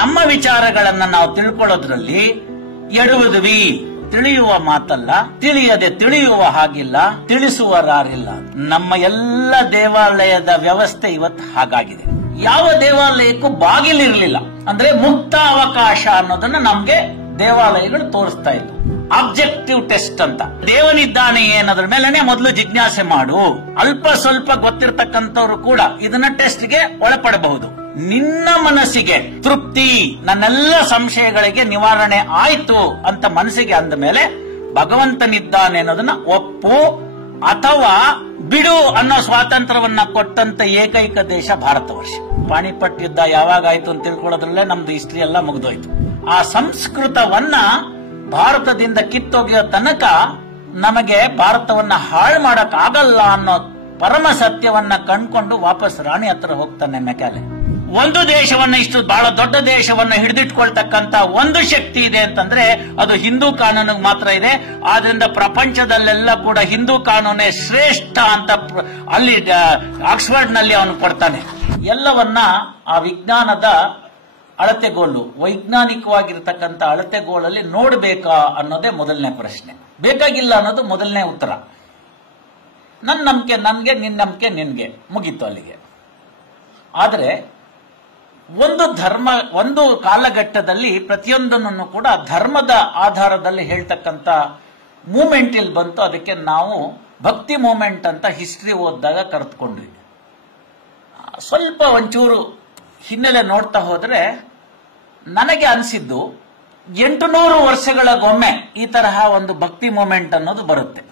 ನಮ್ಮ ವಿಚಾರಗಳನ್ನ ನಾವು ತಿಳ್ಕೊಳ್ಳೋದ್ರಲ್ಲಿ ಎಡುವುದ್ವಿ. ತಿಳಿಯುವ ಮಾತಲ್ಲ, ತಿಳಿಯದೆ ತಿಳಿಯುವ ಹಾಗಿಲ್ಲ, ತಿಳಿಸುವರಾರಿಲ್ಲ. ನಮ್ಮ ಎಲ್ಲ ದೇವಾಲಯದ ವ್ಯವಸ್ಥೆ ಇವತ್ತು ಹಾಗಾಗಿದೆ. ಯಾವ ದೇವಾಲಯಕ್ಕೂ ಬಾಗಿಲಿರ್ಲಿಲ್ಲ, ಅಂದ್ರೆ ಮುಕ್ತ ಅವಕಾಶ ಅನ್ನೋದನ್ನ ನಮ್ಗೆ ದೇವಾಲಯಗಳು ತೋರಿಸ್ತಾ ಇದ್ವು. ಆಬ್ಜೆಕ್ಟಿವ್ ಟೆಸ್ಟ್ ಅಂತ, ದೇವನಿದ್ದಾನೆ ಏನದ್ರ ಮೇಲೆನೆ ಮೊದಲು ಜಿಜ್ಞಾಸೆ ಮಾಡು. ಅಲ್ಪ ಸ್ವಲ್ಪ ಗೊತ್ತಿರತಕ್ಕಂಥವ್ರು ಕೂಡ ಇದನ್ನ ಟೆಸ್ಟ್ಗೆ ಒಳಪಡಬಹುದು. ನಿನ್ನ ಮನಸ್ಸಿಗೆ ತೃಪ್ತಿ, ನನ್ನೆಲ್ಲ ಸಂಶಯಗಳಿಗೆ ನಿವಾರಣೆ ಆಯ್ತು ಅಂತ ಮನಸ್ಸಿಗೆ ಅಂದ ಮೇಲೆ ಭಗವಂತನಿದ್ದಾನೆ ಅನ್ನೋದನ್ನ ಒಪ್ಪು ಅಥವಾ ಬಿಡು ಅನ್ನೋ ಸ್ವಾತಂತ್ರ್ಯವನ್ನ ಕೊಟ್ಟಂತ ಏಕೈಕ ದೇಶ ಭಾರತ ವರ್ಷ. ಪಾಣಿಪಟ್ ಯುದ್ಧ ಯಾವಾಗ ಆಯ್ತು ಅಂತ ತಿಳ್ಕೊಳ್ಳೋದ್ರಲ್ಲೇ ನಮ್ದು ಹಿಸ್ಟ್ರಿ ಎಲ್ಲ ಮುಗಿದೋಯ್ತು. ಆ ಸಂಸ್ಕೃತವನ್ನ ಭಾರತದಿಂದ ಕಿತ್ತೊಗೆಯೋ ತನಕ ನಮಗೆ ಭಾರತವನ್ನ ಹಾಳು ಮಾಡಕ್ ಆಗಲ್ಲ ಅನ್ನೋ ಪರಮ ಸತ್ಯವನ್ನ ಕಂಡ್ಕೊಂಡು ವಾಪಸ್ ರಾಣಿ ಹತ್ರ ಹೋಗ್ತಾನೆ ಮೆಕ್ಯಾಲೆ. ಒಂದು ದೇಶವನ್ನ, ಇಷ್ಟು ಬಹಳ ದೊಡ್ಡ ದೇಶವನ್ನ ಹಿಡಿದಿಟ್ಕೊಳ್ತಕ್ಕಂತ ಒಂದು ಶಕ್ತಿ ಇದೆ ಅಂತಂದ್ರೆ ಅದು ಹಿಂದೂ ಕಾನೂನಿಗೆ ಮಾತ್ರ ಇದೆ. ಆದ್ರಿಂದ ಪ್ರಪಂಚದಲ್ಲೆಲ್ಲ ಕೂಡ ಹಿಂದೂ ಕಾನೂನೇ ಶ್ರೇಷ್ಠ ಅಂತ ಅಲ್ಲಿ ಆಕ್ಸ್ಫರ್ಡ್ ನಲ್ಲಿ ಅವನು ಕೊಡ್ತಾನೆ. ಎಲ್ಲವನ್ನ ಆ ವಿಜ್ಞಾನದ ಅಳತೆಗೋಲು, ವೈಜ್ಞಾನಿಕವಾಗಿರ್ತಕ್ಕಂಥ ಅಳತೆಗೋಲಲ್ಲಿ ನೋಡ್ಬೇಕಾ ಅನ್ನೋದೇ ಮೊದಲನೇ ಪ್ರಶ್ನೆ. ಬೇಕಾಗಿಲ್ಲ ಅನ್ನೋದು ಮೊದಲನೇ ಉತ್ತರ. ನನ್ನ ನಂಬಿಕೆ ನನ್ಗೆ, ನಿನ್ನ ನಂಬಿಕೆ ನಿನ್ಗೆ, ಮುಗೀತು ಅಲ್ಲಿಗೆ. ಆದರೆ ಒಂದು ಕಾಲಘಟ್ಟದಲ್ಲಿ ಪ್ರತಿಯೊಂದನ್ನು ಕೂಡ ಧರ್ಮದ ಆಧಾರದಲ್ಲಿ ಹೇಳ್ತಕ್ಕಂಥ ಮೂಮೆಂಟ್ ಇಲ್ಲಿ ಬಂತು. ಅದಕ್ಕೆ ನಾವು ಭಕ್ತಿ ಮೂಮೆಂಟ್ ಅಂತ ಹಿಸ್ಟ್ರಿ ಓದಿದಾಗ ಕರೆದುಕೊಂಡ್ವಿ. ಸ್ವಲ್ಪ ಒಂಚೂರು ಹಿನ್ನೆಲೆ ನೋಡ್ತಾ ಹೋದ್ರೆ ನನಗೆ ಅನಿಸಿದ್ದು 800 ವರ್ಷಗಳಿಗೊಮ್ಮೆ ಈ ತರಹ ಒಂದು ಭಕ್ತಿ ಮೂಮೆಂಟ್ ಅನ್ನೋದು ಬರುತ್ತೆ.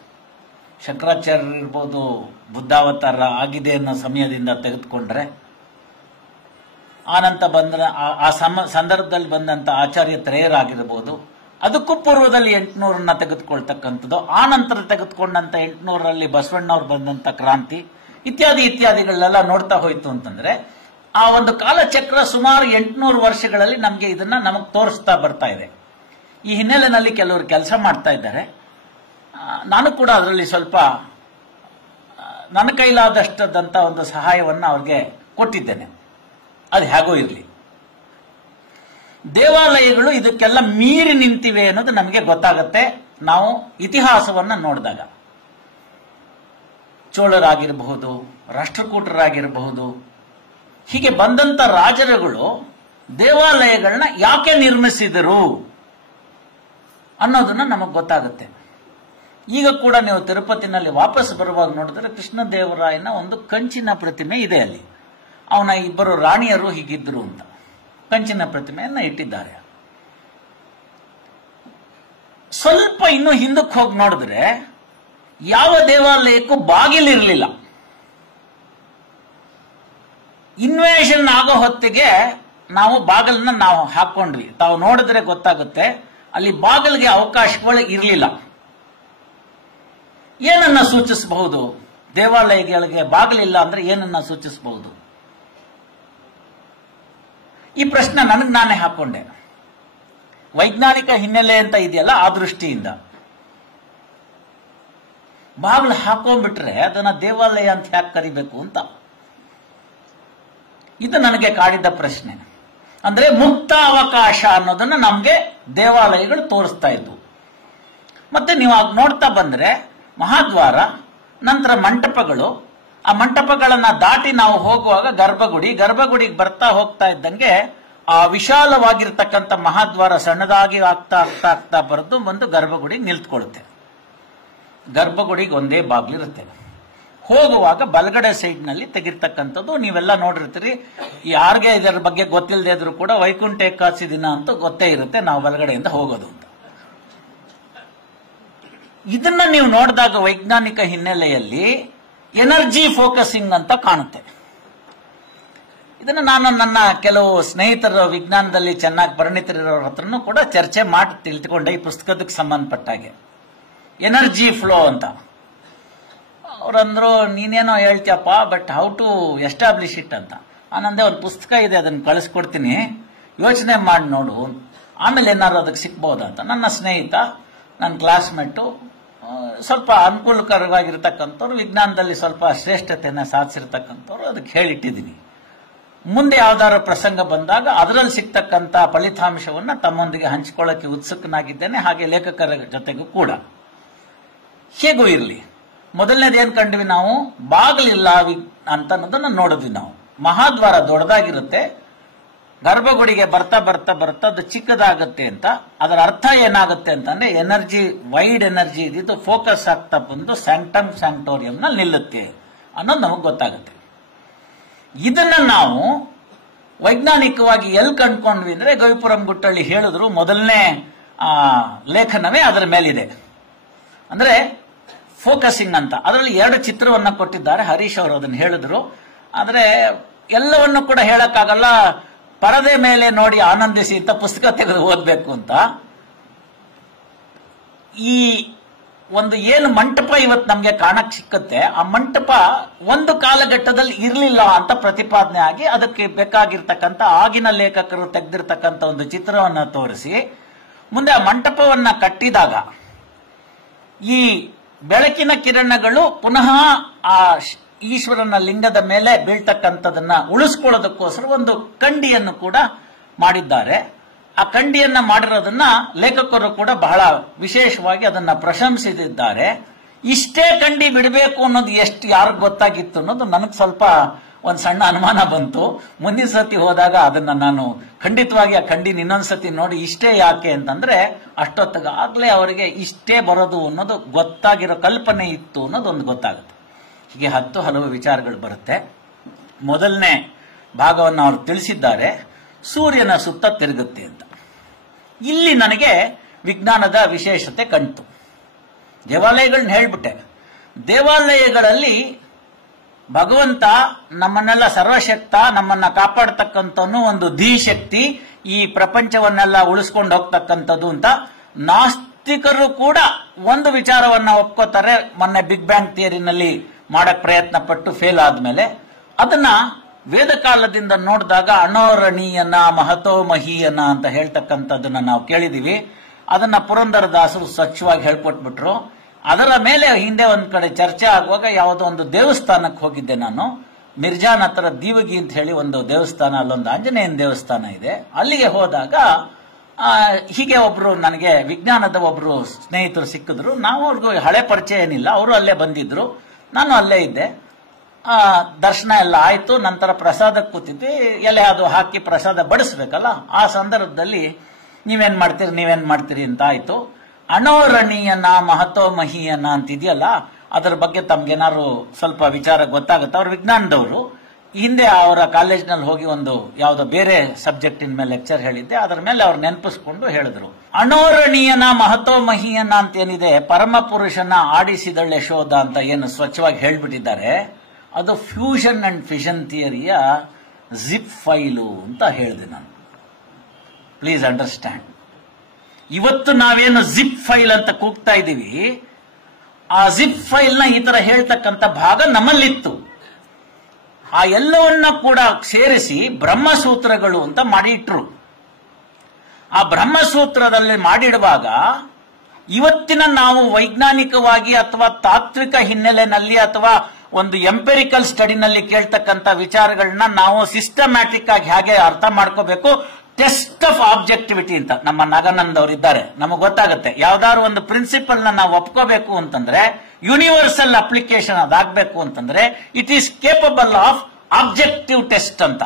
ಶಂಕರಾಚಾರ್ಯ ಇರ್ಬೋದು, ಬುದ್ಧಾವತಾರ ಆಗಿದೆ ಅನ್ನೋ ಸಮಯದಿಂದ ತೆಗೆದುಕೊಂಡ್ರೆ, ಆನಂತರ ಸಂದರ್ಭದಲ್ಲಿ ಬಂದಂತ ಆಚಾರ್ಯ ತ್ರಯರಾಗಿರ್ಬೋದು, ಅದಕ್ಕೂ ಪೂರ್ವದಲ್ಲಿ 800 ತೆಗೆದುಕೊಳ್ತಕ್ಕಂಥದ್ದು, ಆ ನಂತರ ತೆಗೆದುಕೊಂಡಂತ 800ರಲ್ಲಿ ಬಸವಣ್ಣವ್ರು ಬಂದಂತ ಕ್ರಾಂತಿ ಇತ್ಯಾದಿ ಇತ್ಯಾದಿಗಳೆಲ್ಲ ನೋಡ್ತಾ ಹೋಯ್ತು ಅಂತಂದ್ರೆ ಆ ಒಂದು ಕಾಲಚಕ್ರ ಸುಮಾರು 800 ವರ್ಷಗಳಲ್ಲಿ ನಮಗೆ ಇದನ್ನ ನಮಗ್ ತೋರಿಸ್ತಾ ಬರ್ತಾ ಇದೆ. ಈ ಹಿನ್ನೆಲೆಯಲ್ಲಿ ಕೆಲವರು ಕೆಲಸ ಮಾಡ್ತಾ ಇದ್ದಾರೆ. ನಾನು ಕೂಡ ಅದರಲ್ಲಿ ಸ್ವಲ್ಪ ನನ್ನ ಕೈಲಾದಷ್ಟದಂತ ಒಂದು ಸಹಾಯವನ್ನ ಅವ್ರಿಗೆ ಕೊಟ್ಟಿದ್ದೇನೆ. ಅದು ಹೇಗೋ ಇರಲಿ, ದೇವಾಲಯಗಳು ಇದಕ್ಕೆಲ್ಲ ಮೀರಿ ನಿಂತಿವೆ ಅನ್ನೋದು ನಮಗೆ ಗೊತ್ತಾಗುತ್ತೆ ನಾವು ಇತಿಹಾಸವನ್ನ ನೋಡಿದಾಗ. ಚೋಳರಾಗಿರಬಹುದು, ರಾಷ್ಟ್ರಕೂಟರಾಗಿರಬಹುದು, ಹೀಗೆ ಬಂದಂತ ರಾಜರುಗಳು ದೇವಾಲಯಗಳನ್ನ ಯಾಕೆ ನಿರ್ಮಿಸಿದರು ಅನ್ನೋದನ್ನ ನಮಗೆ ಗೊತ್ತಾಗುತ್ತೆ. ಈಗ ಕೂಡ ನೀವು ತಿರುಪತಿನಲ್ಲಿ ವಾಪಸ್ ಬರುವಾಗ ನೋಡಿದ್ರೆ ಕೃಷ್ಣದೇವರಾಯನ ಒಂದು ಕಂಚಿನ ಪ್ರತಿಮೆ ಇದೆ. ಅಲ್ಲಿ ಅವನ ಇಬ್ಬರು ರಾಣಿಯರು ಹೀಗಿದ್ರು ಅಂತ ಕಂಚಿನ ಪ್ರತಿಮೆಯನ್ನ ಇಟ್ಟಿದ್ದಾರೆ. ಸ್ವಲ್ಪ ಇನ್ನು ಹಿಂದಕ್ಕೆ ಹೋಗಿ ನೋಡಿದ್ರೆ ಯಾವ ದೇವಾಲಯಕ್ಕೂ ಬಾಗಿಲಿರಲಿಲ್ಲ. ಇನ್ವೇಷನ್ ಆಗೋ ಹೊತ್ತಿಗೆ ನಾವು ಬಾಗಿಲನ್ನ ನಾವು ಹಾಕೊಂಡ್ವಿ. ತಾವು ನೋಡಿದ್ರೆ ಗೊತ್ತಾಗುತ್ತೆ, ಅಲ್ಲಿ ಬಾಗಿಲಿಗೆ ಅವಕಾಶಗಳು ಇರಲಿಲ್ಲ. ಏನನ್ನ ಸೂಚಿಸಬಹುದು? ದೇವಾಲಯಗಳಿಗೆ ಬಾಗಿಲಿಲ್ಲ ಅಂದ್ರೆ ಏನನ್ನ ಸೂಚಿಸಬಹುದು? ಈ ಪ್ರಶ್ನೆ ನನಗೆ ನಾನೇ ಹಾಕೊಂಡೆ. ವೈಜ್ಞಾನಿಕ ಹಿನ್ನೆಲೆ ಅಂತ ಇದೆಯಲ್ಲ, ಆ ದೃಷ್ಟಿಯಿಂದ ಬಾಗಿಲು ಹಾಕೊಂಡ್ಬಿಟ್ರೆ ಅದನ್ನ ದೇವಾಲಯ ಅಂತ ಯಾಕೆ ಕರಿಬೇಕು ಅಂತ ಇದು ನನಗೆ ಕಾಡಿದ ಪ್ರಶ್ನೆ. ಅಂದ್ರೆ ಮುಕ್ತ ಅವಕಾಶ ಅನ್ನೋದನ್ನ ನಮ್ಗೆ ದೇವಾಲಯಗಳು ತೋರಿಸ್ತಾ ಇದ್ವು. ಮತ್ತೆ ನೀವು ನೋಡ್ತಾ ಬಂದ್ರೆ ಮಹಾದ್ವಾರ, ನಂತರ ಮಂಟಪಗಳು, ಆ ಮಂಟಪಗಳನ್ನ ದಾಟಿ ನಾವು ಹೋಗುವಾಗ ಗರ್ಭಗುಡಿಗೆ ಬರ್ತಾ ಹೋಗ್ತಾ ಇದ್ದಂಗೆ ಆ ವಿಶಾಲವಾಗಿರ್ತಕ್ಕಂಥ ಮಹಾದ್ವಾರ ಸಣ್ಣದಾಗಿ ಆಗ್ತಾ ಬರೆದು ಒಂದು ಗರ್ಭಗುಡಿ ನಿಲ್ತ್ಕೊಳ್ಳುತ್ತೆ. ಗರ್ಭಗುಡಿಗೆ ಒಂದೇ ಬಾಗಿಲಿರುತ್ತೆ. ಹೋಗುವಾಗ ಬಲಗಡೆ ಸೈಡ್ ನಲ್ಲಿ ತೆಗಿರ್ತಕ್ಕಂಥದ್ದು ನೀವೆಲ್ಲ ನೋಡಿರ್ತೀರಿ. ಯಾರಿಗೆ ಇದರ ಬಗ್ಗೆ ಗೊತ್ತಿಲ್ಲದೆ ಇದ್ರು ಕೂಡ ವೈಕುಂಠ ಏಕಾದಶಿ ದಿನ ಅಂತೂ ಗೊತ್ತೇ ಇರುತ್ತೆ ನಾವು ಬಲಗಡೆಯಿಂದ ಹೋಗೋದು ಅಂತ. ಇದನ್ನ ನೀವು ನೋಡಿದಾಗ ವೈಜ್ಞಾನಿಕ ಹಿನ್ನೆಲೆಯಲ್ಲಿ ಎನರ್ಜಿ ಫೋಕಸಿಂಗ್ ಅಂತ ಕಾಣುತ್ತೆ. ಇದನ್ನ ನಾನು ನನ್ನ ಕೆಲವು ಸ್ನೇಹಿತರ ವಿಜ್ಞಾನದಲ್ಲಿ ಚೆನ್ನಾಗಿ ಪರಿಣಿತರಿರೋರ ಹತ್ರನೂ ಕೂಡ ಚರ್ಚೆ ಮಾಡಿ ತಿಳಿದುಕೊಂಡೆ. ಈ ಪುಸ್ತಕದಕ್ಕೆ ಸಂಬಂಧಪಟ್ಟಾಗೆ ಎನರ್ಜಿ ಫ್ಲೋ ಅಂತ ಅವ್ರಂದ್ರು, ನೀನೇನೋ ಹೇಳ್ತೀಯಪ್ಪ, but how to establish it ಅಂತ. ಆನಂದೇ ಒಂದು ಪುಸ್ತಕ ಇದೆ, ಅದನ್ನು ಕಳಿಸ್ಕೊಡ್ತೀನಿ, ಯೋಚನೆ ಮಾಡಿ ನೋಡು, ಆಮೇಲೆ ಏನಾದ್ರು ಅದಕ್ಕೆ ಸಿಕ್ಬಹುದಂತ. ನನ್ನ ಸ್ನೇಹಿತ, ನನ್ನ ಕ್ಲಾಸ್ಮೇಟು, ಸ್ವಲ್ಪ ಅನುಕೂಲಕರವಾಗಿರ್ತಕ್ಕಂಥವ್ರು, ವಿಜ್ಞಾನದಲ್ಲಿ ಸ್ವಲ್ಪ ಶ್ರೇಷ್ಠತೆಯನ್ನು ಸಾಧಿಸಿರ್ತಕ್ಕಂಥವ್ರು, ಅದಕ್ಕೆ ಹೇಳಿಟ್ಟಿದ್ದೀನಿ. ಮುಂದೆ ಯಾವ್ದಾದ್ರು ಪ್ರಸಂಗ ಬಂದಾಗ ಅದರಲ್ಲಿ ಸಿಗ್ತಕ್ಕಂತ ಫಲಿತಾಂಶವನ್ನ ತಮ್ಮೊಂದಿಗೆ ಹಂಚಿಕೊಳ್ಳಕ್ಕೆ ಉತ್ಸುಕನಾಗಿದ್ದೇನೆ, ಹಾಗೆ ಲೇಖಕರ ಜೊತೆಗೂ ಕೂಡ. ಹೇಗೂ ಇರಲಿ, ಮೊದಲನೇದೇನ್ ಕಂಡ್ವಿ ನಾವು, ಬಾಗಿಲಿಲ್ಲ ಅಂತ ಅನ್ನೋದನ್ನ ನೋಡಿದ್ವಿ ನಾವು. ಮಹಾದ್ವಾರ ದೊಡ್ಡದಾಗಿರುತ್ತೆ, ಗರ್ಭಗುಡಿಗೆ ಬರ್ತಾ ಬರ್ತಾ ಬರ್ತಾ ಅದು ಚಿಕ್ಕದಾಗುತ್ತೆ ಅಂತ. ಅದರ ಅರ್ಥ ಏನಾಗುತ್ತೆ ಅಂತಂದ್ರೆ ಎನರ್ಜಿ, ವೈಡ್ ಎನರ್ಜಿ ಇದ್ದು ಫೋಕಸ್ ಆಗ್ತಾ ಬಂದು ಸ್ಯಾಂಕ್ಟಮ್ ಸ್ಯಾಂಕ್ಟೋರಿಯಂ ನಲ್ಲಿ ನಿಲ್ಲುತ್ತೆ ಅನ್ನೋದು ನಮಗೆ ಗೊತ್ತಾಗುತ್ತೆ. ಇದನ್ನ ನಾವು ವೈಜ್ಞಾನಿಕವಾಗಿ ಎಲ್ಲಿ ಕಂಡ್ಕೊಂಡ್ವಿ ಅಂದ್ರೆ ಗವಿಪುರಂ ಗುಟ್ಟಳ್ಳಿ ಹೇಳಿದ್ರು, ಮೊದಲನೇ ಲೇಖನವೇ ಅದರ ಮೇಲಿದೆ. ಅಂದ್ರೆ ಫೋಕಸಿಂಗ್ ಅಂತ. ಅದರಲ್ಲಿ 2 ಚಿತ್ರವನ್ನ ಕೊಟ್ಟಿದ್ದಾರೆ, ಹರೀಶ್ ಅವರು ಅದನ್ನು ಹೇಳಿದ್ರು. ಆದ್ರೆ ಎಲ್ಲವನ್ನು ಕೂಡ ಹೇಳಕ್ಕಾಗಲ್ಲ, ಪರದೆ ಮೇಲೆ ನೋಡಿ ಆನಂದಿಸಿ ಅಂತ ಪುಸ್ತಕ ತೆಗೆದು ಓದ್ಬೇಕು ಅಂತ. ಈ ಒಂದು ಏನು ಮಂಟಪ ಇವತ್ತು ನಮ್ಗೆ ಕಾಣಕ್ ಸಿಕ್ಕತ್ತೆ, ಆ ಮಂಟಪ ಒಂದು ಕಾಲಘಟ್ಟದಲ್ಲಿ ಇರಲಿಲ್ಲ ಅಂತ ಪ್ರತಿಪಾದನೆ ಆಗಿ ಅದಕ್ಕೆ ಬೇಕಾಗಿರ್ತಕ್ಕಂಥ ಆಗಿನ ಲೇಖಕರು ತೆಗೆದಿರ್ತಕ್ಕಂಥ ಒಂದು ಚಿತ್ರವನ್ನ ತೋರಿಸಿ ಮುಂದೆ ಆ ಮಂಟಪವನ್ನ ಕಟ್ಟಿದಾಗ ಈ ಬೆಳಕಿನ ಕಿರಣಗಳು ಪುನಃ ಆ ಈಶ್ವರನ ಲಿಂಗದ ಮೇಲೆ ಬೀಳ್ತಕ್ಕಂಥದನ್ನ ಉಳಿಸ್ಕೊಳ್ಳೋದಕ್ಕೋಸ್ಕರ ಒಂದು ಕಂಡಿಯನ್ನು ಕೂಡ ಮಾಡಿದ್ದಾರೆ. ಆ ಕಂಡಿಯನ್ನ ಮಾಡಿರೋದನ್ನ ಲೇಖಕರು ಕೂಡ ಬಹಳ ವಿಶೇಷವಾಗಿ ಅದನ್ನ ಪ್ರಶಂಸಿಸಿದ್ದಾರೆ. ಇಷ್ಟೇ ಕಂಡಿ ಬಿಡಬೇಕು ಅನ್ನೋದು ಎಷ್ಟು ಯಾರಿಗೆ ಗೊತ್ತಾಗಿತ್ತು ಅನ್ನೋದು ನನಗೆ ಸ್ವಲ್ಪ ಒಂದು ಸಣ್ಣ ಅನುಮಾನ ಬಂತು. ಮುಂದಿನ ಸತಿ ಹೋದಾಗ ಅದನ್ನ ನಾನು ಖಂಡಿತವಾಗಿ ಆ ಕಂಡಿನ ಇನ್ನೊಂದ್ಸತಿ ನೋಡಿ ಇಷ್ಟೇ ಯಾಕೆ ಅಂತಂದ್ರೆ ಅಷ್ಟೊತ್ತಿಗಾಗ್ಲೇ ಅವರಿಗೆ ಇಷ್ಟೇ ಬರೋದು ಅನ್ನೋದು ಗೊತ್ತಾಗಿರೋ ಕಲ್ಪನೆ ಇತ್ತು ಅನ್ನೋದು ಒಂದು ಗೊತ್ತಾಗುತ್ತೆ. ಹೀಗೆ ಹಲವು ವಿಚಾರಗಳು ಬರುತ್ತೆ. ಮೊದಲನೇ ಭಾಗವನ್ನು ಅವರು ತಿಳಿಸಿದ್ದಾರೆ, ಸೂರ್ಯನ ಸುತ್ತ ತಿರುಗುತ್ತೆ ಅಂತ. ಇಲ್ಲಿ ನನಗೆ ವಿಜ್ಞಾನದ ವಿಶೇಷತೆ ಕಂಡು. ದೇವಾಲಯಗಳನ್ನ ಹೇಳ್ಬಿಟ್ಟೆ. ದೇವಾಲಯಗಳಲ್ಲಿ ಭಗವಂತ ನಮ್ಮನ್ನೆಲ್ಲ ಸರ್ವಶಕ್ತ, ನಮ್ಮನ್ನ ಕಾಪಾಡತಕ್ಕಂಥವನು, ಒಂದು ಧೀಶಕ್ತಿ, ಈ ಪ್ರಪಂಚವನ್ನೆಲ್ಲ ಉಳಿಸ್ಕೊಂಡು ಹೋಗ್ತಕ್ಕಂಥದ್ದು ಅಂತ ನಾಸ್ತಿಕರು ಕೂಡ ಒಂದು ವಿಚಾರವನ್ನ ಒಪ್ಕೋತಾರೆ. ಮೊನ್ನೆ ಬಿಗ್ ಬ್ಯಾಂಗ್ ಥಿಯರಿನಲ್ಲಿ ಮಾಡಕ್ ಪ್ರಯತ್ನ ಪಟ್ಟು ಫೇಲ್ ಆದ್ಮೇಲೆ ಅದನ್ನ ವೇದ ಕಾಲದಿಂದ ನೋಡಿದಾಗ ಅಣೋರಣೀಯನ ಮಹತೋ ಮಹೀಯನ ಅಂತ ಹೇಳ್ತಕ್ಕಂಥದ್ದನ್ನ ನಾವು ಕೇಳಿದೀವಿ. ಅದನ್ನ ಪುರಂದರದಾಸರು ಸ್ವಚ್ಛವಾಗಿ ಹೇಳ್ಕೊಟ್ಬಿಟ್ರು. ಅದರ ಮೇಲೆ ಹಿಂದೆ ಒಂದ್ ಕಡೆ ಚರ್ಚೆ ಆಗುವಾಗ ಯಾವುದೋ ಒಂದು ದೇವಸ್ಥಾನಕ್ಕೆ ಹೋಗಿದ್ದೆ ನಾನು, ಮಿರ್ಜಾನ್ ಹತ್ರ ದೀವಗಿ ಅಂತ ಹೇಳಿ ಒಂದು ದೇವಸ್ಥಾನ, ಅಲ್ಲೊಂದು ಆಂಜನೇಯನ ದೇವಸ್ಥಾನ ಇದೆ. ಅಲ್ಲಿಗೆ ಹೋದಾಗ ಹೀಗೆ ಒಬ್ರು ನನಗೆ ವಿಜ್ಞಾನದ ಒಬ್ರು ಸ್ನೇಹಿತರು ಸಿಕ್ಕಿದ್ರು. ನಾವು ಅವ್ರಿಗೂ ಹಳೆ ಪರಿಚಯ ಏನಿಲ್ಲ, ಅವರು ಅಲ್ಲೇ ಬಂದಿದ್ರು, ನಾನು ಅಲ್ಲೇ ಇದ್ದೆ. ದರ್ಶನ ಎಲ್ಲ ಆಯ್ತು. ನಂತರ ಪ್ರಸಾದಕ್ಕೆ ಕೂತಿದ್ವಿ. ಎಲೆ ಅದು ಹಾಕಿ ಪ್ರಸಾದ ಬಡಿಸ್ಬೇಕಲ್ಲ, ಆ ಸಂದರ್ಭದಲ್ಲಿ ನೀವೇನ್ ಮಾಡ್ತೀರಿ ಅಂತ ಆಯ್ತು. ಅಣೋರಣೀಯನ ಮಹತೋ ಮಹೀಯನ ಅಂತಿದೆಯಲ್ಲ, ಅದರ ಬಗ್ಗೆ ತಮ್ಗೇನಾದ್ರು ಸ್ವಲ್ಪ ವಿಚಾರ ಗೊತ್ತಾಗುತ್ತೆ. ಅವ್ರು ವಿಜ್ಞಾನದವರು. ಹಿಂದೆ ಅವರ ಕಾಲೇಜ್ನಲ್ಲಿ ಹೋಗಿ ಒಂದು ಯಾವುದೋ ಬೇರೆ ಸಬ್ಜೆಕ್ಟಿನ ಮೇಲೆ ಲೆಕ್ಚರ್ ಹೇಳಿದ್ದೆ, ಅದರ ಮೇಲೆ ಅವ್ರು ನೆನಪಿಸ್ಕೊಂಡು ಹೇಳಿದ್ರು. ಅಣೋರಣೀಯನ ಮಹತೋ ಮಹೀಯನ ಅಂತ ಏನಿದೆ, ಪರಮ ಪುರುಷನ ಆಡಿಸಿದಳೆ ಯಶೋಧ ಅಂತ ಏನು ಸ್ವಚ್ಛವಾಗಿ ಹೇಳ್ಬಿಟ್ಟಿದ್ದಾರೆ, ಅದು ಫ್ಯೂಷನ್ ಅಂಡ್ ಫಿಷನ್ ಥಿಯರಿಯ ಜಿಪ್ ಫೈಲು ಅಂತ ಹೇಳಿದೆ ನಾನು. Please understand. ಇವತ್ತು ನಾವೇನು ಜಿಪ್ ಫೈಲ್ ಅಂತ ಕೂಗ್ತಾ ಇದ್ದೀವಿ, ಆ ಜಿಪ್ ಫೈಲ್ ನ ಈ ತರ ಹೇಳ್ತಕ್ಕಂಥ ಭಾಗ ನಮ್ಮಲ್ಲಿತ್ತು. ಆ ಎಲ್ಲವನ್ನ ಕೂಡ ಸೇರಿಸಿ ಬ್ರಹ್ಮಸೂತ್ರಗಳು ಅಂತ ಮಾಡಿಟ್ರು. ಆ ಬ್ರಹ್ಮಸೂತ್ರದಲ್ಲಿ ಮಾಡಿಡುವಾಗ ಇವತ್ತಿನ ನಾವು ವೈಜ್ಞಾನಿಕವಾಗಿ ಅಥವಾ ತಾತ್ವಿಕ ಹಿನ್ನೆಲೆಯಲ್ಲಿ ಅಥವಾ ಒಂದು ಎಂಪೆರಿಕಲ್ ಸ್ಟಡಿನಲ್ಲಿ ಕೇಳ್ತಕ್ಕಂಥ ವಿಚಾರಗಳನ್ನ ನಾವು ಸಿಸ್ಟಮ್ಯಾಟಿಕ್ ಆಗಿ ಹೇಗೆ ಅರ್ಥ ಮಾಡ್ಕೋಬೇಕು, ಟೆಸ್ಟ್ ಆಫ್ ಆಬ್ಜೆಕ್ಟಿವಿಟಿ ಅಂತ ನಮ್ಮ ನಾಗಾನಂದ್ ಅವರು ಇದ್ದಾರೆ. ನಮಗೆ ಗೊತ್ತಾಗುತ್ತೆ ಯಾವ್ದಾದ್ರು ಒಂದು ಪ್ರಿನ್ಸಿಪಲ್ ನ ನಾವು ಒಪ್ಕೋಬೇಕು ಅಂತಂದ್ರೆ, ಯೂನಿವರ್ಸಲ್ ಅಪ್ಲಿಕೇಶನ್ ಅದಾಗಬೇಕು ಅಂತಂದ್ರೆ it is capable of objective test ಅಂತ.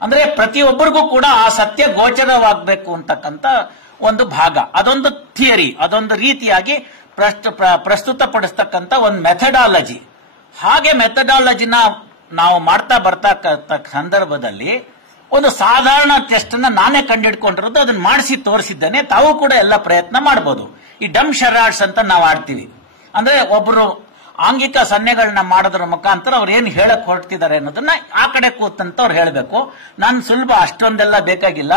ಅಂದ್ರೆ ಪ್ರತಿಯೊಬ್ಬರಿಗೂ ಕೂಡ ಆ ಸತ್ಯ ಗೋಚರವಾಗಬೇಕು ಅಂತಕ್ಕಂಥ ಒಂದು ಭಾಗ. ಅದೊಂದು ಥಿಯರಿ, ಅದೊಂದು ರೀತಿಯಾಗಿ ಪ್ರಸ್ತುತಪಡಿಸ್ತಕ್ಕಂಥ ಒಂದು ಮೆಥಡಾಲಜಿ. ಹಾಗೆ ಮೆಥಡಾಲಜಿನ ನಾವು ಮಾಡ್ತಾ ಬರ್ತಾ ಸಂದರ್ಭದಲ್ಲಿ ಒಂದು ಸಾಧಾರಣ ಟೆಸ್ಟ್ ಅನ್ನ ನಾನೇ ಕಂಡುಹಿಡ್ಕೊಂಡಿರೋದು, ಅದನ್ನ ಮಾಡಿಸಿ ತೋರಿಸಿದ್ದೇನೆ. ತಾವು ಕೂಡ ಎಲ್ಲ ಪ್ರಯತ್ನ ಮಾಡಬಹುದು. ಈ ಡಮ್ ಶರಾಡ್ಸ್ ಅಂತ ನಾವು ಆಡ್ತೀವಿ. ಅಂದ್ರೆ ಒಬ್ರು ಆಂಗಿಕ ಸನ್ನೆಗಳನ್ನ ಮಾಡೋದ್ರ ಮುಖಾಂತರ ಅವ್ರು ಏನ್ ಹೇಳಕ್ ಹೊರಟಿದ್ದಾರೆ ಅನ್ನೋದನ್ನ ಆ ಕಡೆ ಕೂತಂತ ಅವ್ರು ಹೇಳಬೇಕು. ನಾನು ಸುಲಭ ಅಷ್ಟೊಂದೆಲ್ಲ ಬೇಕಾಗಿಲ್ಲ.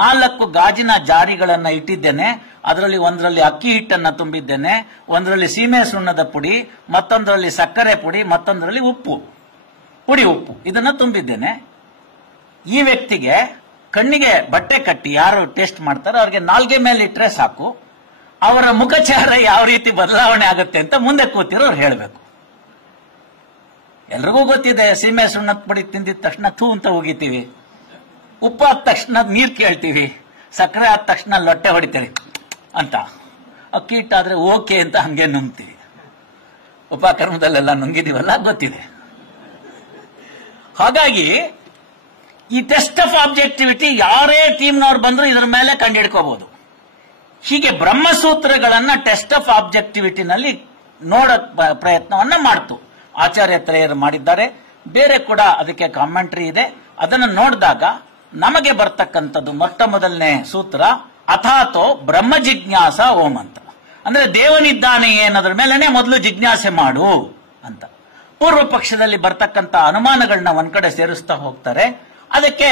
4 ಗಾಜಿನ ಜಾರಿಗಳನ್ನ ಇಟ್ಟಿದ್ದೇನೆ. ಅದರಲ್ಲಿ ಒಂದರಲ್ಲಿ ಅಕ್ಕಿ ಹಿಟ್ಟನ್ನ ತುಂಬಿದ್ದೇನೆ, ಒಂದರಲ್ಲಿ ಸೀಮೆ ಸುಣ್ಣದ ಪುಡಿ, ಮತ್ತೊಂದರಲ್ಲಿ ಸಕ್ಕರೆ ಪುಡಿ, ಮತ್ತೊಂದರಲ್ಲಿ ಪುಡಿ ಉಪ್ಪು ಇದನ್ನ ತುಂಬಿದ್ದೇನೆ. ಈ ವ್ಯಕ್ತಿಗೆ ಕಣ್ಣಿಗೆ ಬಟ್ಟೆ ಕಟ್ಟಿ ಯಾರು ಟೆಸ್ಟ್ ಮಾಡ್ತಾರೋ ಅವ್ರಿಗೆ ನಾಲ್ಗೆ ಮೇಲೆ ಇಟ್ರೆ ಸಾಕು, ಅವರ ಮುಖಚಾರ ಯಾವ ರೀತಿ ಬದಲಾವಣೆ ಆಗುತ್ತೆ ಅಂತ ಮುಂದೆ ಕೂತಿರೋರು ಹೇಳಬೇಕು. ಎಲ್ರಿಗೂ ಗೊತ್ತಿದೆ, ಸೀಮೆ ಸುಣ್ಣದ ಪುಡಿ ತಿಂದಿದ ತಕ್ಷಣ ಥೂ ಅಂತ ಹೋಗಿತೀವಿ. ಉಪ್ಪಾದ ತಕ್ಷಣ ನೀರ್ ಕೇಳ್ತೀವಿ, ಸಕ್ಕರೆ ಆದ ತಕ್ಷಣ ಲೊಟ್ಟೆ ಹೊಡಿತೀವಿ ಅಂತ. ಕೀಟ ಆದ್ರೆ ಓಕೆ ಅಂತ ಹಂಗೆ ನುಂಗ್ತೀವಿ. ಉಪಕರ್ಮದಲ್ಲೆಲ್ಲ ನುಂಗಿದೀವಲ್ಲ, ಗೊತ್ತಿದೆ. ಹಾಗಾಗಿ ಈ ಟೆಸ್ಟ್ ಆಫ್ ಆಬ್ಜೆಕ್ಟಿವಿಟಿ ಯಾರೇ ಟೀಮ್ನವ್ರು ಬಂದ್ರು ಇದ್ರ ಮೇಲೆ ಕಂಡುಹಿಡ್ಕೋಬಹುದು. ಹೀಗೆ ಬ್ರಹ್ಮಸೂತ್ರಗಳನ್ನ ಟೆಸ್ಟ್ ಆಫ್ ಆಬ್ಜೆಕ್ಟಿವಿಟಿನಲ್ಲಿ ನೋಡ ಪ್ರಯತ್ನವನ್ನ ಮಾಡ್ತು. ಆಚಾರ್ಯ ತ್ರಯರು ಮಾಡಿದ್ದಾರೆ, ಬೇರೆ ಕೂಡ ಅದಕ್ಕೆ ಕಾಮೆಂಟ್ರಿ ಇದೆ. ಅದನ್ನು ನೋಡಿದಾಗ ನಮಗೆ ಬರ್ತಕ್ಕಂಥದ್ದು ಮೊಟ್ಟ ಮೊದಲನೇ ಸೂತ್ರ ಅಥಾತೋ ಬ್ರಹ್ಮ ಜಿಜ್ಞಾಸ ಓಂ ಅಂತ. ಅಂದ್ರೆ ದೇವನಿದ್ದಾನೆ ಅನ್ನೋದ್ರ ಮೇಲೆನೆ ಮೊದಲು ಜಿಜ್ಞಾಸೆ ಮಾಡು ಅಂತ. ಪೂರ್ವ ಪಕ್ಷದಲ್ಲಿ ಬರ್ತಕ್ಕಂಥ ಅನುಮಾನಗಳನ್ನ ಒಂದ್ ಕಡೆ ಸೇರಿಸ್ತಾ ಹೋಗ್ತಾರೆ. ಅದಕ್ಕೆ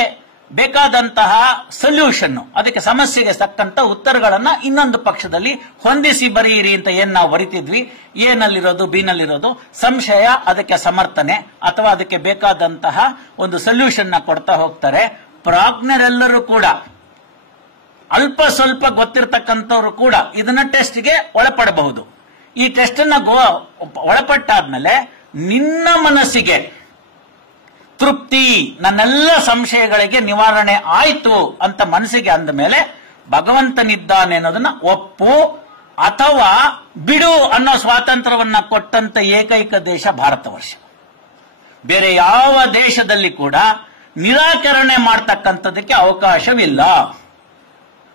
ಬೇಕಾದಂತಹ ಸೊಲ್ಯೂಷನ್, ಅದಕ್ಕೆ ಸಮಸ್ಯೆಗೆ ತಕ್ಕಂತ ಉತ್ತರಗಳನ್ನ ಇನ್ನೊಂದು ಪಕ್ಷದಲ್ಲಿ ಹೊಂದಿಸಿ ಬರೆಯಿರಿ ಅಂತ ಏನ್ ನಾವು ಬರಿತಿದ್ವಿ, ಎ ನಲ್ಲಿರೋದು ಬಿ ನಲ್ಲಿರೋದು ಸಂಶಯ, ಅದಕ್ಕೆ ಸಮರ್ಥನೆ ಅಥವಾ ಅದಕ್ಕೆ ಬೇಕಾದಂತಹ ಒಂದು ಸೊಲ್ಯೂಷನ್ ನ ಕೊಡ್ತಾ ಹೋಗ್ತಾರೆ. ಪ್ರಾಜ್ಞರೆಲ್ಲರೂ ಕೂಡ, ಅಲ್ಪ ಸ್ವಲ್ಪ ಗೊತ್ತಿರತಕ್ಕಂಥವ್ರು ಕೂಡ ಇದನ್ನ ಟೆಸ್ಟ್ಗೆ ಒಳಪಡಬಹುದು. ಈ ಟೆಸ್ಟ್ ಅನ್ನ ಒಳಪಟ್ಟಾದ್ಮೇಲೆ ನಿನ್ನ ಮನಸ್ಸಿಗೆ ತೃಪ್ತಿ, ನನ್ನೆಲ್ಲ ಸಂಶಯಗಳಿಗೆ ನಿವಾರಣೆ ಆಯ್ತು ಅಂತ ಮನಸ್ಸಿಗೆ ಅಂದ ಮೇಲೆ ಭಗವಂತನಿದ್ದಾನೆ ಅನ್ನೋದನ್ನ ಒಪ್ಪು ಅಥವಾ ಬಿಡು ಅನ್ನೋ ಸ್ವಾತಂತ್ರ್ಯವನ್ನ ಕೊಟ್ಟಂತ ಏಕೈಕ ದೇಶ ಭಾರತ ವರ್ಷ. ಬೇರೆ ಯಾವ ದೇಶದಲ್ಲಿ ಕೂಡ ನಿರಾಕರಣೆ ಮಾಡ್ತಕ್ಕಂಥದಕ್ಕೆ ಅವಕಾಶವಿಲ್ಲ.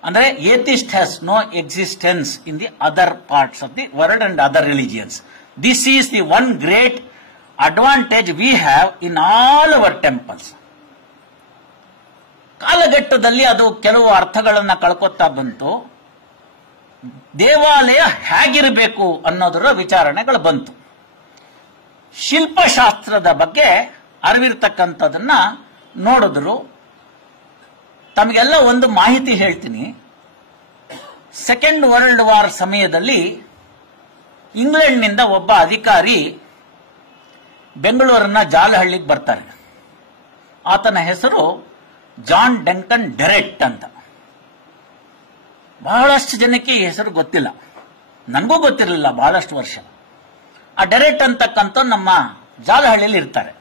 ಅಂದ್ರೆ atheist has no existence in the other parts of the world and other religions. This is the one great advantage we have in all our temples. ಕಾಲಘಟ್ಟದಲ್ಲಿ ಅದು ಕೆಲವು ಅರ್ಥಗಳನ್ನ ಕಳ್ಕೊತಾ ಬಂತು. ದೇವಾಲಯ ಹೇಗಿರಬೇಕು ಅನ್ನೋದರ ವಿಚಾರಣೆಗಳು ಬಂತು. ಶಿಲ್ಪಶಾಸ್ತ್ರದ ಬಗ್ಗೆ ಅರಿವಿರ್ತಕ್ಕಂಥದನ್ನ ನೋಡಿದ್ರು. ತಮಗೆಲ್ಲ ಒಂದು ಮಾಹಿತಿ ಹೇಳ್ತೀನಿ. ಸೆಕೆಂಡ್ ವರ್ಲ್ಡ್ ವಾರ್ ಸಮಯದಲ್ಲಿ ಇಂಗ್ಲೆಂಡ್ನಿಂದ ಒಬ್ಬ ಅಧಿಕಾರಿ ಬೆಂಗಳೂರಿನ ಜಾಲಹಳ್ಳಿಗೆ ಬರ್ತಾರೆ. ಆತನ ಹೆಸರು ಜಾನ್ ಡಂಕನ್ ಡೆರೆಟ್ ಅಂತ. ಬಹಳಷ್ಟು ಜನಕ್ಕೆ ಈ ಹೆಸರು ಗೊತ್ತಿಲ್ಲ, ನನಗೂ ಗೊತ್ತಿರಲಿಲ್ಲ ಬಹಳಷ್ಟು ವರ್ಷ. ಆ ಡೆರೆಟ್ ಅಂತಕ್ಕಂಥ ನಮ್ಮ ಜಾಲಹಳ್ಳಿಯಲ್ಲಿ ಇರ್ತಾರೆ.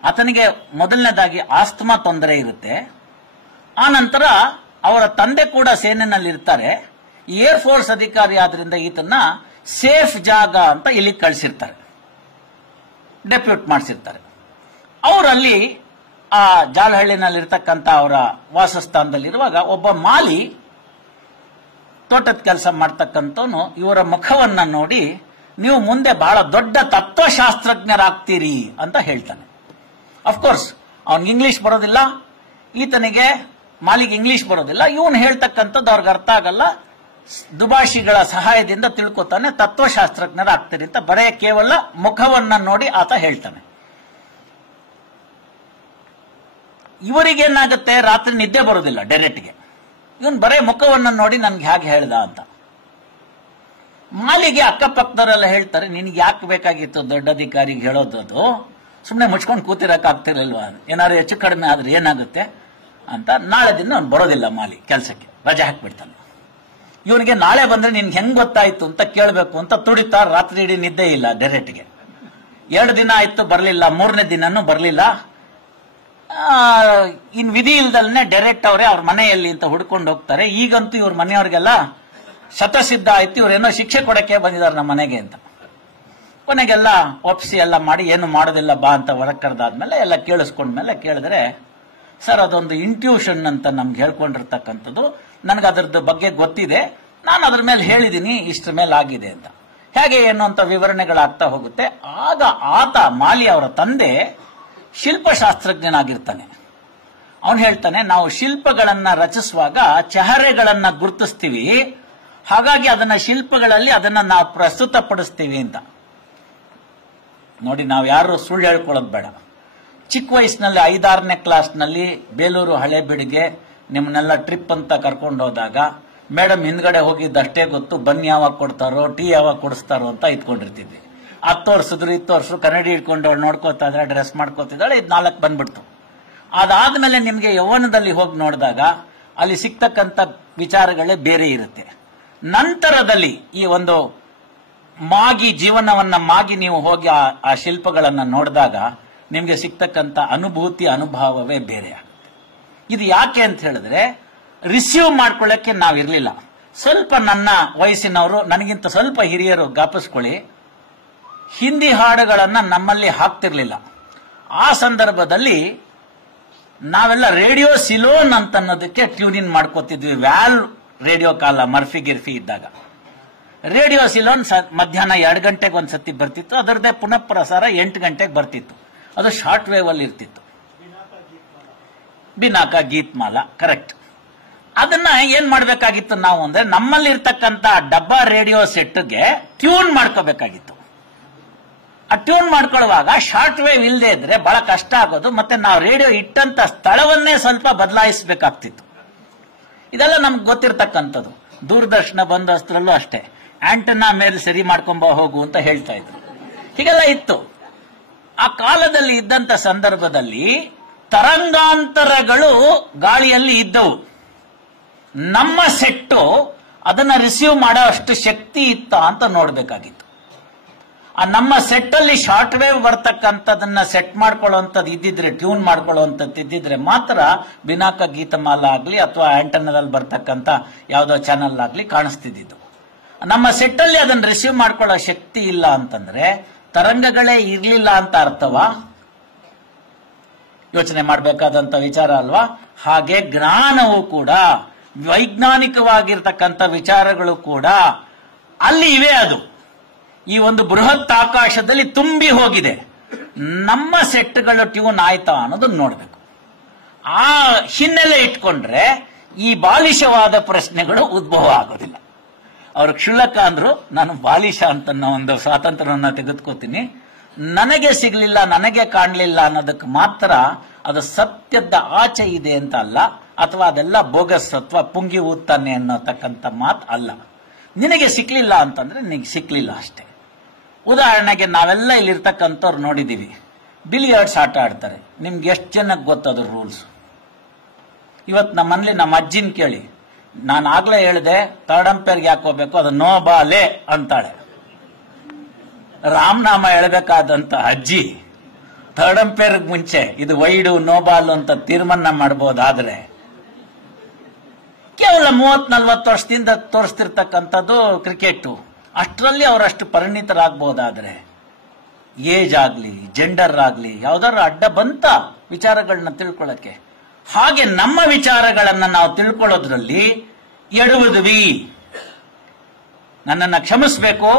ಆತನಿಗೆ ಮೊದಲನೇದಾಗಿ ಆಸ್ತಮಾ ತೊಂದರೆ ಇರುತ್ತೆ. ಆ ನಂತರ ಅವರ ತಂದೆ ಕೂಡ ಸೇನೆಯಲ್ಲಿ ಇರ್ತಾರೆ. ಏರ್ ಫೋರ್ಸ್ ಅಧಿಕಾರಿ ಆದ್ರಿಂದ ಈತನ್ನ ಸೇಫ್ ಜಾಗ ಅಂತ ಇಲ್ಲಿ ಕಳಿಸಿರ್ತಾರೆ, ಡೆಪ್ಯೂಟ್ ಮಾಡಿಸಿರ್ತಾರೆ. ಅವರಲ್ಲಿ ಆ ಜಾಲಹಳ್ಳಿನಲ್ಲಿರ್ತಕ್ಕಂಥ ಅವರ ವಾಸಸ್ಥಾನದಲ್ಲಿರುವಾಗ ಒಬ್ಬ ಮಾಲಿ ತೋಟದ ಕೆಲಸ ಮಾಡ್ತಕ್ಕಂಥವನು ಇವರ ಮುಖವನ್ನ ನೋಡಿ, ನೀವು ಮುಂದೆ ಬಹಳ ದೊಡ್ಡ ತತ್ವಶಾಸ್ತ್ರಜ್ಞರಾಗ್ತೀರಿ ಅಂತ ಹೇಳ್ತಾನೆ. ಅಫ್ಕೋರ್ಸ್ ಅವನಿಗೆ ಇಂಗ್ಲಿಷ್ ಬರೋದಿಲ್ಲ, ಈತನಿಗೆ ಮಾಲಿಗೆ ಇಂಗ್ಲಿಷ್ ಬರೋದಿಲ್ಲ. ಇವನು ಹೇಳ್ತಕ್ಕಂಥದ್ದು ಅವ್ರಿಗೆ ಅರ್ಥ ಆಗಲ್ಲ. ದುಭಾಷಿಗಳ ಸಹಾಯದಿಂದ ತಿಳ್ಕೊತಾನೆ, ತತ್ವಶಾಸ್ತ್ರಜ್ಞರಾಗ್ತೀರಿ ಅಂತ ಬರೇ ಕೇವಲ ಮುಖವನ್ನ ನೋಡಿ ಆತ ಹೇಳ್ತಾನೆ. ಇವರಿಗೇನಾಗುತ್ತೆ, ರಾತ್ರಿ ನಿದ್ದೆ ಬರೋದಿಲ್ಲ ಡೆರೆಟ್ಗೆ. ಇವನ್ ಬರೇ ಮುಖವನ್ನ ನೋಡಿ ನನ್ಗೆ ಹೇಗೆ ಹೇಳ್ದ ಅಂತ. ಮಾಲಿಗೆ ಅಕ್ಕಪಕ್ಕದವರೆಲ್ಲ ಹೇಳ್ತಾರೆ, ನಿನ್ಗೆ ಯಾಕೆ ಬೇಕಾಗಿತ್ತು ದೊಡ್ಡ ಅಧಿಕಾರಿಗೆ ಹೇಳೋದು, ಅದು ಸುಮ್ಮನೆ ಮುಚ್ಕೊಂಡು ಕೂತಿರಕ್ ಆಗ್ತಿರಲ್ವಾ, ಏನಾದ್ರು ಹೆಚ್ಚು ಕಡಿಮೆ ಆದ್ರೆ ಏನಾಗುತ್ತೆ ಅಂತ. ನಾಳೆ ದಿನ ಅವ್ನು ಬರೋದಿಲ್ಲ ಮಾಲಿ, ಕೆಲಸಕ್ಕೆ ರಜೆ ಹಾಕ್ಬಿಡ್ತಾನೆ. ಇವನಿಗೆ ನಾಳೆ ಬಂದ್ರೆ ನಿನ್ಗೆ ಹೆಂಗ್ ಗೊತ್ತಾಯ್ತು ಅಂತ ಕೇಳಬೇಕು ಅಂತ ತುಡಿತಾ ರಾತ್ರಿ ಇಡೀ ನಿದ್ದೆ ಇಲ್ಲ ಡೆರೆಟ್ಗೆ. 2 ದಿನ ಆಯ್ತು ಬರ್ಲಿಲ್ಲ, 3ನೇ ದಿನನೂ ಬರ್ಲಿಲ್ಲ. ಇನ್ ವಿಧಿ ಇಲ್ದಲ್ನೆ ಡೆರೆಕ್ಟ್ ಅವರೇ ಅವ್ರ ಮನೆಯಲ್ಲಿ ಅಂತ ಹುಡ್ಕೊಂಡು ಹೋಗ್ತಾರೆ. ಈಗಂತೂ ಇವ್ರ ಮನೆಯವ್ರಿಗೆಲ್ಲ ಶತಸಿದ್ಧ ಆಯ್ತು, ಇವ್ರೇನೋ ಶಿಕ್ಷೆ ಕೊಡಕ್ಕೆ ಬಂದಿದ್ದಾರೆ ನಮ್ಮ ಮನೆಗೆ ಅಂತ. ಕೊನೆಗೆಲ್ಲ ಒಪ್ಸಿ ಎಲ್ಲ ಮಾಡಿ, ಏನು ಮಾಡೋದಿಲ್ಲ ಬಾ ಅಂತ ಹೊರಗೆ ಕರೆದಾದ್ಮೇಲೆ ಎಲ್ಲ ಕೇಳಿಸ್ಕೊಂಡ್ಮೇಲೆ ಕೇಳಿದ್ರೆ, ಸರ್ ಅದೊಂದು ಇಂಟ್ಯೂಷನ್ ಅಂತ ನಮ್ಗೆ ಹೇಳ್ಕೊಂಡಿರ್ತಕ್ಕಂಥದ್ದು, ನನಗೆ ಅದರದ್ದು ಬಗ್ಗೆ ಗೊತ್ತಿದೆ, ನಾನು ಅದ್ರ ಮೇಲೆ ಹೇಳಿದ್ದೀನಿ, ಇಷ್ಟ್ರ ಮೇಲೆ ಆಗಿದೆ ಅಂತ. ಹೇಗೆ ಏನು ಅಂತ ವಿವರಣೆಗಳಾಗ್ತಾ ಹೋಗುತ್ತೆ. ಆಗ ಆತ ಮಾಲಿ ಅವರ ತಂದೆ ಶಿಲ್ಪಶಾಸ್ತ್ರಜ್ಞನಾಗಿರ್ತಾನೆ. ಅವನು ಹೇಳ್ತಾನೆ, ನಾವು ಶಿಲ್ಪಗಳನ್ನ ರಚಿಸುವಾಗ ಚಹರೆಗಳನ್ನ ಗುರುತಿಸ್ತೀವಿ, ಹಾಗಾಗಿ ಅದನ್ನ ಶಿಲ್ಪಗಳಲ್ಲಿ ಅದನ್ನ ನಾವು ಪ್ರಸ್ತುತಪಡಿಸ್ತೀವಿ ಅಂತ. ನೋಡಿ, ನಾವು ಯಾರು ಸುಳ್ಳು ಹೇಳ್ಕೊಳ್ಳೋದು ಬೇಡ. ಚಿಕ್ಕ ವಯಸ್ಸಿನಲ್ಲಿ 5-6ನೇ ಕ್ಲಾಸ್ನಲ್ಲಿ ಬೇಲೂರು ಹಳೇಬೀಡಿಗೆ ನಿಮ್ಮನ್ನೆಲ್ಲ ಟ್ರಿಪ್ ಅಂತ ಕರ್ಕೊಂಡು ಹೋದಾಗ ಮೇಡಮ್ ಹಿಂದ್ಗಡೆ ಹೋಗಿದ್ದಷ್ಟೇ ಗೊತ್ತು, ಬನ್ನಿ ಯಾವಾಗ ಕೊಡ್ತಾರೋ, ಟೀ ಯಾವಾಗ ಕೊಡಿಸ್ತಾರೋ ಅಂತ ಇಟ್ಕೊಂಡಿರ್ತಿದ್ವಿ. 10 ವರ್ಷದ್ರು 20 ವರ್ಷ ಕನ್ನಡಿ ಇಟ್ಕೊಂಡು ನೋಡ್ಕೋತಾ ಇದ್ರೆ, ಡ್ರೆಸ್ ಮಾಡ್ಕೋತಿದ್ದಾಳೆ, ಇದು 4 ಬಂದ್ಬಿಡ್ತು. ಅದಾದ್ಮೇಲೆ ನಿಮ್ಗೆ ಯೌವನದಲ್ಲಿ ಹೋಗಿ ನೋಡಿದಾಗ ಅಲ್ಲಿ ಸಿಗ್ತಕ್ಕಂಥ ವಿಚಾರಗಳೇ ಬೇರೆ ಇರುತ್ತೆ. ನಂತರದಲ್ಲಿ ಈ ಒಂದು ಮಾಗಿ ಜೀವನವನ್ನ ಮಾಗಿ ನೀವು ಹೋಗಿ ಆ ಶಿಲ್ಪಗಳನ್ನ ನೋಡಿದಾಗ ನಿಮ್ಗೆ ಸಿಗ್ತಕ್ಕಂಥ ಅನುಭೂತಿ ಅನುಭವವೇ ಬೇರೆ ಆಗುತ್ತೆ. ಇದು ಯಾಕೆ ಅಂತ ಹೇಳಿದ್ರೆ ರಿಸೀವ್ ಮಾಡ್ಕೊಳ್ಳಕ್ಕೆ ನಾವಿರ್ಲಿಲ್ಲ. ಸ್ವಲ್ಪ ನನ್ನ ವಯಸ್ಸಿನವರು, ನನಗಿಂತ ಸ್ವಲ್ಪ ಹಿರಿಯರು ಜ್ಞಾಪಿಸ್ಕೊಳ್ಳಿ, ಹಿಂದಿ ಹಾಡುಗಳನ್ನ ನಮ್ಮಲ್ಲಿ ಹಾಕ್ತಿರ್ಲಿಲ್ಲ. ಆ ಸಂದರ್ಭದಲ್ಲಿ ನಾವೆಲ್ಲ ರೇಡಿಯೋ ಸಿಲೋನ್ ಅಂತ ಅನ್ನೋದಕ್ಕೆ ಟ್ಯೂನ್ ಇನ್ ಮಾಡ್ಕೋತಿದ್ವಿ. ವ್ಯಾಲ್ ರೇಡಿಯೋ ಕಾಲ ಮರ್ಫಿ ಗಿರ್ಫಿ ಇದ್ದಾಗ ರೇಡಿಯೋ ಸಿಲೋನ್ ಮಧ್ಯಾಹ್ನ 2 ಗಂಟೆಗೆ ಒಂದ್ಸತಿ ಬರ್ತಿತ್ತು. ಅದರದ್ದೇ ಪುನಃ ಪ್ರಸಾರ 8 ಗಂಟೆಗೆ ಬರ್ತಿತ್ತು. ಅದು ಶಾರ್ಟ್ ವೇವ್ ಅಲ್ಲಿ ಇರ್ತಿತ್ತು. ಬಿನಾಕ ಗೀತ್ಮಾಲ, ಕರೆಕ್ಟ್. ಅದನ್ನ ಏನ್ ಮಾಡ್ಬೇಕಾಗಿತ್ತು ನಾವು ಅಂದ್ರೆ ನಮ್ಮಲ್ಲಿ ಇರ್ತಕ್ಕಂತ ಡಬ್ಬಾ ರೇಡಿಯೋ ಸೆಟ್ಗೆ ಟ್ಯೂನ್ ಮಾಡ್ಕೋಬೇಕಾಗಿತ್ತು. ಆ ಟ್ಯೂನ್ ಮಾಡ್ಕೊಳ್ಳುವಾಗ ಶಾರ್ಟ್ ವೇವ್ ಇಲ್ಲದೆ ಇದ್ರೆ ಬಹಳ ಕಷ್ಟ ಆಗೋದು. ಮತ್ತೆ ನಾವು ರೇಡಿಯೋ ಇಟ್ಟಂತ ಸ್ಥಳವನ್ನೇ ಸ್ವಲ್ಪ ಬದಲಾಯಿಸಬೇಕಾಗ್ತಿತ್ತು. ಇದೆಲ್ಲ ನಮ್ಗೆ ಗೊತ್ತಿರ್ತಕ್ಕಂಥದ್ದು. ದೂರದರ್ಶನ ಬಂದಷ್ಟರಲ್ಲೂ ಅಷ್ಟೇ, ಆಂಟೆನಾ ಮೇಲೆ ಸರಿ ಮಾಡ್ಕೊಂಬ ಹೋಗು ಅಂತ ಹೇಳ್ತಾ ಇದ್ರು. ಹೀಗೆಲ್ಲ ಇತ್ತು. ಆ ಕಾಲದಲ್ಲಿ ಇದ್ದಂತ ಸಂದರ್ಭದಲ್ಲಿ ತರಂಗಾಂತರಗಳು ಗಾಳಿಯಲ್ಲಿ ಇದ್ದವು. ನಮ್ಮ ಸೆಟ್ಟು ಅದನ್ನ ರಿಸೀವ್ ಮಾಡೋ ಅಷ್ಟು ಶಕ್ತಿ ಇತ್ತ ಅಂತ ನೋಡ್ಬೇಕಾಗಿತ್ತು. ಆ ನಮ್ಮ ಸೆಟ್ ಅಲ್ಲಿ ಶಾರ್ಟ್ ವೇವ್ ಬರ್ತಕ್ಕಂಥದನ್ನ ಸೆಟ್ ಮಾಡ್ಕೊಳ್ಳುವಂಥದ್ದು ಇದ್ದಿದ್ರೆ, ಟ್ಯೂನ್ ಮಾಡ್ಕೊಳ್ಳುವಂಥದ್ದು ಇದ್ದಿದ್ರೆ ಮಾತ್ರ ಬಿನಾಕ ಗೀತಮಾಲ ಆಗ್ಲಿ ಅಥವಾ ಆಂಟೆನಾದಲ್ಲಿ ಬರ್ತಕ್ಕಂಥ ಯಾವ್ದೋ ಚಾನಲ್ ಆಗ್ಲಿ ಕಾಣಿಸ್ತಿದ್ದು. ನಮ್ಮ ಸೆಟ್ ಅಲ್ಲಿ ಅದನ್ನ ರಿಸೀವ್ ಮಾಡ್ಕೊಳ್ಳೋ ಶಕ್ತಿ ಇಲ್ಲ ಅಂತಂದ್ರೆ ತರಂಗಗಳೇ ಇರ್ಲಿಲ್ಲ ಅಂತ ಅರ್ಥವಾ? ಯೋಚನೆ ಮಾಡಬೇಕಾದಂತ ವಿಚಾರ ಅಲ್ವಾ? ಹಾಗೆ ಜ್ಞಾನವು ಕೂಡ, ವೈಜ್ಞಾನಿಕವಾಗಿರ್ತಕ್ಕಂಥ ವಿಚಾರಗಳು ಕೂಡ ಅಲ್ಲಿ ಇವೆ. ಅದು ಈ ಒಂದು ಬೃಹತ್ ಆಕಾಶದಲ್ಲಿ ತುಂಬಿ ಹೋಗಿದೆ. ನಮ್ಮ ಸೆಟ್ಗಳ ಟ್ಯೂನ್ ಆಯ್ತಾ ಅನ್ನೋದನ್ನ ನೋಡ್ಬೇಕು. ಆ ಹಿನ್ನೆಲೆ ಇಟ್ಕೊಂಡ್ರೆ ಈ ಬಾಲಿಶವಾದ ಪ್ರಶ್ನೆಗಳು ಉದ್ಭವ ಆಗೋದಿಲ್ಲ. ಅವ್ರು ಕ್ಷುಲ್ಲಕ ಅಂದ್ರು, ನಾನು ಬಾಲಿಶ ಅಂತ ಒಂದು ಸ್ವಾತಂತ್ರ್ಯವನ್ನ ತೆಗೆದುಕೋತೀನಿ. ನನಗೆ ಸಿಗ್ಲಿಲ್ಲ, ನನಗೆ ಕಾಣಲಿಲ್ಲ ಅನ್ನೋದಕ್ಕೆ ಮಾತ್ರ ಅದು ಸತ್ಯದ ಆಚೆ ಇದೆ ಅಂತ ಅಲ್ಲ, ಅಥವಾ ಅದೆಲ್ಲ ಬೋಗಸ್ ಅಥವಾ ಪುಂಗಿ ಊದ್ತಾನೆ ಅನ್ನೋತಕ್ಕಂಥ ಮಾತು ಅಲ್ಲ. ನಿನಗೆ ಸಿಕ್ಲಿಲ್ಲ ಅಂತಂದ್ರೆ ನಿನಗೆ ಸಿಕ್ಲಿಲ್ಲ ಅಷ್ಟೇ. ಉದಾಹರಣೆಗೆ ನಾವೆಲ್ಲ ಇಲ್ಲಿರ್ತಕ್ಕಂಥವ್ರು ನೋಡಿದೀವಿ, ಬಿಲಿಯರ್ಡ್ಸ್ ಆಟ ಆಡ್ತಾರೆ. ನಿಮ್ಗೆ ಎಷ್ಟು ಜನಕ್ಕೆ ಗೊತ್ತದು ರೂಲ್ಸ್? ಇವತ್ತು ನಮ್ಮಲ್ಲಿ ನಮ್ಮ ಅಜ್ಜಿನ ಕೇಳಿ, ನಾನು ಆಗ್ಲೇ ಹೇಳಿದೆ ಥರ್ಡ್ ಅಂಪೈರ್ಗೆ ಯಾಕೆ ಹೋಗ್ಬೇಕು, ಅದು ನೋ ಬಾಲೆ ಅಂತಾಳೆ. ರಾಮನಾಮ ಹೇಳ್ಬೇಕಾದಂತ ಅಜ್ಜಿ ಥರ್ಡ್ ಅಂಪೈರ್ ಮುಂಚೆ ಇದು ವೈಡು ನೋ ಬಾಲ್ ಅಂತ ತೀರ್ಮಾನ ಮಾಡಬಹುದಾದ್ರೆ ಕೇವಲ 30-40 ವರ್ಷದಿಂದ ತೋರಿಸ್ತಿರ್ತಕ್ಕಂಥದ್ದು ಕ್ರಿಕೆಟ್. ಅಷ್ಟರಲ್ಲಿ ಅವರಷ್ಟು ಪರಿಣಿತರಾಗಬಹುದಾದ್ರೆ ಏಜ್ ಆಗ್ಲಿ, ಜೆಂಡರ್ ಆಗ್ಲಿ, ಯಾವ್ದಾದ್ರು ಅಡ್ಡ ಬಂತ ವಿಚಾರಗಳನ್ನ ತಿಳ್ಕೊಳ್ಳಕ್ಕೆ. ಹಾಗೆ ನಮ್ಮ ವಿಚಾರಗಳನ್ನ ನಾವು ತಿಳ್ಕೊಳ್ಳೋದ್ರಲ್ಲಿ ಎಡುವುದ್ವಿ. ನನ್ನನ್ನ ಕ್ಷಮಿಸಬೇಕು.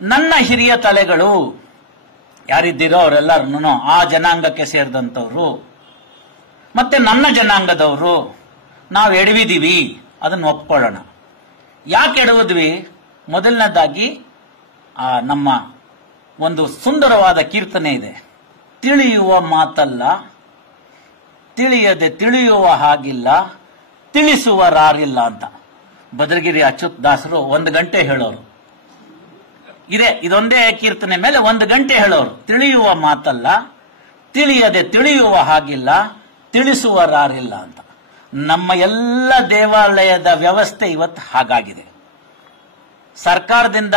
ನನ್ನ ಹಿರಿಯ ತಲೆಗಳು ಯಾರಿದ್ದೀರೋ ಅವರೆಲ್ಲರೂ ಆ ಜನಾಂಗಕ್ಕೆ ಸೇರಿದಂಥವ್ರು, ಮತ್ತೆ ನನ್ನ ಜನಾಂಗದವರು ನಾವು ಎಡವಿದೀವಿ, ಅದನ್ನು ಒಪ್ಕೊಳ್ಳೋಣ. ಯಾಕೆ ಎಡವಿದ್ವಿ? ಮೊದಲನೇದಾಗಿ ನಮ್ಮ ಒಂದು ಸುಂದರವಾದ ಕೀರ್ತನೆ ಇದೆ, ತಿಳಿಯುವ ಮಾತಲ್ಲ, ತಿಳಿಯದೆ ತಿಳಿಯುವ ಹಾಗಿಲ್ಲ, ತಿಳಿಸುವರಾರಿಲ್ಲ ಅಂತ. ಬದರಗಿರಿ ಅಚ್ಯುತ್ ದಾಸರು 1 ಗಂಟೆ ಹೇಳೋರು. ಇದೊಂದೇ ಕೀರ್ತನೆ ಮೇಲೆ 1 ಗಂಟೆ ಹೇಳೋರು. ತಿಳಿಯುವ ಮಾತಲ್ಲ, ತಿಳಿಯದೆ ತಿಳಿಯುವ ಹಾಗಿಲ್ಲ, ತಿಳಿಸುವರಾರಿಲ್ಲ ಅಂತ. ನಮ್ಮ ಎಲ್ಲ ದೇವಾಲಯದ ವ್ಯವಸ್ಥೆ ಇವತ್ತು ಹಾಗಾಗಿದೆ. ಸರ್ಕಾರದಿಂದ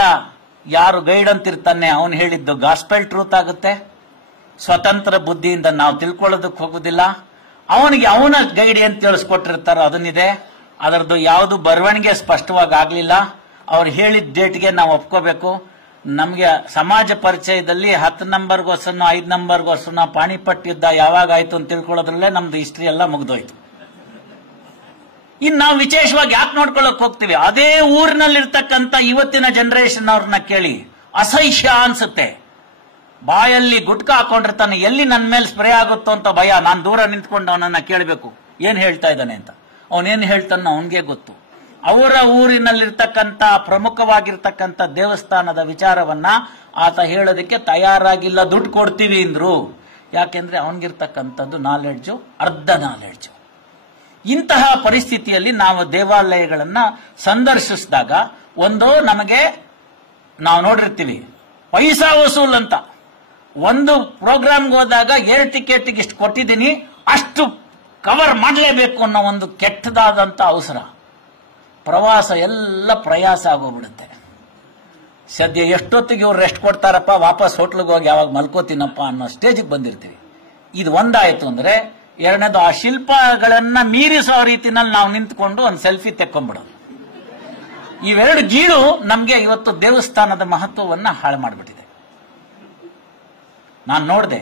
ಯಾರು ಗೈಡ್ ಅಂತಿರ್ತಾನೆ ಅವನು ಹೇಳಿದ್ದು ಗಾಸ್ಪೆಲ್ ಟ್ರೂತ್ ಆಗುತ್ತೆ. ಸ್ವತಂತ್ರ ಬುದ್ಧಿಯಿಂದ ನಾವು ತಿಳ್ಕೊಳ್ಳೋದಕ್ಕೆ ಹೋಗುದಿಲ್ಲ. ಅವನಿಗೆ ಅವನ ಗೈಡ್ ಏನ್ ತಿಳಿಸ್ಕೊಟ್ಟಿರ್ತಾರೋ ಅದನ್ನಿದೆ. ಅದರದ್ದು ಯಾವುದು ಬರವಣಿಗೆ ಸ್ಪಷ್ಟವಾಗಿ ಆಗ್ಲಿಲ್ಲ. ಅವ್ರು ಹೇಳಿದ ಡೇಟ್ಗೆ ನಾವು ಒಪ್ಕೋಬೇಕು. ನಮಗೆ ಸಮಾಜ ಪರಿಚಯದಲ್ಲಿ 10 ನಂಬರ್ಗೋಸ್ಕರ 5 ನಂಬರ್ಗೋಸ್ಕರ ಪಾಣಿಪಟ್ ಯುದ್ಧ ಯಾವಾಗ ಆಯ್ತು ಅಂತ ತಿಳ್ಕೊಳ್ಳೋದ್ರಲ್ಲೇ ನಮ್ದು ಹಿಸ್ಟ್ರಿ ಎಲ್ಲ ಮುಗ್ದೋಯ್ತು. ಇನ್ನು ನಾವು ವಿಶೇಷವಾಗಿ ಯಾಕೆ ನೋಡ್ಕೊಳ್ಳೋಕೆ ಹೋಗ್ತೀವಿ? ಅದೇ ಊರಿನಲ್ಲಿರ್ತಕ್ಕಂಥ ಇವತ್ತಿನ ಜನರೇಷನ್ ಅವ್ರನ್ನ ಕೇಳಿ, ಅಸಹ್ಯ ಅನ್ಸುತ್ತೆ. ಬಾಯಲ್ಲಿ ಗುಟ್ಕ ಹಾಕೊಂಡಿರ್ತಾನೆ, ಎಲ್ಲಿ ನನ್ನ ಮೇಲೆ ಸ್ಪ್ರೇ ಆಗುತ್ತೋ ಅಂತ ಭಯ. ನಾನು ದೂರ ನಿಂತ್ಕೊಂಡು ಅವನನ್ನ ಕೇಳಬೇಕು ಏನ್ ಹೇಳ್ತಾ ಇದ್ದಾನೆ ಅಂತ. ಅವನೇನ್ ಹೇಳ್ತಾನ ಅವನ್ಗೆ ಗೊತ್ತು. ಅವರ ಊರಿನಲ್ಲಿರ್ತಕ್ಕಂಥ ಪ್ರಮುಖವಾಗಿರ್ತಕ್ಕಂಥ ದೇವಸ್ಥಾನದ ವಿಚಾರವನ್ನ ಆತ ಹೇಳೋದಕ್ಕೆ ತಯಾರಾಗಿಲ್ಲ. ದುಡ್ಡು ಕೊಡ್ತೀವಿ ಅಂದ್ರು. ಯಾಕೆಂದ್ರೆ ಅವನಿಗಿರ್ತಕ್ಕಂಥದ್ದು ನಾಲೆಡ್ಜು ಅರ್ಧ ನಾಲೆಡ್ಜು. ಇಂತಹ ಪರಿಸ್ಥಿತಿಯಲ್ಲಿ ನಾವು ದೇವಾಲಯಗಳನ್ನ ಸಂದರ್ಶಿಸಿದಾಗ ನಾವು ನೋಡಿರ್ತೀವಿ ಪೈಸಾ ವಸೂಲ್ ಅಂತ. ಒಂದು ಪ್ರೋಗ್ರಾಮ್ಗೆ ಹೋದಾಗ ಏರ್ ಟಿಕೆಟ್ಗೆ ಇಷ್ಟು ಕೊಟ್ಟಿದ್ದೀನಿ, ಅಷ್ಟು ಕವರ್ ಮಾಡಲೇಬೇಕು ಅನ್ನೋ ಒಂದು ಕೆಟ್ಟದಾದಂತ ಅವಸರ. ಪ್ರವಾಸ ಎಲ್ಲ ಪ್ರಯಾಸ ಆಗೋಗ್ಬಿಡುತ್ತೆ. ಸದ್ಯ ಎಷ್ಟೊತ್ತಿಗೆ ಇವ್ರು ರೆಸ್ಟ್ ಕೊಡ್ತಾರಪ್ಪ, ವಾಪಸ್ ಹೋಟ್ಲಿಗೆ ಹೋಗಿ ಯಾವಾಗ ಮಲ್ಕೋತೀನಪ್ಪ ಅನ್ನೋ ಸ್ಟೇಜಿಗೆ ಬಂದಿರ್ತೀವಿ. ಇದು ಒಂದಾಯ್ತು ಅಂದ್ರೆ ಎರಡನೇದು ಆ ಶಿಲ್ಪಗಳನ್ನ ಮೀರಿಸೋ ರೀತಿನಲ್ಲಿ ನಾವು ನಿಂತ್ಕೊಂಡು ಒಂದು ಸೆಲ್ಫಿ ತೆಕ್ಕೊಂಡ್ಬಿಡೋದು. ಇವೆರಡು ಗೀಳು ನಮ್ಗೆ ಇವತ್ತು ದೇವಸ್ಥಾನದ ಮಹತ್ವವನ್ನ ಹಾಳು ಮಾಡಿಬಿಟ್ಟಿದೆ. ನಾನು ನೋಡಿದೆ,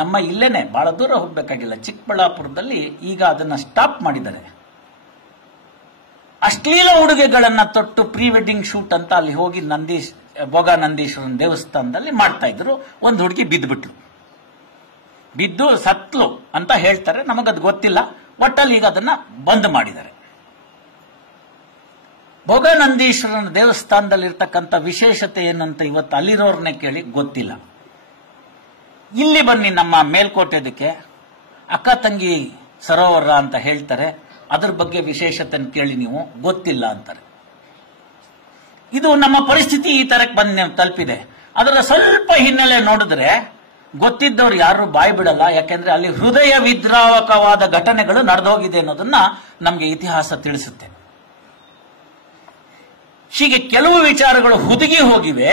ನಮ್ಮ ಇಲ್ಲೇನೆ ಬಹಳ ದೂರ ಹೋಗ್ಬೇಕಾಗಿಲ್ಲ, ಚಿಕ್ಕಬಳ್ಳಾಪುರದಲ್ಲಿ ಈಗ ಅದನ್ನ ಸ್ಟಾಪ್ ಮಾಡಿದ್ದಾರೆ. ಅಶ್ಲೀಲ ಉಡುಗೆಗಳನ್ನ ತೊಟ್ಟು ಪ್ರೀ ವೆಡ್ಡಿಂಗ್ ಶೂಟ್ ಅಂತ ಅಲ್ಲಿ ಹೋಗಿ ಭೋಗ ನಂದೀಶ್ವರನ ದೇವಸ್ಥಾನದಲ್ಲಿ ಮಾಡ್ತಾ ಇದ್ರು. ಒಂದು ಹುಡುಗಿ ಬಿದ್ದು ಸತ್ಲು ಅಂತ ಹೇಳ್ತಾರೆ, ನಮಗದು ಗೊತ್ತಿಲ್ಲ. ಒಟ್ಟಲ್ಲಿ ಈಗ ಅದನ್ನ ಬಂದ್ ಮಾಡಿದ್ದಾರೆ. ಭೋಗ ನಂದೀಶ್ವರನ ದೇವಸ್ಥಾನದಲ್ಲಿರ್ತಕ್ಕಂಥ ವಿಶೇಷತೆ ಏನಂತ ಇವತ್ತು ಅಲ್ಲಿರೋರ್ನೇ ಕೇಳಿ ಗೊತ್ತಿಲ್ಲ. ಇಲ್ಲಿ ಬನ್ನಿ ನಮ್ಮ ಮೇಲ್ಕೋಟೆದಕ್ಕೆ ಅಕ್ಕ ತಂಗಿ ಸರೋವರ ಅಂತ ಹೇಳ್ತಾರೆ, ಅದ್ರ ಬಗ್ಗೆ ವಿಶೇಷತೆ ಕೇಳಿ ನೀವು ಗೊತ್ತಿಲ್ಲ ಅಂತಾರೆ. ಇದು ನಮ್ಮ ಪರಿಸ್ಥಿತಿ ಈ ತರಕ್ಕೆ ಬಂದು ತಲುಪಿದೆ. ಅದರ ಸ್ವಲ್ಪ ಹಿನ್ನೆಲೆ ನೋಡಿದ್ರೆ ಗೊತ್ತಿದ್ದವ್ರು ಯಾರು ಬಾಯಿ ಬಿಡಲ್ಲ, ಯಾಕೆಂದ್ರೆ ಅಲ್ಲಿ ಹೃದಯ ವಿದ್ರಾವಕವಾದ ಘಟನೆಗಳು ನಡೆದೋಗಿದೆ ಅನ್ನೋದನ್ನ ನಮಗೆ ಇತಿಹಾಸ ತಿಳಿಸುತ್ತೆ. ಹೀಗೆ ಕೆಲವು ವಿಚಾರಗಳು ಹುದುಗಿ ಹೋಗಿವೆ,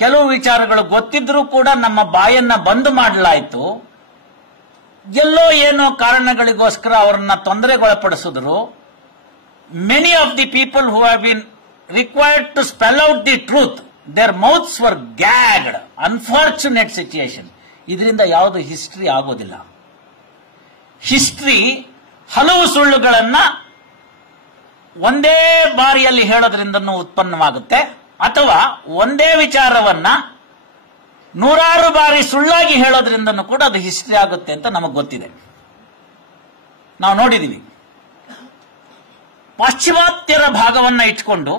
ಕೆಲವು ವಿಚಾರಗಳು ಗೊತ್ತಿದ್ರೂ ಕೂಡ ನಮ್ಮ ಬಾಯನ್ನ ಬಂದ್ ಮಾಡಲಾಯಿತು. ಎಲ್ಲೋ ಏನೋ ಕಾರಣಗಳಿಗೋಸ್ಕರ ಅವರನ್ನ ತೊಂದರೆಗೊಳಪಡಿಸಿದ್ರು. Many of the people who have been required to spell out the truth, their mouths were gagged. Unfortunate situation. ಇದರಿಂದ ಯಾವುದು ಹಿಸ್ಟ್ರಿ ಆಗೋದಿಲ್ಲ. ಹಿಸ್ಟ್ರಿ ಹಲವು ಸುಳ್ಳುಗಳನ್ನ ಒಂದೇ ಬಾರಿಯಲ್ಲಿ ಹೇಳೋದ್ರಿಂದನೂ ಉತ್ಪನ್ನವಾಗುತ್ತೆ, ಅಥವಾ ಒಂದೇ ವಿಚಾರವನ್ನ ನೂರಾರು ಬಾರಿ ಸುಳ್ಳಾಗಿ ಹೇಳೋದ್ರಿಂದನೂ ಕೂಡ ಅದು ಹಿಸ್ಟ್ರಿ ಆಗುತ್ತೆ ಅಂತ ನಮಗೆ ಗೊತ್ತಿದೆ. ನಾವು ನೋಡಿದೀವಿ. ಪಾಶ್ಚಿಮಾತ್ಯರ ಭಾಗವನ್ನ ಇಟ್ಕೊಂಡು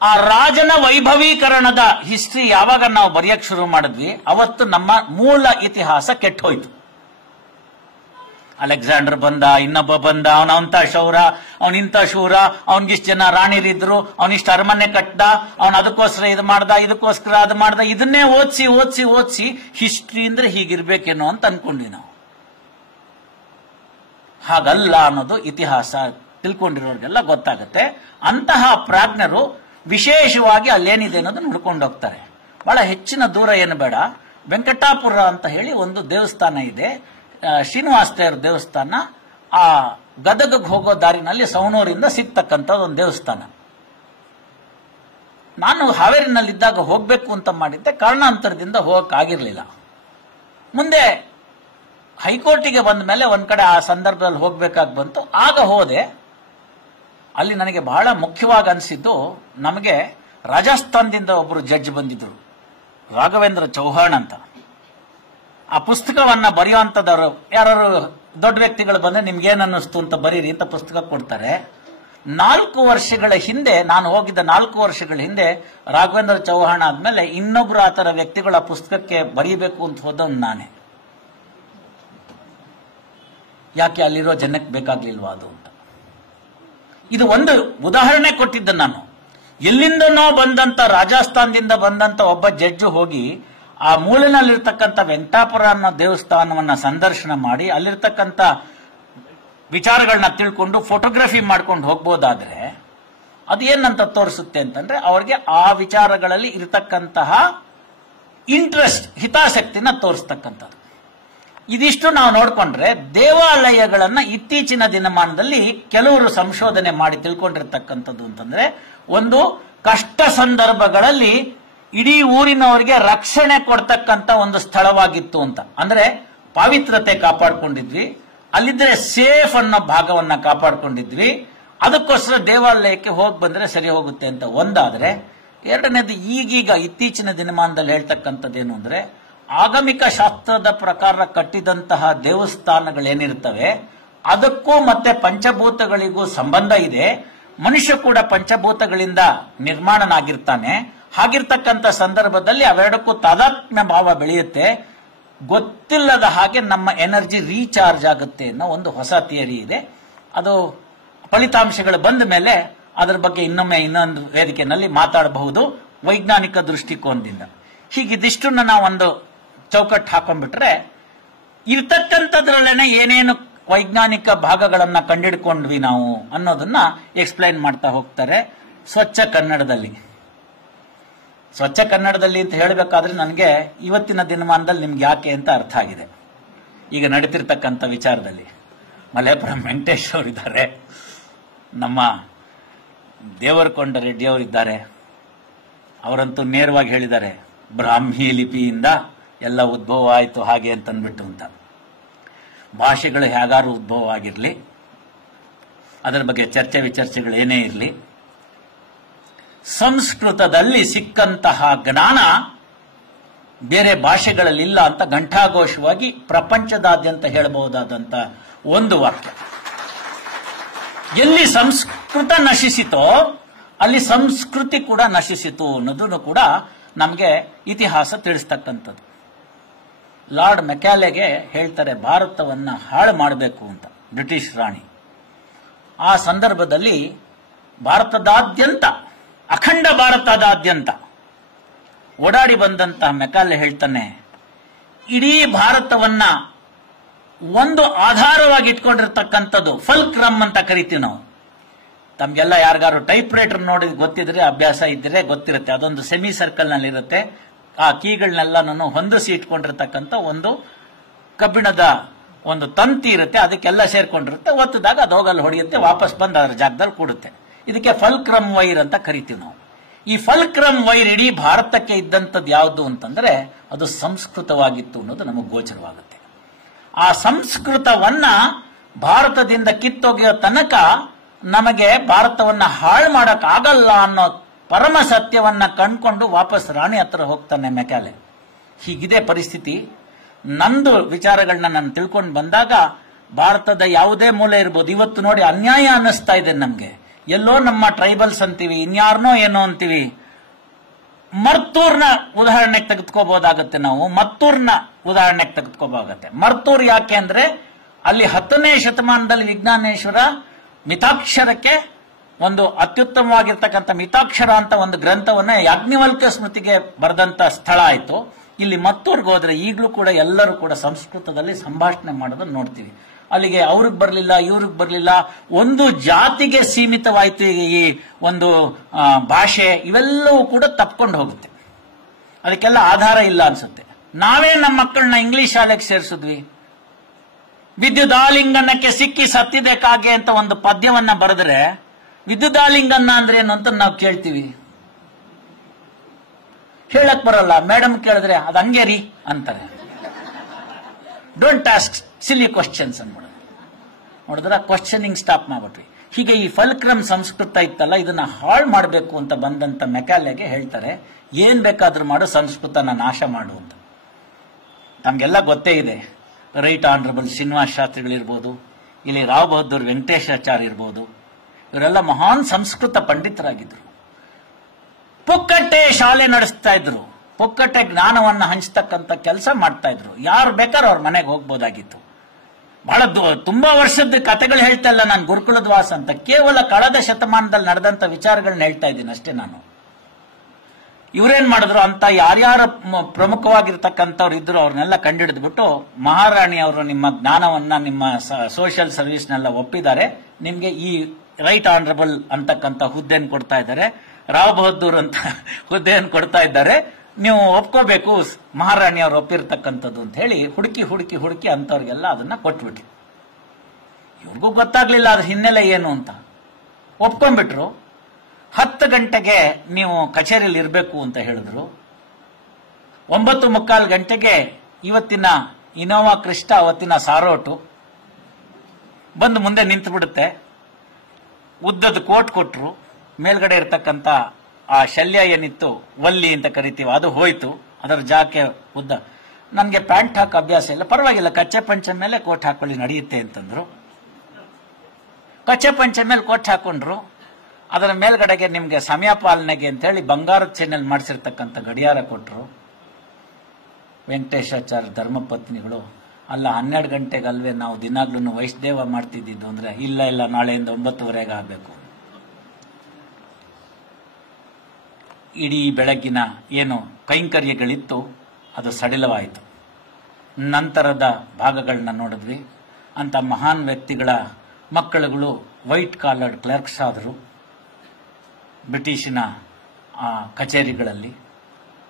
ಆ ರಾಜನ ವೈಭವೀಕರಣದ ಹಿಸ್ಟ್ರಿ ಯಾವಾಗ ನಾವು ಬರೆಯಕ್ಕೆ ಶುರು ಮಾಡಿದ್ವಿ, ಅವತ್ತು ನಮ್ಮ ಮೂಲ ಇತಿಹಾಸ ಕೆಟ್ಟೋಯ್ತು. ಅಲೆಕ್ಸಾಂಡರ್ ಬಂದ, ಇನ್ನೊಬ್ಬ ಬಂದ, ಅವನಂತ ಶೌರ, ಅವನಿಂತ ಶೂರ, ಅವನಿಗಿಷ್ಟು ಜನ ರಾಣಿರಿದ್ರು, ಅವನಿಷ್ಟು ಅರಮನೆ ಕಟ್ಟ, ಅವನು ಅದಕ್ಕೋಸ್ಕರ ಇದು ಮಾಡ್ದ, ಇದಕ್ಕೋಸ್ಕರ ಅದು ಮಾಡ್ದ. ಇದನ್ನೇ ಓದಿಸಿ ಹಿಸ್ಟ್ರಿ ಅಂದ್ರೆ ಹೀಗಿರ್ಬೇಕೇನೋ ಅಂತ ಅನ್ಕೊಂಡ್ವಿ ನಾವು. ಹಾಗಲ್ಲ ಅನ್ನೋದು ಇತಿಹಾಸ ತಿಳ್ಕೊಂಡಿರೋರಿಗೆಲ್ಲ ಗೊತ್ತಾಗುತ್ತೆ. ಅಂತಹ ಪ್ರಾಜ್ಞರು ವಿಶೇಷವಾಗಿ ಅಲ್ಲೇನಿದೆ ಅನ್ನೋದು ನೋಡ್ಕೊಂಡು ಹೋಗ್ತಾರೆ. ಬಹಳ ಹೆಚ್ಚಿನ ದೂರ ಏನು ಬೇಡ, ವೆಂಕಟಾಪುರ ಅಂತ ಹೇಳಿ ಒಂದು ದೇವಸ್ಥಾನ ಇದೆ, ಶ್ರೀನಿವಾಸ ದೇವರ ದೇವಸ್ಥಾನ. ಆ ಗದಗಕ್ಕೆ ಹೋಗೋ ದಾರಿನಲ್ಲಿ ಸವಣೂರಿಂದ ಸಿಗ್ತಕ್ಕಂಥ ಒಂದು ದೇವಸ್ಥಾನ. ನಾನು ಹಾವೇರಿನಲ್ಲಿದ್ದಾಗ ಹೋಗ್ಬೇಕು ಅಂತ ಮಾಡಿದ್ದೆ, ಕಾರಣಾಂತರದಿಂದ ಹೋಗಕ್ಕಾಗಿರ್ಲಿಲ್ಲ. ಮುಂದೆ ಹೈಕೋರ್ಟಿಗೆ ಬಂದ ಮೇಲೆ ಒಂದ್ ಕಡೆ ಆ ಸಂದರ್ಭದಲ್ಲಿ ಹೋಗ್ಬೇಕಾಗಿ ಬಂತು, ಆಗ ಹೋದೆ. ಅಲ್ಲಿ ನನಗೆ ಬಹಳ ಮುಖ್ಯವಾಗಿ ಅನಿಸಿದ್ದು, ನಮಗೆ ರಾಜಸ್ಥಾನದಿಂದ ಒಬ್ಬರು ಜಡ್ಜ್ ಬಂದಿದ್ರು, ರಾಘವೇಂದ್ರ ಚೌಹಾಣ್ ಅಂತ. ಆ ಪುಸ್ತಕವನ್ನ ಬರೆಯುವಂತದವರು ಯಾರು ದೊಡ್ಡ ವ್ಯಕ್ತಿಗಳು ಬಂದ್ರೆ ನಿಮ್ಗೇನ್ ಅನ್ನಿಸ್ತು ಅಂತ ಬರೀರಿ ಅಂತ ಪುಸ್ತಕ ಕೊಡ್ತಾರೆ. 4 ವರ್ಷಗಳ ಹಿಂದೆ ನಾನು ಹೋಗಿದ್ದ 4 ವರ್ಷಗಳ ಹಿಂದೆ ರಾಘವೇಂದ್ರ ಚೌಹಾಣ್ ಆದ್ಮೇಲೆ ಇನ್ನೊಬ್ರು ಆ ತರ ವ್ಯಕ್ತಿಗಳ ಪುಸ್ತಕಕ್ಕೆ ಬರೀಬೇಕು ಅಂತ ಹೋದವನು ನಾನೇ. ಯಾಕೆ ಅಲ್ಲಿರೋ ಜನಕ್ಕೆ ಬೇಕಾಗ್ಲಿಲ್ವಾ ಅದು ಅಂತ. ಇದು ಒಂದು ಉದಾಹರಣೆ ಕೊಟ್ಟಿದ್ದ ನಾನು. ಎಲ್ಲಿಂದನೋ ಬಂದಂತ, ರಾಜಸ್ಥಾನದಿಂದ ಬಂದಂತ ಒಬ್ಬ ಜಡ್ಜ್ ಹೋಗಿ ಆ ಮೂಲೆನಲ್ಲಿರ್ತಕ್ಕಂಥ ವೆಂಕಟಾಪುರ ಅನ್ನೋ ದೇವಸ್ಥಾನವನ್ನ ಸಂದರ್ಶನ ಮಾಡಿ ಅಲ್ಲಿರ್ತಕ್ಕಂಥ ವಿಚಾರಗಳನ್ನ ತಿಳ್ಕೊಂಡು ಫೋಟೋಗ್ರಫಿ ಮಾಡ್ಕೊಂಡು ಹೋಗ್ಬೋದಾದ್ರೆ ಅದೇನಂತ ತೋರಿಸುತ್ತೆ ಅಂತಂದ್ರೆ ಅವ್ರಿಗೆ ಆ ವಿಚಾರಗಳಲ್ಲಿ ಇರತಕ್ಕಂತಹ ಇಂಟ್ರೆಸ್ಟ್, ಹಿತಾಸಕ್ತಿನ ತೋರಿಸ್ತಕ್ಕಂಥದ್ದು. ಇದಿಷ್ಟು ನಾವು ನೋಡ್ಕೊಂಡ್ರೆ ದೇವಾಲಯಗಳನ್ನ ಇತ್ತೀಚಿನ ದಿನಮಾನದಲ್ಲಿ ಕೆಲವರು ಸಂಶೋಧನೆ ಮಾಡಿ ತಿಳ್ಕೊಂಡಿರ್ತಕ್ಕಂಥದ್ದು ಅಂತಂದ್ರೆ, ಒಂದು ಕಷ್ಟ ಸಂದರ್ಭಗಳಲ್ಲಿ ಇಡೀ ಊರಿನವರಿಗೆ ರಕ್ಷಣೆ ಕೊಡ್ತಕ್ಕಂಥ ಒಂದು ಸ್ಥಳವಾಗಿತ್ತು ಅಂತ. ಅಂದ್ರೆ ಪಾವಿತ್ರತೆ ಕಾಪಾಡ್ಕೊಂಡಿದ್ವಿ, ಅಲ್ಲಿದ್ರೆ ಸೇಫ್ ಅನ್ನೋ ಭಾಗವನ್ನ ಕಾಪಾಡ್ಕೊಂಡಿದ್ವಿ, ಅದಕ್ಕೋಸ್ಕರ ದೇವಾಲಯಕ್ಕೆ ಹೋಗಿ ಬಂದ್ರೆ ಸರಿ ಹೋಗುತ್ತೆ ಅಂತ ಒಂದಾದ್ರೆ, ಎರಡನೇದು ಈಗೀಗ ಇತ್ತೀಚಿನ ದಿನಮಾನದಲ್ಲಿ ಹೇಳ್ತಕ್ಕಂಥದ್ದೇನು ಅಂದ್ರೆ, ಆಗಮಿಕ ಶಾಸ್ತ್ರದ ಪ್ರಕಾರ ಕಟ್ಟಿದಂತಹ ದೇವಸ್ಥಾನಗಳೇನಿರ್ತವೆ ಅದಕ್ಕೂ ಮತ್ತೆ ಪಂಚಭೂತಗಳಿಗೂ ಸಂಬಂಧ ಇದೆ. ಮನುಷ್ಯ ಕೂಡ ಪಂಚಭೂತಗಳಿಂದ ನಿರ್ಮಾಣನಾಗಿರ್ತಾನೆ. ಹಾಗಿರ್ತಕ್ಕಂಥ ಸಂದರ್ಭದಲ್ಲಿ ಅವೆರಡಕ್ಕೂ ತಾದಾತ್ಮ್ಯ ಭಾವ ಬೆಳೆಯುತ್ತೆ. ಗೊತ್ತಿಲ್ಲದ ಹಾಗೆ ನಮ್ಮ ಎನರ್ಜಿ ರೀಚಾರ್ಜ್ ಆಗುತ್ತೆ ಅನ್ನೋ ಒಂದು ಹೊಸ ಥಿಯರಿ ಇದೆ. ಅದು ಫಲಿತಾಂಶಗಳು ಬಂದ ಮೇಲೆ ಅದರ ಬಗ್ಗೆ ಇನ್ನೊಮ್ಮೆ ಇನ್ನೊಂದು ವೇದಿಕೆಯಲ್ಲಿ ಮಾತಾಡಬಹುದು ವೈಜ್ಞಾನಿಕ ದೃಷ್ಟಿಕೋನದಿಂದ. ಹೀಗಿದಿಷ್ಟನ್ನ ನಾವೊಂದು ಚೌಕಟ್ಟು ಹಾಕೊಂಡ್ಬಿಟ್ರೆ ಇರ್ತಕ್ಕಂಥದ್ರಲ್ಲೇನೆ ಏನೇನು ವೈಜ್ಞಾನಿಕ ಭಾಗಗಳನ್ನ ಕಂಡಿಡ್ಕೊಂಡ್ವಿ ನಾವು ಅನ್ನೋದನ್ನ ಎಕ್ಸ್ಪ್ಲೈನ್ ಮಾಡ್ತಾ ಹೋಗ್ತಾರೆ ಸ್ವಚ್ಛ ಕನ್ನಡದಲ್ಲಿ. ಸ್ವಚ್ಛ ಕನ್ನಡದಲ್ಲಿ ಅಂತ ಹೇಳಬೇಕಾದ್ರೆ ನನಗೆ ಇವತ್ತಿನ ದಿನಮಾನದಲ್ಲಿ ನಿಮ್ಗೆ ಯಾಕೆ ಅಂತ ಅರ್ಥ ಆಗಿದೆ. ಈಗ ನಡೀತಿರ್ತಕ್ಕಂಥ ವಿಚಾರದಲ್ಲಿ. ಮಲೆಪುರಂ ವೆಂಕಟೇಶ್ ಅವರಿದ್ದಾರೆ, ನಮ್ಮ ದೇವರಕೊಂಡ ರೆಡ್ಡಿ ಅವರಿದ್ದಾರೆ. ಅವರಂತೂ ನೇರವಾಗಿ ಹೇಳಿದ್ದಾರೆ, ಬ್ರಾಹ್ಮಿ ಲಿಪಿಯಿಂದ ಎಲ್ಲ ಉದ್ಭವ ಆಯಿತು ಹಾಗೆ ಅಂತನ್ಬಿಟ್ಟು ಅಂತ. ಭಾಷೆಗಳು ಹೇಗಾರು ಉದ್ಭವ ಆಗಿರಲಿ, ಅದರ ಬಗ್ಗೆ ಚರ್ಚೆ ವಿಚರ್ಚೆಗಳು ಏನೇ ಇರಲಿ, ಸಂಸ್ಕೃತದಲ್ಲಿ ಸಿಕ್ಕಂತಹ ಜ್ಞಾನ ಬೇರೆ ಭಾಷೆಗಳಲ್ಲಿ ಇಲ್ಲ ಅಂತ ಘಂಟಾಘೋಷವಾಗಿ ಪ್ರಪಂಚದಾದ್ಯಂತ ಹೇಳಬಹುದಾದಂತ ಒಂದು ವಾಕ್ಯ. ಎಲ್ಲಿ ಸಂಸ್ಕೃತ ನಶಿಸಿತೋ ಅಲ್ಲಿ ಸಂಸ್ಕೃತಿ ಕೂಡ ನಶಿಸಿತು ಅನ್ನೋದನ್ನು ಕೂಡ ನಮಗೆ ಇತಿಹಾಸ ತಿಳಿಸ್ತಕ್ಕಂಥದ್ದು. ಲಾರ್ಡ್ ಮೆಕ್ಯಾಲೆಗೆ ಹೇಳ್ತಾರೆ ಭಾರತವನ್ನ ಹಾಳು ಮಾಡಬೇಕು ಅಂತ ಬ್ರಿಟಿಷ್ ರಾಣಿ. ಆ ಸಂದರ್ಭದಲ್ಲಿ ಭಾರತದಾದ್ಯಂತ, ಅಖಂಡ ಭಾರತದಾದ್ಯಂತ ಓಡಾಡಿ ಬಂದಂತಹ ಮೆಕ್ಯಾಲೆ ಹೇಳ್ತಾನೆ, ಇಡೀ ಭಾರತವನ್ನ ಒಂದು ಆಧಾರವಾಗಿ ಇಟ್ಕೊಂಡಿರ್ತಕ್ಕಂಥದ್ದು ಫಲ್ಕ್ರಮ್ ಅಂತ ಕರಿತೀವಿ ನಾವು. ತಮ್ಗೆಲ್ಲ ಯಾರಿಗಾರು ಟೈಪ್ ರೈಟರ್ ನೋಡಿ ಗೊತ್ತಿದ್ರೆ, ಅಭ್ಯಾಸ ಇದ್ರೆ ಗೊತ್ತಿರುತ್ತೆ. ಅದೊಂದು ಸೆಮಿ ಸರ್ಕಲ್ ನಲ್ಲಿ ಇರುತ್ತೆ. ಆ ಕೀಗಳನ್ನೆಲ್ಲ ಹೊಂದಿಸಿ ಇಟ್ಕೊಂಡಿರ್ತಕ್ಕಂಥ ಒಂದು ಕಬ್ಬಿಣದ ಒಂದು ತಂತಿ ಇರುತ್ತೆ, ಅದಕ್ಕೆಲ್ಲ ಸೇರ್ಕೊಂಡಿರುತ್ತೆ. ಒತ್ತಿದಾಗ ಅದು ಹೋಗಲ್ಲಿ ಹೊಡೆಯುತ್ತೆ, ವಾಪಸ್ ಬಂದು ಅದರ ಜಾಗದಲ್ಲಿ ಕೂಡುತ್ತೆ. ಇದಕ್ಕೆ ಫಲ್ಕ್ರಮ್ ವೈರ್ ಅಂತ ಕರಿತೀವಿ ನಾವು. ಈ ಫಲ್ಕ್ರಮ್ ವೈರ್ ಇಡೀ ಭಾರತಕ್ಕೆ ಇದ್ದಂಥದ್ದು ಯಾವುದು ಅಂತಂದ್ರೆ ಅದು ಸಂಸ್ಕೃತವಾಗಿತ್ತು ಅನ್ನೋದು ನಮಗೆ ಗೋಚರವಾಗುತ್ತೆ. ಆ ಸಂಸ್ಕೃತವನ್ನ ಭಾರತದಿಂದ ಕಿತ್ತೊಗೆಯೋ ತನಕ ನಮಗೆ ಭಾರತವನ್ನ ಹಾಳು ಮಾಡಕ್ ಆಗಲ್ಲ ಅನ್ನೋ ಪರಮ ಸತ್ಯವನ್ನ ಕಂಡ್ಕೊಂಡು ವಾಪಸ್ ರಾಣಿ ಹತ್ರ ಹೋಗ್ತಾನೆ ಮೆಕ್ಯಾಲೆ. ಹೀಗಿದೆ ಪರಿಸ್ಥಿತಿ. ನಂದು ವಿಚಾರಗಳನ್ನ ನಾನು ತಿಳ್ಕೊಂಡು ಬಂದಾಗ ಭಾರತದ ಯಾವುದೇ ಮೂಲೆ ಇರ್ಬೋದು, ಇವತ್ತು ನೋಡಿ ಅನ್ಯಾಯ ಅನ್ನಿಸ್ತಾ ಇದೆ ನಮ್ಗೆ. ಎಲ್ಲೋ ನಮ್ಮ ಟ್ರೈಬಲ್ಸ್ ಅಂತೀವಿ, ಇನ್ಯಾರನೋ ಏನೋ ಅಂತೀವಿ. ಮರ್ತೂರ್ನ ಉದಾಹರಣೆಗೆ ತೆಗೆದುಕೋಬಹುದಾಗತ್ತೆ ನಾವು. ಮತ್ತೂರ್ನ ಉದಾಹರಣೆಗೆ ತೆಗೆದುಕೋಬಹುದಾಗತ್ತೆ. ಮರ್ತೂರ್ ಯಾಕೆ ಅಂದ್ರೆ ಅಲ್ಲಿ 10ನೇ ಶತಮಾನದಲ್ಲಿ ವಿಜ್ಞಾನೇಶ್ವರ ಮಿತಾಕ್ಷರಕ್ಕೆ ಒಂದು ಅತ್ಯುತ್ತಮವಾಗಿರ್ತಕ್ಕಂಥ ಮಿತಾಕ್ಷರ ಅಂತ ಒಂದು ಗ್ರಂಥವನ್ನ ಯಾಜ್ಞವಲ್ಕ್ಯ ಸ್ಮೃತಿಗೆ ಬರೆದಂತ ಸ್ಥಳ ಆಯ್ತು. ಇಲ್ಲಿ ಮತ್ತೂರ್ಗೆ ಹೋದ್ರೆ ಈಗಲೂ ಕೂಡ ಎಲ್ಲರೂ ಕೂಡ ಸಂಸ್ಕೃತದಲ್ಲಿ ಸಂಭಾಷಣೆ ಮಾಡೋದನ್ನ ನೋಡ್ತೀವಿ. ಅಲ್ಲಿಗೆ ಅವ್ರಿಗೆ ಬರಲಿಲ್ಲ, ಇವ್ರಿಗೆ ಬರಲಿಲ್ಲ, ಒಂದು ಜಾತಿಗೆ ಸೀಮಿತವಾಯ್ತು ಈ ಒಂದು ಭಾಷೆ. ಇವೆಲ್ಲವೂ ಕೂಡ ತಪ್ಕೊಂಡು ಹೋಗುತ್ತೆ. ಅದಕ್ಕೆಲ್ಲ ಆಧಾರ ಇಲ್ಲ ಅನ್ಸುತ್ತೆ. ನಾವೇ ನಮ್ಮ ಮಕ್ಕಳನ್ನ ಇಂಗ್ಲಿಷ್ ಶಾಲೆಗೆ ಸೇರಿಸಿದ್ವಿ. ವಿದ್ಯುದಾಲಿಂಗನಕ್ಕೆ ಸಿಕ್ಕಿ ಸತ್ತಿದೆ ಕಾಗೆ ಅಂತ ಒಂದು ಪದ್ಯವನ್ನ ಬರೆದ್ರೆ ವಿದ್ಯುದಾಲಿಂಗನ ಅಂದ್ರೆ ಏನು ಅಂತ ನಾವು ಕೇಳ್ತೀವಿ. ಹೇಳಕ್ ಬರಲ್ಲ. ಮೇಡಮ್ ಕೇಳಿದ್ರೆ ಅದು ಹಂಗೆ ರೀ ಅಂತಾರೆ. ಡೋಂಟ್ ಆಸ್ಕ್ ಸಿಲಿ ಕ್ವಶನ್ಸ್ ಅನ್ಬಿಡೋದು. ನೋಡಿದ್ರ ಕ್ವಶನಿಂಗ್ ಸ್ಟಾಪ್ ಮಾಡ್ಬಿಟ್ವಿ. ಹೀಗೆ ಈ ಫಲ್ಕ್ರಮ್ ಸಂಸ್ಕೃತ ಇತ್ತಲ್ಲ, ಇದನ್ನ ಹಾಳು ಮಾಡಬೇಕು ಅಂತ ಬಂದಂತ ಮೆಕ್ಯಾಲೆಗೆ ಹೇಳ್ತಾರೆ, ಏನ್ ಬೇಕಾದ್ರೂ ಮಾಡು, ಸಂಸ್ಕೃತನ ನಾಶ ಮಾಡು ಅಂತ. ನಮ್ಗೆಲ್ಲ ಗೊತ್ತೇ ಇದೆ. ರೈಟ್ ಆನರಬಲ್ ಶ್ರೀನಿವಾಸ ಶಾಸ್ತ್ರಿಗಳಿರ್ಬೋದು, ಇಲ್ಲಿ ರಾವ್ ಬಹದ್ದೂರ್ ವೆಂಕಟೇಶಾಚಾರ್ಯ ಇರ್ಬೋದು, ಇವರೆಲ್ಲ ಮಹಾನ್ ಸಂಸ್ಕೃತ ಪಂಡಿತರಾಗಿದ್ರು. ಪುಕ್ಕಟ್ಟೆ ಶಾಲೆ ನಡೆಸ್ತಾ ಇದ್ರು. ಪುಕ್ಕಟ್ಟೆ ಜ್ಞಾನವನ್ನ ಹಂಚತಕ್ಕಂಥ ಕೆಲಸ ಮಾಡ್ತಾ ಇದ್ರು. ಯಾರು ಬೇಕಾದ್ರೂ ಅವ್ರ ಮನೆಗೆ ಹೋಗ್ಬೋದಾಗಿತ್ತು. ಬಹಳ ತುಂಬಾ ವರ್ಷದ ಕಥೆಗಳು ಹೇಳ್ತಾ ಇಲ್ಲ ನಾನು, ಗುರುಕುಲದ ವಾಸ ಅಂತ. ಕೇವಲ ಕಳೆದ ಶತಮಾನದಲ್ಲಿ ನಡೆದಂತ ವಿಚಾರಗಳನ್ನ ಹೇಳ್ತಾ ಇದ್ದೀನಿ ಅಷ್ಟೇ ನಾನು. ಇವರೇನ್ ಮಾಡಿದ್ರು ಅಂತ ಯಾರ್ಯಾರ ಪ್ರಮುಖವಾಗಿರ್ತಕ್ಕಂಥವ್ರು ಇದ್ರು ಅವ್ರನ್ನೆಲ್ಲ ಕಂಡಿಡಿದ್ಬಿಟ್ಟು, ಮಹಾರಾಣಿ ಅವರು ನಿಮ್ಮ ಜ್ಞಾನವನ್ನ, ನಿಮ್ಮ ಸೋಷಿಯಲ್ ಸರ್ವಿಸ್ನೆಲ್ಲ ಒಪ್ಪಿದ್ದಾರೆ, ನಿಮ್ಗೆ ಈ ರೈಟ್ ಆನರಬಲ್ ಅಂತಕ್ಕಂಥ ಹುದ್ದೆಯನ್ನು ಕೊಡ್ತಾ ಇದ್ದಾರೆ, ರಾವ್ ಬಹದ್ದೂರ್ ಅಂತ ಹುದ್ದೆಯನ್ನು ಕೊಡ್ತಾ ಇದ್ದಾರೆ, ನೀವು ಒಪ್ಕೋಬೇಕು ಮಹಾರಾಣಿ ಅವರು ಒಪ್ಪಿರ್ತಕ್ಕಂಥದ್ದು ಅಂತ ಹೇಳಿ ಹುಡುಕಿ ಹುಡುಕಿ ಹುಡುಕಿ ಅಂತವ್ರಿಗೆಲ್ಲ ಅದನ್ನ ಕೊಟ್ಬಿಟ್ರು. ಇವ್ರಿಗೂ ಗೊತ್ತಾಗ್ಲಿಲ್ಲ ಅದ್ರ ಹಿನ್ನೆಲೆ ಏನು ಅಂತ. ಒಪ್ಕೊಂಡ್ಬಿಟ್ರು. 10 ಗಂಟೆಗೆ ನೀವು ಕಚೇರಿಯಲ್ಲಿ ಇರಬೇಕು ಅಂತ ಹೇಳಿದ್ರು. 9:15 ಗಂಟೆಗೆ ಇವತ್ತಿನ ಇನೋವಾ ಕ್ರಿಸ್ಟಾ, ಅವತ್ತಿನ ಸಾರೋಟು ಬಂದು ಮುಂದೆ ನಿಂತು ಬಿಡುತ್ತೆ. ಉದ್ದದ ಕೋಟ್ ಕೊಟ್ರು. ಮೇಲ್ಗಡೆ ಇರತಕ್ಕಂತ ಆ ಶಲ್ಯ ಏನಿತ್ತು, ವಲ್ಲಿ ಅಂತ ಕರಿತೀವಿ, ಅದು ಹೋಯ್ತು. ಅದರ ಜಾಕೆ ಉದ್ದ. ನನ್ಗೆ ಪ್ಯಾಂಟ್ ಹಾಕೋ ಅಭ್ಯಾಸ ಇಲ್ಲ, ಪರವಾಗಿಲ್ಲ, ಕಚ್ಚೆ ಪಂಚೆ ಮೇಲೆ ಕೋಟ್ ಹಾಕೊಳ್ಳಿ ನಡೆಯುತ್ತೆ ಅಂತಂದ್ರು. ಕಚ್ಚೆ ಪಂಚೆ ಮೇಲೆ ಕೋಟ್ ಹಾಕೊಂಡ್ರು. ಅದರ ಮೇಲ್ಗಡೆಗೆ ನಿಮ್ಗೆ ಸಮಯ ಪಾಲನೆಗೆ ಅಂತ ಹೇಳಿ ಬಂಗಾರದ ಚೆನ್ನಲ್ಲಿ ಮಾಡಿಸಿರ್ತಕ್ಕಂಥ ಗಡಿಯಾರ ಕೊಟ್ರು. ವೆಂಕಟೇಶಾಚಾರ್ಯ ಧರ್ಮಪತ್ನಿಗಳು, ಅಲ್ಲ 12 ಗಂಟೆಗಲ್ವೇ ನಾವು ದಿನಾಗ್ಲೂ ವೈಷ್ಣದೇವ ಮಾಡ್ತಿದ್ದು ಅಂದ್ರೆ, ಇಲ್ಲ ಇಲ್ಲ ನಾಳೆಯಿಂದ 9:30 ಆಗಬೇಕು. ಇಡೀ ಬೆಳಗ್ಗಿನ ಏನು ಕೈಂಕರ್ಯಗಳಿತ್ತು ಅದು ಸಡಿಲವಾಯಿತು. ನಂತರದ ಭಾಗಗಳನ್ನ ನೋಡಿದ್ವಿ. ಅಂತ ಮಹಾನ್ ವ್ಯಕ್ತಿಗಳ ಮಕ್ಕಳುಗಳು ವೈಟ್ ಕಾಲರ್ಡ್ ಕ್ಲರ್ಕ್ಸ್ ಆದರು ಬ್ರಿಟಿಷಿನ ಕಚೇರಿಗಳಲ್ಲಿ.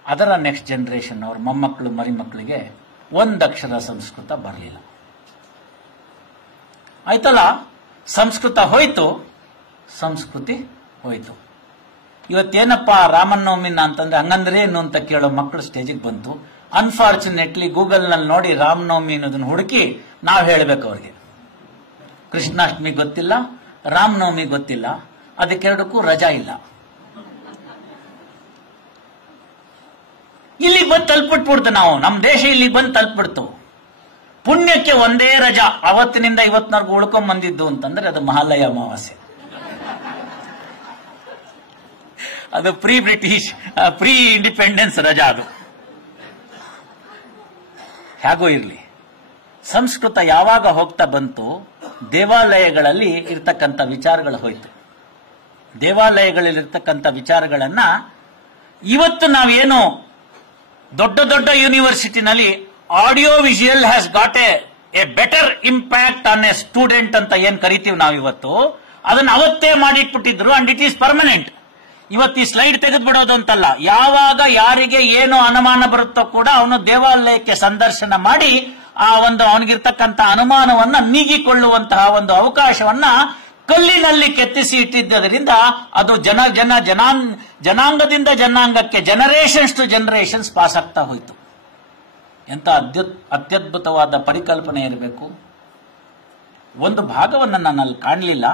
ಅದರ ನೆಕ್ಸ್ಟ್ ಜನರೇಷನ್ ಅವ್ರ ಮೊಮ್ಮಕ್ಕಳು ಮರಿಮಕ್ಕಳಿಗೆ 1 ಅಕ್ಷರ ಸಂಸ್ಕೃತ ಬರಲಿಲ್ಲ. ಆಯ್ತಲ್ಲ, ಸಂಸ್ಕೃತ ಹೋಯ್ತು, ಸಂಸ್ಕೃತಿ ಹೋಯ್ತು. ಇವತ್ತೇನಪ್ಪ ರಾಮನವಮಿನ ಅಂತಂದ್ರೆ ಹಂಗಂದ್ರೆ ಏನು ಅಂತ ಕೇಳೋ ಮಕ್ಕಳು ಸ್ಟೇಜಿಗೆ ಬಂತು. ಅನ್ಫಾರ್ಚುನೇಟ್ಲಿ ಗೂಗಲ್ ನಲ್ಲಿ ನೋಡಿ ರಾಮನವಮಿ ಅನ್ನೋದನ್ನ ಹುಡುಕಿ ನಾವು ಹೇಳ್ಬೇಕು ಅವ್ರಿಗೆ. ಕೃಷ್ಣಾಷ್ಟಮಿ ಗೊತ್ತಿಲ್ಲ, ರಾಮನವಮಿ ಗೊತ್ತಿಲ್ಲ, ಅದಕ್ಕೆರಡಕ್ಕೂ ರಜಾ ಇಲ್ಲ. ಇಲ್ಲಿ ಬಂದು ತಲುಪಿಟ್ಬಿಡ್ತು ನಾವು, ನಮ್ಮ ದೇಶ ಇಲ್ಲಿ ಬಂದು ತಲುಪಿಡ್ತು. ಪುಣ್ಯಕ್ಕೆ ಒಂದೇ ರಜಾ ಅವತ್ತಿನಿಂದ ಇವತ್ತಿನವರೆಗೂ ಉಳ್ಕೊಂಡ್ ಬಂದಿದ್ದು ಅಂತಂದ್ರೆ ಅದು ಮಹಾಲಯ ಅಮಾವಾಸ್ಯೆ. ಅದು ಪ್ರೀ ಬ್ರಿಟಿಷ್ ಪ್ರೀ ಇಂಡಿಪೆಂಡೆನ್ಸ್ ರಜಾ. ಅದು ಹೇಗೋ ಇರ್ಲಿ, ಸಂಸ್ಕೃತ ಯಾವಾಗ ಹೋಗ್ತಾ ಬಂತು, ದೇವಾಲಯಗಳಲ್ಲಿ ಇರ್ತಕ್ಕಂಥ ವಿಚಾರಗಳು ಹೋಯ್ತು. ದೇವಾಲಯಗಳಲ್ಲಿರ್ತಕ್ಕಂಥ ವಿಚಾರಗಳನ್ನ ಇವತ್ತು ನಾವೇನು ದೊಡ್ಡ ದೊಡ್ಡ ಯೂನಿವರ್ಸಿಟಿನಲ್ಲಿ audio visual has got a better impact on a student ಅಂತ ಏನ್ ಕರಿತೀವಿ ನಾವಿವತ್ತು, ಅದನ್ನ ಅವತ್ತೇ ಮಾಡಿಟ್ಬಿಟ್ಟಿದ್ರು. And it is permanent. ಇವತ್ತು ಈ ಸ್ಲೈಡ್ ತೆಗೆದು ಬಿಡೋದು ಅಂತಲ್ಲ, ಯಾವಾಗ ಯಾರಿಗೆ ಏನು ಅನುಮಾನ ಬರುತ್ತೋ ಕೂಡ ಅವನು ದೇವಾಲಯಕ್ಕೆ ಸಂದರ್ಶನ ಮಾಡಿ ಆ ಒಂದು ಅವನಿಗಿರ್ತಕ್ಕಂಥ ಅನುಮಾನವನ್ನ ನೀಗಿಕೊಳ್ಳುವಂತಹ ಒಂದು ಅವಕಾಶವನ್ನ ಕಲ್ಲಿನಲ್ಲಿ ಕೆತ್ತಿಸಿ ಇಟ್ಟಿದ್ದರಿಂದ ಅದು ಜನಾಂಗದಿಂದ ಜನಾಂಗಕ್ಕೆ, ಜನರೇಷನ್ಸ್ ಟು ಜನರೇಷನ್ಸ್ ಪಾಸ್ ಆಗ್ತಾ ಹೋಯಿತು. ಎಂತ ಅತ್ಯದ್ಭುತವಾದ ಪರಿಕಲ್ಪನೆ ಇರಬೇಕು. ಒಂದು ಭಾಗವನ್ನು ನಾನು ಅಲ್ಲಿ ಕಾಣಲಿಲ್ಲ.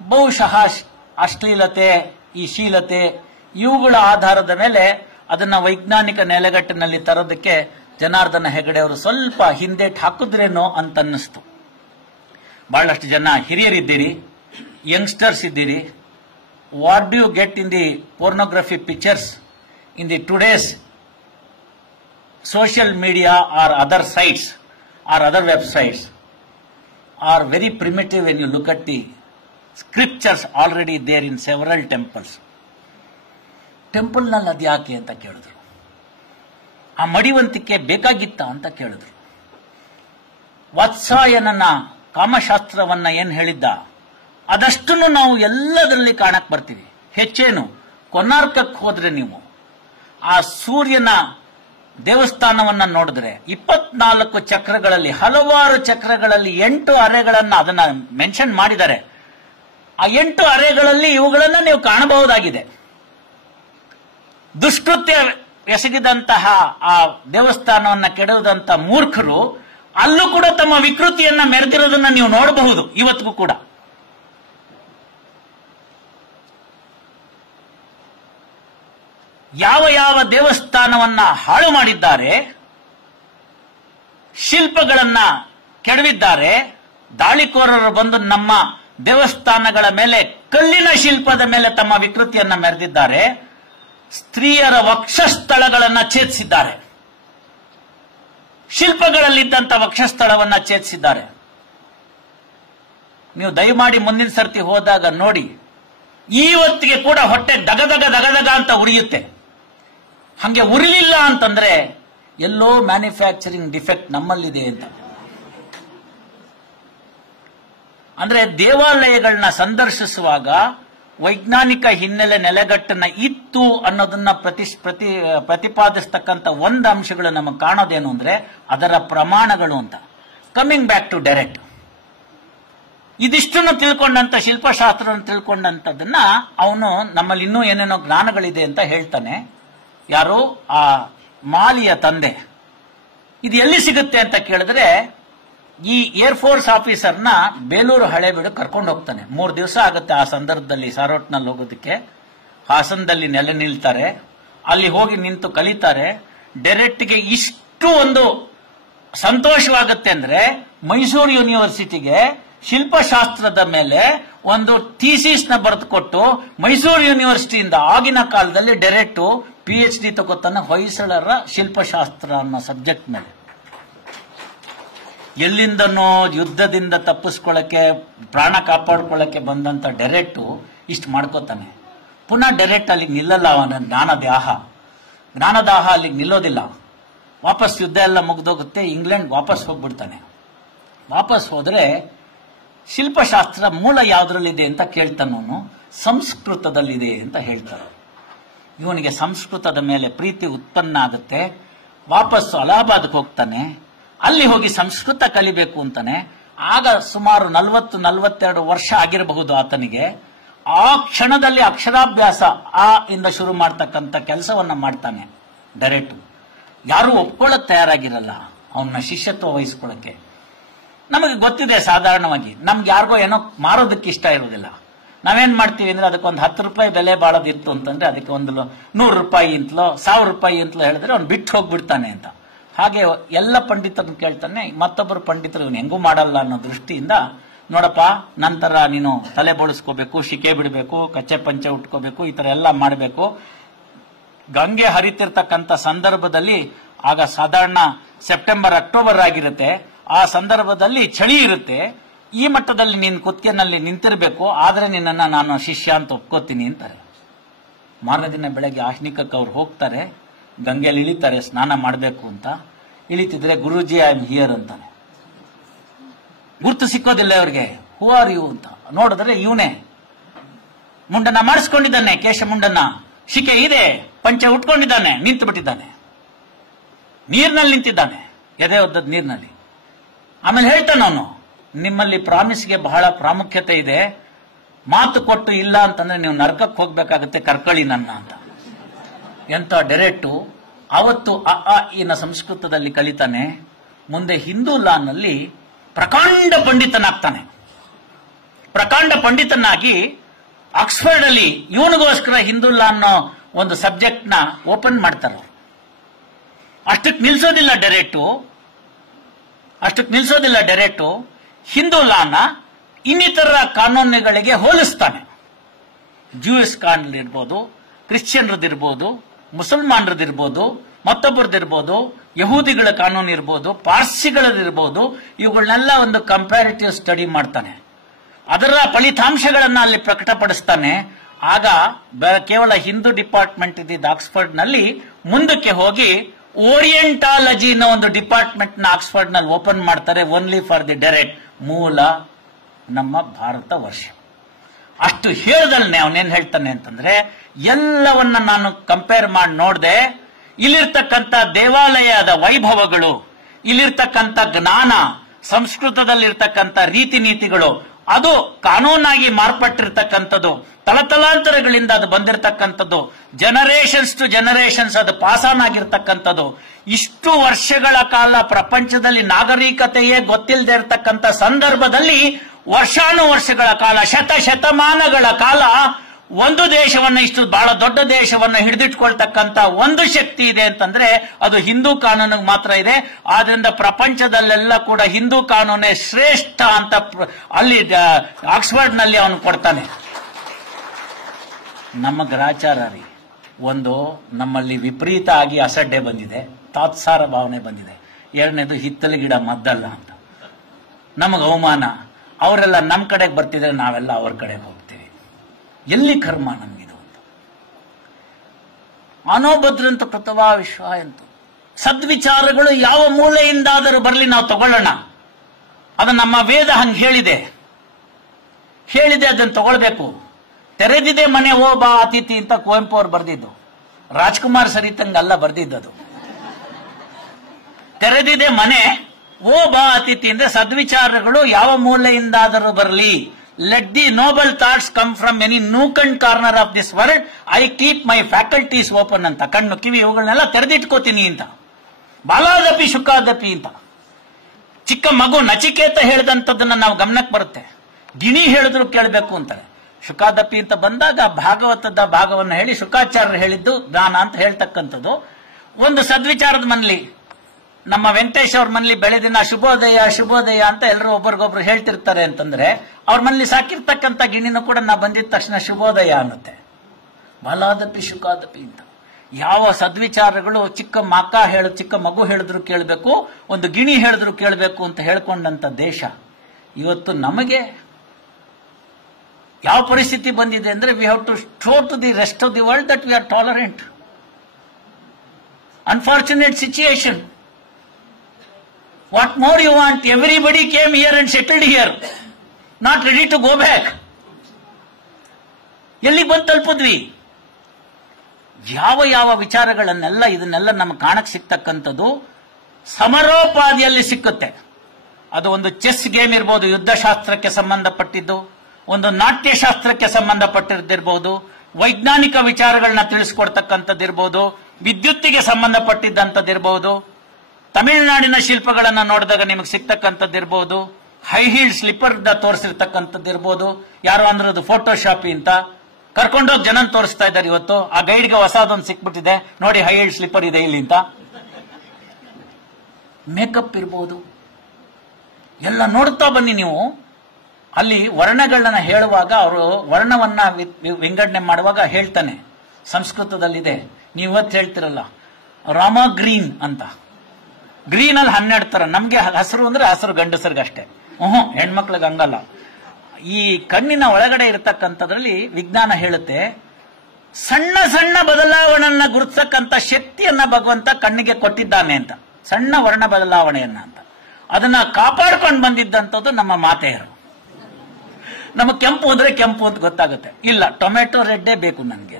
ಬಹುಶಃ ಅಶ್ಲೀಲತೆ, ಈ ಶೀಲತೆ, ಇವುಗಳ ಆಧಾರದ ಮೇಲೆ ಅದನ್ನ ವೈಜ್ಞಾನಿಕ ನೆಲೆಗಟ್ಟಿನಲ್ಲಿ ತರೋದಕ್ಕೆ ಜನಾರ್ದನ ಹೆಗಡೆ ಅವರು ಸ್ವಲ್ಪ ಹಿಂದೇಟ್ ಹಾಕಿದ್ರೇನೋ ಅಂತ ಅನ್ನಿಸ್ತು. ಬಹಳಷ್ಟು ಜನ ಹಿರಿಯರಿದ್ದೀರಿ, ಯಂಗ್ಸ್ಟರ್ಸ್ ಇದ್ದೀರಿ. What do you get in the pornography pictures in the today's social media or other sites or other websites are very primitive when you look at the scriptures already there in several temples. Temple ನಲ್ಲಿ ಅದ್ಯಾಕೆ ಅಂತ ಕೇಳಿದ್ರು. ಆ ಮಡಿವಂತಿಕೆ ಬೇಕಾಗಿತ್ತ ಅಂತ ಕೇಳಿದ್ರು. ವಾತ್ಸಾಯನನ ಕಾಮಶಾಸ್ತ್ರವನ್ನ ಏನ್ ಹೇಳಿದ್ದ ಅದಷ್ಟನ್ನು ನಾವು ಎಲ್ಲದರಲ್ಲಿ ಕಾಣಕ್ ಬರ್ತೀವಿ. ಹೆಚ್ಚೇನು, ಕೊನಾರ್ಕಕ್ಕೆ ಹೋದ್ರೆ ನೀವು ಆ ಸೂರ್ಯನ ದೇವಸ್ಥಾನವನ್ನ ನೋಡಿದ್ರೆ 24 ಚಕ್ರಗಳಲ್ಲಿ, ಹಲವಾರು ಚಕ್ರಗಳಲ್ಲಿ 8 ಅರೆಗಳನ್ನ ಅದನ್ನ ಮೆನ್ಷನ್ ಮಾಡಿದ್ದಾರೆ. ಆ 8 ಅರೆಗಳಲ್ಲಿ ಇವುಗಳನ್ನ ನೀವು ಕಾಣಬಹುದಾಗಿದೆ. ದುಷ್ಕೃತ್ಯ ಎಸಗಿದಂತಹ ಆ ದೇವಸ್ಥಾನವನ್ನ ಕೆಡವುದಂತ ಮೂರ್ಖರು ಅಲ್ಲೂ ಕೂಡ ತಮ್ಮ ವಿಕೃತಿಯನ್ನ ಮೆರೆದಿರೋದನ್ನ ನೀವು ನೋಡಬಹುದು ಇವತ್ತಿಗೂ ಕೂಡ. ಯಾವ ಯಾವ ದೇವಸ್ಥಾನವನ್ನ ಹಾಳು ಮಾಡಿದ್ದಾರೆ, ಶಿಲ್ಪಗಳನ್ನ ಕೆಡವಿದ್ದಾರೆ, ದಾಳಿಕೋರರು ಬಂದು ನಮ್ಮ ದೇವಸ್ಥಾನಗಳ ಮೇಲೆ ಕಲ್ಲಿನ ಶಿಲ್ಪದ ಮೇಲೆ ತಮ್ಮ ವಿಕೃತಿಯನ್ನ ಮೆರೆದಿದ್ದಾರೆ. ಸ್ತ್ರೀಯರ ವಕ್ಷಸ್ಥಳಗಳನ್ನ ಛೇದಿಸಿದ್ದಾರೆ, ಶಿಲ್ಪಗಳಲ್ಲಿದ್ದಂಥ ವಕ್ಷಸ್ಥಳವನ್ನ ಛೇದಿಸಿದ್ದಾರೆ. ನೀವು ದಯಮಾಡಿ ಮುಂದಿನ ಸರ್ತಿ ಹೋದಾಗ ನೋಡಿ, ಇವತ್ತಿಗೆ ಕೂಡ ಹೊಟ್ಟೆ ದಗದಗ ದಗದಗ ಅಂತ ಉರಿಯುತ್ತೆ. ಹಂಗೆ ಉರಿಲಿಲ್ಲ ಅಂತಂದ್ರೆ ಎಲ್ಲೋ ಮ್ಯಾನುಫ್ಯಾಕ್ಚರಿಂಗ್ ಡಿಫೆಕ್ಟ್ ನಮ್ಮಲ್ಲಿದೆ ಅಂತ. ಅಂದ್ರೆ ದೇವಾಲಯಗಳನ್ನ ಸಂದರ್ಶಿಸುವಾಗ ವೈಜ್ಞಾನಿಕ ಹಿನ್ನೆಲೆ ನೆಲೆಗಟ್ಟನ್ನ ಇತ್ತು ಅನ್ನೋದನ್ನ ಪ್ರತಿಪಾದಿಸ್ತಕ್ಕಂಥ ಒಂದು ಅಂಶಗಳು ನಮಗೆ ಕಾಣೋದೇನು ಅಂದ್ರೆ ಅದರ ಪ್ರಮಾಣಗಳು ಅಂತ. ಕಮಿಂಗ್ ಬ್ಯಾಕ್ ಟು ಡೈರೆಕ್ಟ್, ಇದಿಷ್ಟನ್ನು ತಿಳ್ಕೊಂಡಂತ ಶಿಲ್ಪಶಾಸ್ತ್ರವನ್ನು ತಿಳ್ಕೊಂಡಂತದನ್ನ ಅವನು ನಮ್ಮಲ್ಲಿ ಇನ್ನೂ ಏನೇನೋ ಜ್ಞಾನಗಳಿದೆ ಅಂತ ಹೇಳ್ತಾನೆ. ಯಾರು? ಆ ಮಾಲಿಯ ತಂದೆ. ಇದು ಎಲ್ಲಿ ಸಿಗುತ್ತೆ ಅಂತ ಕೇಳಿದ್ರೆ ಈ ಏರ್ಫೋರ್ಸ್ ಆಫೀಸರ್ನ ಬೇಲೂರು ಹಳೇಬೀಡು ಕರ್ಕೊಂಡು ಹೋಗ್ತಾನೆ. 3 ದಿವಸ ಆಗುತ್ತೆ ಆ ಸಂದರ್ಭದಲ್ಲಿ ಸಾರೋಟ್ನಲ್ಲಿ ಹೋಗೋದಕ್ಕೆ. ಹಾಸನದಲ್ಲಿ ನೆಲೆ ನಿಲ್ತಾರೆ, ಅಲ್ಲಿ ಹೋಗಿ ನಿಂತು ಕಲಿತಾರೆ. ಡೈರೆಕ್ಟ್ಗೆ ಇಷ್ಟು ಒಂದು ಸಂತೋಷವಾಗುತ್ತೆ ಅಂದ್ರೆ ಮೈಸೂರು ಯೂನಿವರ್ಸಿಟಿಗೆ ಶಿಲ್ಪಶಾಸ್ತ್ರದ ಮೇಲೆ ಒಂದು ಥೀಸಿಸ್ ನ ಬರೆದುಕೊಟ್ಟು ಮೈಸೂರು ಯೂನಿವರ್ಸಿಟಿಯಿಂದ ಆಗಿನ ಕಾಲದಲ್ಲಿ ಡೈರೆಕ್ಟ್ PhD ತಗೋತಾನೆ ಹೊಯ್ಸಳರ ಶಿಲ್ಪಶಾಸ್ತ್ರ ಅನ್ನೋ ಸಬ್ಜೆಕ್ಟ್ ಮೇಲೆ. ಎಲ್ಲಿಂದನೋ ಯುದ್ಧದಿಂದ ತಪ್ಪಿಸ್ಕೊಳ್ಳಕ್ಕೆ, ಪ್ರಾಣ ಕಾಪಾಡ್ಕೊಳ್ಳಕ್ಕೆ ಬಂದಂತ ಡೈರೆಕ್ಟ್ ಇಷ್ಟು ಮಾಡ್ಕೋತಾನೆ. ಪುನಃ ಡೈರೆಕ್ಟ್ ಅಲ್ಲಿ ನಿಲ್ಲಲ್ಲ. ಅವನ ಜ್ಞಾನದಾಹ ಅಲ್ಲಿ ನಿಲ್ಲೋದಿಲ್ಲ. ವಾಪಸ್ ಯುದ್ಧ ಎಲ್ಲ ಮುಗ್ದೋಗುತ್ತೆ, ಇಂಗ್ಲೆಂಡ್ ವಾಪಸ್ ಹೋಗ್ಬಿಡ್ತಾನೆ. ವಾಪಸ್ ಹೋದ್ರೆ ಶಿಲ್ಪಶಾಸ್ತ್ರ ಮೂಲ ಯಾವ್ದ್ರಲ್ಲಿದೆ ಅಂತ ಕೇಳ್ತಾನವನು. ಸಂಸ್ಕೃತದಲ್ಲಿದೆ ಅಂತ ಹೇಳ್ತಾರೆ. ಇವನಿಗೆ ಸಂಸ್ಕೃತದ ಮೇಲೆ ಪ್ರೀತಿ ಉತ್ಪನ್ನ ಆಗುತ್ತೆ. ವಾಪಸ್ಸು ಅಲಹಾಬಾದ್ಗೆ ಹೋಗ್ತಾನೆ. ಅಲ್ಲಿ ಹೋಗಿ ಸಂಸ್ಕೃತ ಕಲಿಬೇಕು ಅಂತಾನೆ. ಆಗ ಸುಮಾರು 40-42 ವರ್ಷ ಆಗಿರಬಹುದು ಆತನಿಗೆ. ಆ ಕ್ಷಣದಲ್ಲಿ ಅಕ್ಷರಾಭ್ಯಾಸ ಆ ಇಂದ ಶುರು ಮಾಡ್ತಕ್ಕಂಥ ಕೆಲಸವನ್ನ ಮಾಡ್ತಾನೆ ಡೈರೆಕ್ಟ್. ಯಾರು ಒಪ್ಕೊಳ್ಳಕ್ ತಯಾರಾಗಿರಲ್ಲ ಅವನ್ನ ಶಿಷ್ಯತ್ವ ವಹಿಸ್ಕೊಳ್ಳಕ್ಕೆ. ನಮಗೆ ಗೊತ್ತಿದೆ, ಸಾಧಾರಣವಾಗಿ ನಮ್ಗೆ ಯಾರಿಗೋ ಏನೋ ಮಾರೋದಕ್ಕೆ ಇಷ್ಟ ಇರೋದಿಲ್ಲ. ನಾವೇನ್ ಮಾಡ್ತೀವಿ ಅಂದ್ರೆ ಅದಕ್ಕೊಂದು 10 ರೂಪಾಯಿ ಬೆಲೆ ಬಾಳೋದಿತ್ತು ಅಂತಂದ್ರೆ ಅದಕ್ಕೆ ಒಂದು 100 ರೂಪಾಯಿ ಅಂತಲೋ 1000 ರೂಪಾಯಿ ಅಂತಲೋ ಹೇಳಿದ್ರೆ ಅವ್ನು ಬಿಟ್ಟು ಹೋಗ್ಬಿಡ್ತಾನೆ ಅಂತ. ಹಾಗೆ ಎಲ್ಲ ಪಂಡಿತರನ್ನು ಕೇಳ್ತಾನೆ. ಮತ್ತೊಬ್ಬರು ಪಂಡಿತರು ಇವನು ಹೆಂಗೂ ಮಾಡಲ್ಲ ಅನ್ನೋ ದೃಷ್ಟಿಯಿಂದ, ನೋಡಪ್ಪ, ನಂತರ ನೀನು ತಲೆ ಬೋಳಿಸ್ಕೋಬೇಕು, ಶಿಕೆ ಬಿಡಬೇಕು, ಕಚ್ಚೆ ಪಂಚೆ ಉಟ್ಕೋಬೇಕು, ಈ ತರ ಎಲ್ಲ ಮಾಡಬೇಕು. ಗಂಗೆ ಹರಿತಿರ್ತಕ್ಕಂಥ ಸಂದರ್ಭದಲ್ಲಿ, ಆಗ ಸಾಧಾರಣ ಸೆಪ್ಟೆಂಬರ್ ಅಕ್ಟೋಬರ್ ಆಗಿರುತ್ತೆ, ಆ ಸಂದರ್ಭದಲ್ಲಿ ಚಳಿ ಇರುತ್ತೆ. ಈ ಮಟ್ಟದಲ್ಲಿ ನೀನು ಕುತ್ತಿಗೆನಲ್ಲಿ ನಿಂತಿರಬೇಕು, ಆದ್ರೆ ನಿನ್ನನ್ನು ನಾನು ಶಿಷ್ಯ ಅಂತ ಒಪ್ಕೋತೀನಿ ಅಂತಾರೆ. ಮಾರನೇ ದಿನ ಬೆಳಗ್ಗೆ ಆಶ್ನಿಕಕ್ಕೆ ಅವ್ರು ಹೋಗ್ತಾರೆ, ಗಂಗೆಯಲ್ಲಿ ಇಳಿತಾರೆ ಸ್ನಾನ ಮಾಡಬೇಕು ಅಂತ. ಇಳಿತಿದ್ರೆ ಗುರೂಜಿ ಐ ಆಮ್ ಹಿಯರ್ ಅಂತಾನೆ. ಗುರ್ತು ಸಿಕ್ಕೋದಿಲ್ಲ ಅವ್ರಿಗೆ. ಹೂ ಆರ್ ಯು ಅಂತ ನೋಡಿದ್ರೆ ಇವನೇ ಮುಂಡನ್ನ ಮಾಡಿಸ್ಕೊಂಡಿದ್ದಾನೆ, ಕೇಶ ಮುಂಡನ್ನ, ಶಿಕೆ ಇದೆ, ಪಂಚೆ ಉಟ್ಕೊಂಡಿದ್ದಾನೆ, ನಿಂತು ಬಿಟ್ಟಿದ್ದಾನೆ, ನೀರಿನಲ್ಲಿ ನಿಂತಿದ್ದಾನೆ, ಎದೆ ಒದ್ದದ ನೀರಿನಲ್ಲಿ. ಆಮೇಲೆ ಹೇಳ್ತಾನ ಅವನು, ನಿಮ್ಮಲ್ಲಿ ಪ್ರಾಮಿಸ್ಗೆ ಬಹಳ ಪ್ರಾಮುಖ್ಯತೆ ಇದೆ, ಮಾತು ಕೊಟ್ಟು ಇಲ್ಲ ಅಂತಂದ್ರೆ ನೀವು ನರಕಕ್ಕೆ ಹೋಗ್ಬೇಕಾಗತ್ತೆ, ಕರ್ಕೊಳ್ಳಿ ನನ್ನ ಅಂತ. ಎಂತ ಡೈರೆಕ್ಟು. ಅವತ್ತು ಇನ ಸಂಸ್ಕೃತದಲ್ಲಿ ಕಲಿತಾನೆ. ಮುಂದೆ ಹಿಂದೂ ಲಾನಲ್ಲಿ ಪ್ರಕಾಂಡ ಪಂಡಿತನಾಗ್ತಾನೆ. ಪ್ರಕಾಂಡ ಪಂಡಿತನಾಗಿ ಆಕ್ಸ್ಫರ್ಡ್ ಅಲ್ಲಿ ಇವನಿಗೋಸ್ಕರ ಹಿಂದೂ ಲಾ ಅನ್ನೋ ಒಂದು ಸಬ್ಜೆಕ್ಟ್ ನ ಓಪನ್ ಮಾಡ್ತಾರೆ. ಅಷ್ಟಕ್ಕೆ ನಿಲ್ಸೋದಿಲ್ಲ ಡೈರೆಕ್ಟು. ಹಿಂದೂ ಲಾನ ಇನ್ನಿತರ ಕಾನೂನುಗಳಿಗೆ ಹೋಲಿಸ್ತಾನೆ. ಜೂಯಿಸ್ ಕಾನೂನು ಇರ್ಬೋದು, ಕ್ರಿಶ್ಚಿಯನ್ರದಿರ್ಬೋದು, ಮುಸಲ್ಮಾನರದಿರ್ಬೋದು, ಮತ್ತೊಬ್ಬರದಿರ್ಬೋದು, ಯಹೂದಿಗಳ ಕಾನೂನು ಇರ್ಬೋದು, ಪಾರ್ಸಿಗಳದಿರ್ಬೋದು, ಇವುಗಳನ್ನೆಲ್ಲ ಒಂದು ಕಂಪ್ಯಾರಿಟಿವ್ ಸ್ಟಡಿ ಮಾಡ್ತಾನೆ. ಅದರ ಫಲಿತಾಂಶಗಳನ್ನ ಅಲ್ಲಿ ಪ್ರಕಟಪಡಿಸ್ತಾನೆ. ಆಗ ಕೇವಲ ಹಿಂದೂ ಡಿಪಾರ್ಟ್ಮೆಂಟ್ ಇದ್ದಿದ್ದ ಆಕ್ಸ್ಫರ್ಡ್ ನಲ್ಲಿ ಮುಂದಕ್ಕೆ ಹೋಗಿ ಓರಿಯೆಂಟಾಲಜಿ ಅನ್ನೋ ಒಂದು ಡಿಪಾರ್ಟ್ಮೆಂಟ್ ನ ಆಕ್ಸ್ಫರ್ಡ್ ನಲ್ಲಿ ಓಪನ್ ಮಾಡ್ತಾರೆ. ಓನ್ಲಿ ಫಾರ್ ದಿ ಡೈರೆಕ್ಟ್, ಮೂಲ ನಮ್ಮ ಭಾರತ ವರ್ಷ. ಅಷ್ಟು ಹೇಳ್ದಲ್ನೇ ಅವನೇನ್ ಹೇಳ್ತಾನೆ ಅಂತಂದ್ರೆ, ಎಲ್ಲವನ್ನ ನಾನು ಕಂಪೇರ್ ಮಾಡಿ ನೋಡ್ದೆ. ಇಲ್ಲಿರ್ತಕ್ಕಂಥ ದೇವಾಲಯದ ವೈಭವಗಳು, ಇಲ್ಲಿರ್ತಕ್ಕಂಥ ಜ್ಞಾನ, ಸಂಸ್ಕೃತದಲ್ಲಿರ್ತಕ್ಕಂಥ ರೀತಿ ನೀತಿಗಳು, ಅದು ಕಾನೂನಾಗಿ ಮಾರ್ಪಟ್ಟಿರ್ತಕ್ಕಂಥದ್ದು, ತಲತಲಾಂತರಗಳಿಂದ ಅದು ಬಂದಿರತಕ್ಕಂಥದ್ದು, ಜನರೇಷನ್ಸ್ ಟು ಜನರೇಷನ್ಸ್ ಅದು ಪಾಸ್ ಆನ್ ಆಗಿರ್ತಕ್ಕಂಥದ್ದು. ಇಷ್ಟು ವರ್ಷಗಳ ಕಾಲ ಪ್ರಪಂಚದಲ್ಲಿ ನಾಗರಿಕತೆಯೇ ಗೊತ್ತಿಲ್ಲದೆ ಇರತಕ್ಕಂಥ ಸಂದರ್ಭದಲ್ಲಿ ವರ್ಷಾನುವರ್ಷಗಳ ಕಾಲ, ಶತಮಾನಗಳ ಕಾಲ ಒಂದು ದೇಶವನ್ನ, ಇಷ್ಟು ಬಹಳ ದೊಡ್ಡ ದೇಶವನ್ನ ಹಿಡಿದಿಟ್ಕೊಳ್ತಕ್ಕಂಥ ಒಂದು ಶಕ್ತಿ ಇದೆ ಅಂತಂದ್ರೆ ಅದು ಹಿಂದೂ ಕಾನೂನಿಗೆ ಮಾತ್ರ ಇದೆ. ಆದ್ರಿಂದ ಪ್ರಪಂಚದಲ್ಲೆಲ್ಲ ಕೂಡ ಹಿಂದೂ ಕಾನೂನೇ ಶ್ರೇಷ್ಠ ಅಂತ ಅಲ್ಲಿ ಆಕ್ಸ್ಫರ್ಡ್ ನಲ್ಲಿ ಅವನು ಕೊಡ್ತಾನೆ. ನಮ್ಮ ಗ್ರಾಚಾರ ರೀ, ಒಂದು ನಮ್ಮಲ್ಲಿ ವಿಪರೀತ ಆಗಿ ಅಸಡ್ಡೆ ಬಂದಿದೆ, ತಾತ್ಸಾರ ಭಾವನೆ ಬಂದಿದೆ. ಎರಡನೇದು ಹಿತ್ತಲ ಗಿಡ ಮದ್ದಲ್ಲ ಅಂತ ನಮಗೆ ಅವಮಾನ. ಅವರೆಲ್ಲ ನಮ್ಮ ಕಡೆಗೆ ಬರ್ತಿದ್ರೆ ನಾವೆಲ್ಲ ಅವ್ರ ಕಡೆಗೆ ಹೋಗ್ತೀವಿ. ಎಲ್ಲಿ ಕರ್ಮ ನಮಗಿದು ಅಂತ. ಅನೋಭದ್ರಂತ ಕೃತವಾ ವಿಶ್ವ ಅಂತ ಸದ್ವಿಚಾರಗಳು ಯಾವ ಮೂಲೆಯಿಂದಾದರೂ ಬರಲಿ ನಾವು ತಗೊಳ್ಳೋಣ. ಅದು ನಮ್ಮ ವೇದ ಹಂಗೆ ಹೇಳಿದೆ, ಅದನ್ನು ತಗೊಳ್ಬೇಕು. ತೆರೆದಿದೆ ಮನೆ ಓ ಬಾ ಅತಿಥಿ ಅಂತ ಕುವೆಂಪು ಅವ್ರು ಬರ್ದಿದ್ದು, ರಾಜ್ಕುಮಾರ್ ಸರಿತಂಗಲ್ಲ ಬರ್ದಿದ್ದದು. ತೆರೆದಿದೆ ಮನೆ ಓ ಬಾ ಅತಿಥಿ ಅಂದ್ರೆ ಸದ್ವಿಚಾರಗಳು ಯಾವ ಮೂಲೆಯಿಂದಾದರೂ ಬರಲಿ. Let the Nobel thoughts come from any Nook and corner of this world, I keep my faculties open ಅಂತ. ಕಣ್ಣು ಕಿವಿ ಇವುಗಳನ್ನೆಲ್ಲ ತೆರೆದಿಟ್ಕೋತೀನಿ ಅಂತ. ಬಾಲಾದಪಿ ಶುಕಾದಪಿ ಅಂತ ಚಿಕ್ಕ ಮಗು ನಚಿಕೇತ ಹೇಳಿದಂಥದ್ದನ್ನ ನಾವು ಗಮನಕ್ಕೆ ಬರುತ್ತೆ. ಗಿಣಿ ಹೇಳಿದ್ರು ಕೇಳಬೇಕು ಅಂತಾರೆ. ಶುಕಾದಪಿ ಅಂತ ಬಂದಾಗ ಭಾಗವತದ ಭಾಗವನ್ನು ಹೇಳಿ ಶುಕಾಚಾರ್ಯರು ಹೇಳಿದ್ದು ಜ್ಞಾನ ಅಂತ ಹೇಳ್ತಕ್ಕಂಥದ್ದು. ಒಂದು ಸದ್ವಿಚಾರದ ಮನಲಿ, ನಮ್ಮ ವೆಂಕಟೇಶ್ ಅವ್ರ ಮನೇಲಿ ಬೆಳೆದಿನ ಶುಭೋದಯ ಶುಭೋದಯ ಅಂತ ಎಲ್ಲರೂ ಒಬ್ಬರಿಗೊಬ್ರು ಹೇಳ್ತಿರ್ತಾರೆ ಅಂತಂದ್ರೆ, ಅವ್ರ ಮನೇಲಿ ಸಾಕಿರ್ತಕ್ಕಂಥ ಗಿಣಿನೂ ಕೂಡ ನಾ ಬಂದಿದ ತಕ್ಷಣ ಶುಭೋದಯ ಅನ್ನುತ್ತೆ. ಬಾಲಾದಪಿ ಶುಕಾದಪಿ ಅಂತ ಯಾವ ಸದ್ವಿಚಾರಗಳು ಚಿಕ್ಕ ಮಗು ಹೇಳಿದ್ರು ಕೇಳಬೇಕು, ಒಂದು ಗಿಣಿ ಹೇಳಿದ್ರು ಕೇಳಬೇಕು ಅಂತ ಹೇಳ್ಕೊಂಡಂತ ದೇಶ ಇವತ್ತು ನಮಗೆ ಯಾವ ಪರಿಸ್ಥಿತಿ ಬಂದಿದೆ ಅಂದ್ರೆ, we have to show to the rest of the world that we are tolerant. Unfortunate situation. What more you want? Everybody came here and settled here, not ready to go back. ಎಲ್ಲಿ ಬಂದು ತಲುಪಿದ್ವಿ? ಯಾವ ಇದನ್ನೆಲ್ಲ ನಮಗೆ ಕಾಣಕ್ಕೆ ಸಿಗ್ತಕ್ಕಂಥದ್ದು ಸಮರೋಪಾದಿಯಲ್ಲಿ ಸಿಕ್ಕುತ್ತೆ. ಅದು ಒಂದು chess game ಇರ್ಬೋದು, ಯುದ್ಧಶಾಸ್ತ್ರಕ್ಕೆ ಸಂಬಂಧಪಟ್ಟಿದ್ದು, ಒಂದು ನಾಟ್ಯಶಾಸ್ತ್ರಕ್ಕೆ ಸಂಬಂಧಪಟ್ಟಿದ್ದಿರ್ಬೋದು, ವೈಜ್ಞಾನಿಕ ವಿಚಾರಗಳನ್ನ ತಿಳಿಸ್ಕೊಡ್ತಕ್ಕಂಥದ್ದಿರ್ಬೋದು, ವಿದ್ಯುತ್ತಿಗೆ ಸಂಬಂಧಪಟ್ಟಿದ್ದಂಥದ್ದಿರ್ಬೋದು, ತಮಿಳುನಾಡಿನ ಶಿಲ್ಪಗಳನ್ನ ನೋಡಿದಾಗ ನಿಮಗೆ ಸಿಗ್ತಕ್ಕಂಥದ್ದಿರ್ಬೋದು, ಹೈ ಹೀಲ್ ಸ್ಲಿಪ್ಪರ್ ತೋರಿಸಿರ್ತಕ್ಕಂಥದ್ದಿರ್ಬೋದು. ಯಾರೋ ಅಂದ್ರೆ ಅದು ಫೋಟೋಶಾಪಿ ಅಂತ ಕರ್ಕೊಂಡೋಗಿ ಜನ ತೋರಿಸ್ತಾ ಇದ್ದಾರೆ. ಇವತ್ತು ಆ ಗೈಡ್ಗೆ ಹೊಸದೊಂದು ಸಿಕ್ಬಿಟ್ಟಿದೆ, ನೋಡಿ ಹೈ ಹೀಲ್ ಸ್ಲಿಪ್ಪರ್ ಇದೆ ಇಲ್ಲಿ ಅಂತ. ಮೇಕಪ್ ಇರ್ಬೋದು, ಎಲ್ಲ ನೋಡ್ತಾ ಬನ್ನಿ ನೀವು. ಅಲ್ಲಿ ವರ್ಣಗಳನ್ನ ಹೇಳುವಾಗ ಅವರು ವರ್ಣವನ್ನ ವಿಂಗಡಣೆ ಮಾಡುವಾಗ ಹೇಳ್ತಾನೆ, ಸಂಸ್ಕೃತದಲ್ಲಿದೆ, ನೀವು ಇವತ್ತು ಹೇಳ್ತಿರಲ್ಲ ರಾಮ ಗ್ರೀನ್ ಅಂತ. ಗ್ರೀನ್ ಅಲ್ಲಿ 12 ತರ. ನಮ್ಗೆ ಹಸಿರು ಅಂದ್ರೆ ಹಸಿರು ಗಂಡಸರಿಗಷ್ಟೇ, ಹೆಣ್ಮಕ್ಳಿಗೆ ಹಂಗಲ್ಲ. ಈ ಕಣ್ಣಿನ ಒಳಗಡೆ ಇರತಕ್ಕಂಥದ್ರಲ್ಲಿ ವಿಜ್ಞಾನ ಹೇಳುತ್ತೆ, ಸಣ್ಣ ಸಣ್ಣ ಬದಲಾವಣೆಯನ್ನ ಗುರುತಿಸಕ್ಕಂತ ಶಕ್ತಿಯನ್ನ ಭಗವಂತ ಕಣ್ಣಿಗೆ ಕೊಟ್ಟಿದ್ದಾನೆ ಅಂತ, ಸಣ್ಣ ವರ್ಣ ಬದಲಾವಣೆಯನ್ನ ಅಂತ. ಅದನ್ನ ಕಾಪಾಡ್ಕೊಂಡು ಬಂದಿದ್ದಂಥದ್ದು ನಮ್ಮ ಮಾತೆಯರು. ನಮಗೆ ಕೆಂಪು ಅಂದ್ರೆ ಕೆಂಪು ಅಂತ ಗೊತ್ತಾಗುತ್ತೆ, ಇಲ್ಲ ಟೊಮೆಟೊ ರೆಡ್ಡೇ ಬೇಕು ನನಗೆ.